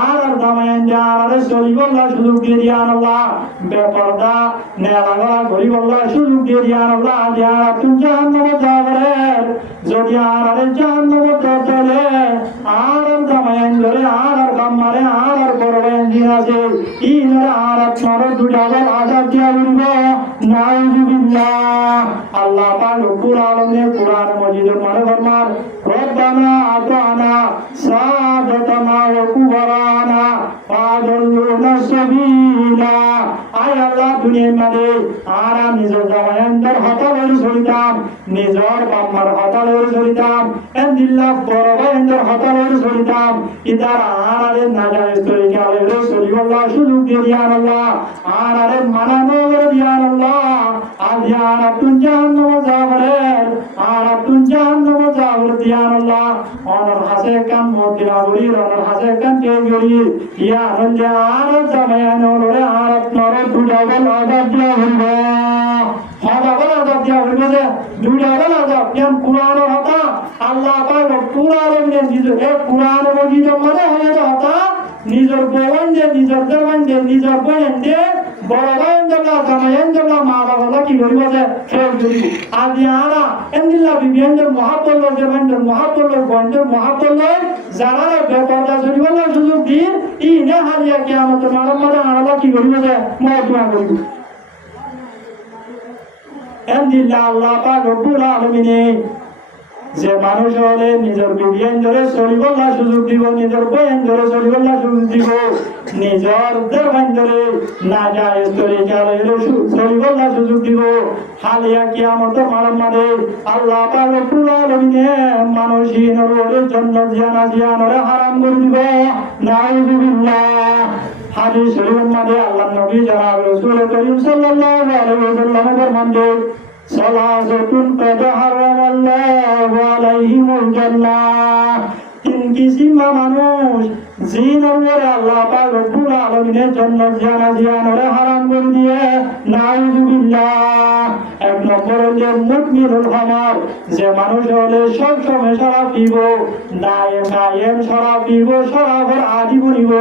আর জামাইন আর চলিব আল্লাহ সুযোগ দিয়ে দিয়ান আল্লাহ বেপরদা নেলাগলা গরিব আল্লাহ সুযোগ দিয়ে দিয়ান আল্লাহ যারা তুমি জাহান্নামে যাবে যদি আর জাহান্নামে চলে আর জামায়ান ধরে আর কামারে আর করবেন দিন আছে ইনার আর আপনার দুটাবার আজাদ দিয়া বলব নাউযুবিল্লাহ আল্লাহ পাক রব্বুল আলামিন কুরআন মাজিদের মানে ফরমান রব্বানা আতানা সাদাতানা ওয়া কুবরানা ফাদুল্লুনা সাবিলা আয় আল্লাহ দুনিয়ার মধ্যে আর নিজের জামায়ানদের হতালের সরিতাম নিজের বাম্মার হতালের সরিতাম এন্দিল্লাহ বড় ভাইদের হতালের সরিতাম ইদার আর নাজায়েজ তরিকা আলের সরিওয়াল্লাহ সুযোগ দিয়ে দিয়ান আল্লাহ আর মানানো করে দিয়ান আল্লাহ আর দিয়ান আব্দুল জাহান্নাম যাবরের আর আব্দুল জাহান্নাম যাবর দিয়ান আল্লাহ অনর হাসে কাম মদিনা গরি অনর হাসে কাম কে গরি ইয়া রঞ্জা আর জামায়ান ওরে আর আপনার দুটাবল আজাদ দিয়া হইব হদাবল আজাদ দিয়া হইব যে দুটাবল আজাদ ইয়ান কুরআনের হতা আল্লাহ পাক কুরআনের দিছে এ কুরআন মজিদ মানে হয়ে হতা নিজের বউন্ডে নিজের দেওয়ান্ডে নিজের বউন্ডে বড় বউন্ডে জামাইন্ডে মা বাবা কি করিব যে খেল করিব আদি আরা এন্দিল্লা বিবিয়েন্ডে মহাপল্ল দেওয়ান্ডে মহাপল্ল বন্ডে মহাপল্ল যারা বেপরদা চলিব না সুযোগ দিন ই নে হারিয়া কিয়ামত মারামারে আরা কি করিব যে মহতুয়া করিব এন্দিল্লা আল্লাহ পাক রব্বুল আলামিন যে মানুষ হলে নিজের বিবিয়ান ধরে চলিবলা সুযোগ দিব নিজের বয়ান ধরে চলিবলা সুযোগ দিব নিজের দেওয়ান ধরে না যায় তরিকা চলিবলা সুযোগ দিব হালিয়া কিয়ামত মারামারে আল্লাহ পাক রব্বুল আলামিন মানুষের জন্য জিয়ানরে হারাম করে দিব নাউযুবিল্লাহ হাদিস শরীফের মধ্যে আল্লাহর নবী জনাব রাসূল করিম সাল্লাল্লাহু আলাইহি ওয়াসাল্লামের ফরমান সালাসাতুন কদ হারামাল্লাহু আলাইহিমুল জান্নাহ তিন কিসিম মানুষ জিনরে আল্লাহ পাক রব্বুল আলামিনের জন্য জিয়ানরে হারাম করে দিয়ে নাউযুবিল্লাহ এক নম্বর হলো মুকমিনুল খামার যে মানুষ হলে সব সময় শরাব পিব নায়েম শরাব পিব শরাবের আদি বনিব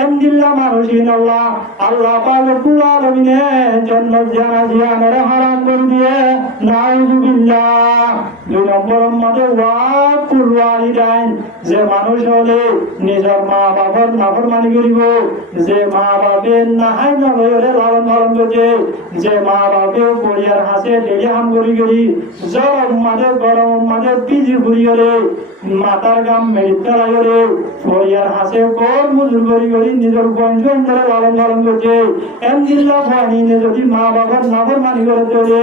এমদিল্লা মানুষ ইনাল্লাহ আল্লাহ পাক রব্বুল আলামিনের জন্য জিয়ানরে হারাম করে দিয়ে নাউযুবিল্লাহ দুই নম্বর মধ্যে ওয়াকুল ওয়ালিদাইন যে মানুষ হলে নিজের মা বাবার নাফরমানি করিব যে মা বাপের নাহাই নরে লালন পালন করছে যে মা বাপে পরিয়ার হাসে ডেলি হাম করি করি জ্বর মাঝে গরম মাঝে পিজি ঘুরি করে মাথার গাম মেডিকেল করে পরিয়ার হাসে কর মজুর করি করি নিজের বংশ ধরে লালন পালন করছে এমদিল্লা ফানি যদি মা বাবার নাফরমানি করে চলে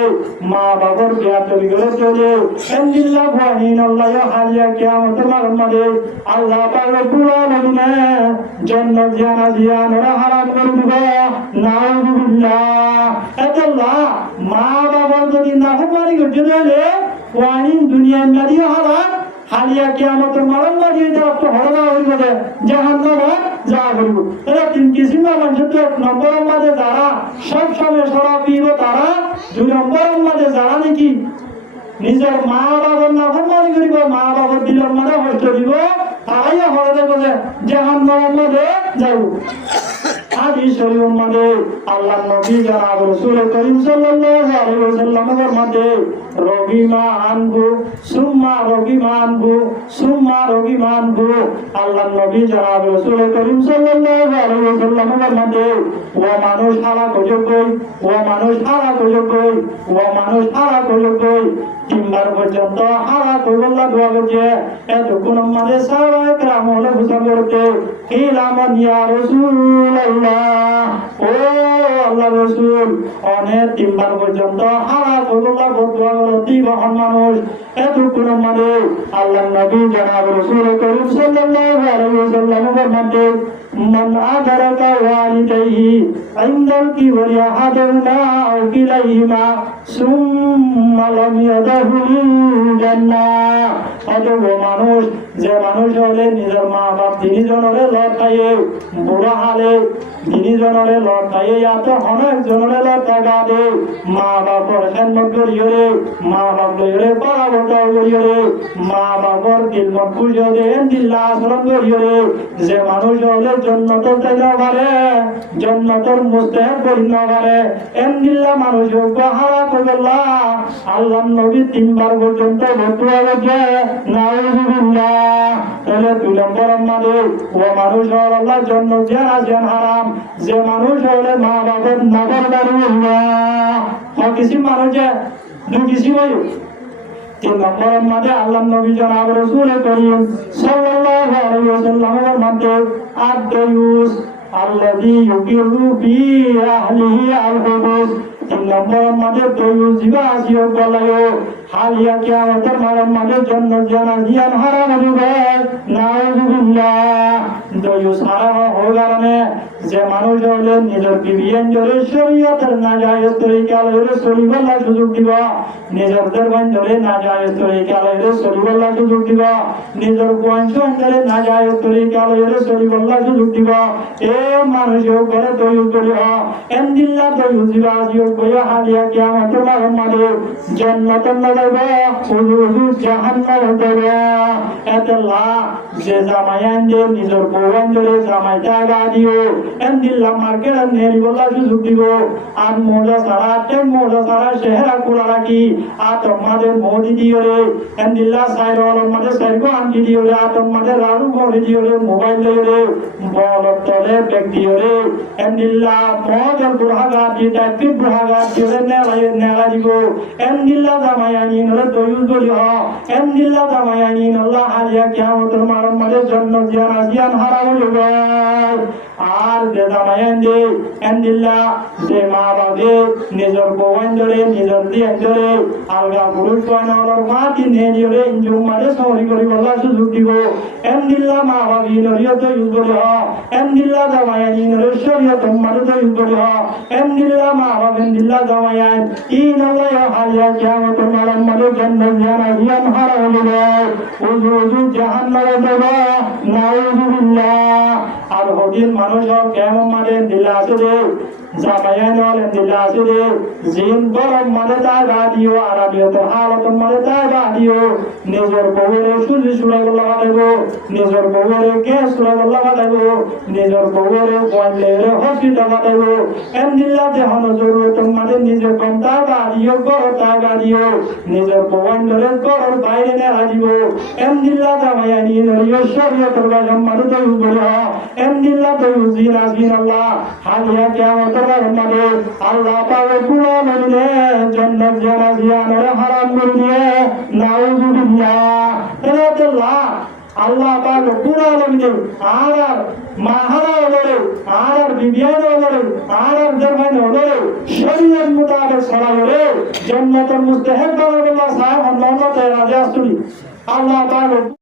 মা বাবার বিয়া তৈরি করে চলে এমদিল্লা ফানি আল্লাহ হালিয়া কিয়ামত মারমাদে আল্লাহ পাক রব্বুল আলামিন জান্নাত জিয়ানরা হারাম করে দিব নাউযুবিল্লাহ আল্লাহ মা বাবার যদি নাফরমানি করতে চলে ওয়ানি দুনিয়ার নারী হারাম হালিয়া কিয়ামতের মারমাদে তো হরলা হইব জাহান্নামে যা বলবো তাহলে তিন কিসিম মানুষ তো এক নম্বরের মধ্যে যারা সব সময় শরাব পিব তারা দুই নম্বরের মধ্যে যারা নাকি নিজের মা বাবার নাফরমানি করিব মা বাবার দিলের মধ্যে কষ্ট দিব তারাই হরদে বলে জাহান্নামের মধ্যে যাইব হাদিস শরীফের মধ্যে আল্লাহর নবী জনাব রাসূল করিম সাল্লাল্লাহু আলাইহি ওয়াসাল্লামের মধ্যে রবিমা আনবু সুম্মা রবিমা আনবু আল্লাহর নবী জনাব রাসূল করিম সাল্লাল্লাহু আলাইহি ওয়াসাল্লামের মধ্যে ও মানুষ হালাক হয়ে গই তিনবার পর্যন্ত হালাক হইবল্লা দোয়া করছে এতক্ষণ আমাদের সাহাবায়ে কেরাম হলে বুঝা করতে ইলামান ইয়া রাসূলুল্লাহ ও আল্লাহর রাসূল অনেক তিনবার পর্যন্ত হালাক হইবল্লা দোয়া করতে বহন মানুষ এতক্ষণ আমাদের আল্লাহর নবী জনাব রাসূল করিম সাল্লাল্লাহু আলাইহি ওয়াসাল্লামের মধ্যে মান আদারাকা ওয়ালিদাইহি ইনদাল কিবরি আহাদুনা আও কিলাইহিমা সুম্মা লাম ইয়াদাহুল জান্নাহ অযোগ্য মানুষ যে মানুষ হলে নিজের মা বাপ তিনি জনরে লড়াইয়ে বুড়া হালে তিনি জনরে লড়াইয়ে এত অনেক জনরে লড়াই দে মা বাপর খেদমত করিয়রে মা বাপ লইরে পারাবতা করিয়রে মা বাপর দিলমত বুঝিয়ে দেন দিল্লা আচরণ করিয়রে যে মানুষ হলে জন্নতর যাইতে পারে জন্নতর মুস্তাহিক করিতে পারে এমনিল্লা মানুষ হারা করল্লা আল্লাহ নবী তিনবার পর্যন্ত বতুয়া গেছে নাউজুবিল্লাহ তাহলে 2 নম্বর আমাদের ও মানুষ হল আল্লাহ জন্নত জ্ঞান আসেন হারাম যে মানুষ হলে মা বাবার নাগরদারি আর কিছু মানুষে দুই কিছু হয় 3 নম্বর আমাদের আল্লাহ নবী জনাব রাসূল করিম সাল্লাল্লাহু আলাইহি ওয়াসাল্লামের মধ্যে আদ-দায়ুস আল্লাযী ইউকিরু ফি আহলিহি আল-হুদুদ 3 নম্বর আমাদের দায়ুস জিবা আসিও বলায়ো হালিয়া কিয়ামতের মাঝে জন্নত জানাজিয়ান হারাম হবে নাউজুবিল্লাহ দায়ুস হারাম হওয়ার কারণে যে মানুষ হলে নিজের বিবিয়ান জোরে শরীয়তের নাজায়েজ তরিকা লইরে চলিবার সুযোগ দিব নিজের দরবান জোরে নাজায়েজ তরিকা লইরে চলিবার সুযোগ দিব নিজের বংশ অঞ্চলে নাজায়েজ তরিকা লইরে চলিবার সুযোগ দিব এ মানুষ করে দায়ুস করিহ এন্দিল্লাহ দায়ুস দিবা আজিও কইয়া হালিয়া কিয়ামতের মাঝে জান্নাতের যাবে উজুজু জাহান্নামে যাবে এতলা যে জামায়ান যে নিজের বউয়ান জোরে জামাইটা গাদিও এন্দিল্লাহ মার্কেট নেরি বলা সুযোগ দিব আর মোজা সারা শেহরা কুলা রাখি আর তোমাদের মোদি দিও রে এন্দিল্লাহ সাইরল মাঝে সাইরগো আনকি দিও রে আর তোমাদের রাড়ু করে দিও রে মোবাইল দিও রে বলত তলে ব্যাগ দিও রে এন্দিল্লাহ মজল বুড়াগা দিয়ে টাইপিক বুড়াগা দিও রে নেলা দিব এন্দিল্লাহ জামায়ানি নলে দয়ুস বলি হ এন্দিল্লাহ জামায়ানি নল্লাহ হালিয়া কিয়ামতের মাঝে জন্নত জিয়ান হারাম হইবে আর যে জামায়ান দে এন্দিল্লাহ যে মা বাবে নিজের বউয়ান ধরে নিজের দিয়ান ধরে আলগা পুরুষ বানানোর মাটি নিয়ে দিলে ইঞ্জুম মাঝে সহরি করি বলা সুযোগ দিব এন্দিল্লাহ মা বাবি নরিয় দয়ুস বলি হ এন্দিল্লাহ জামায়ানি নরে শরীয়ত মাঝে দয়ুস বলি হ এন্দিল্লাহ মা বাবে এন্দিল্লাহ জামায়ান ইনাল্লাহ হালিয়া কিয়ামতের মাঝে জন্নত জিয়ান হারাম হইবে উজুজু জাহান্নামে যাবে নাউজুবিল্লাহ আর হদিন মানুষ কেমন মানে দিলা আছে রে জামায়ান দিলা আছে রে জিন গরম মানে তাই বাদিও আর আদিয়তের হালত মানে তাই বাদিও নিজের বউরে সুজি সুরা গল্লা বানাইব নিজের বউরে গ্যাস সুরা গল্লা বানাইব নিজের বউরে বইলেরে হসপিটাল বানাইব এমদিল্লা দেহন জরুরত মানে নিজের কমতা বাদিও গরতা বাদিও নিজের বউন ধরে গরর বাইরে নেড়া দিব এমদিল্লা জামায়ানি নরিয় শরীয়তের বাজাম মানে তো বলি এমদিল্লাহ তো জিন আসবিন আল্লাহ হালিয়া কিয়ামতের মাঝে আল্লাহ পাক পুরো নদীতে জান্নাত জিয়ানরে হারাম করে দিয়ে নাউজুবিল্লাহ তাআলা আল্লাহ পাক পুরো নদীতে আর মাহারা হলে আর বিবিয়ান হলে আর দরবান হলে শরীয়ত মুতাবিক চলা হলে জান্নাতুল মুস্তাহিক বানাবে আল্লাহ সাহেব আল্লাহ তাআলা রাজি আসুনি আল্লাহ পাক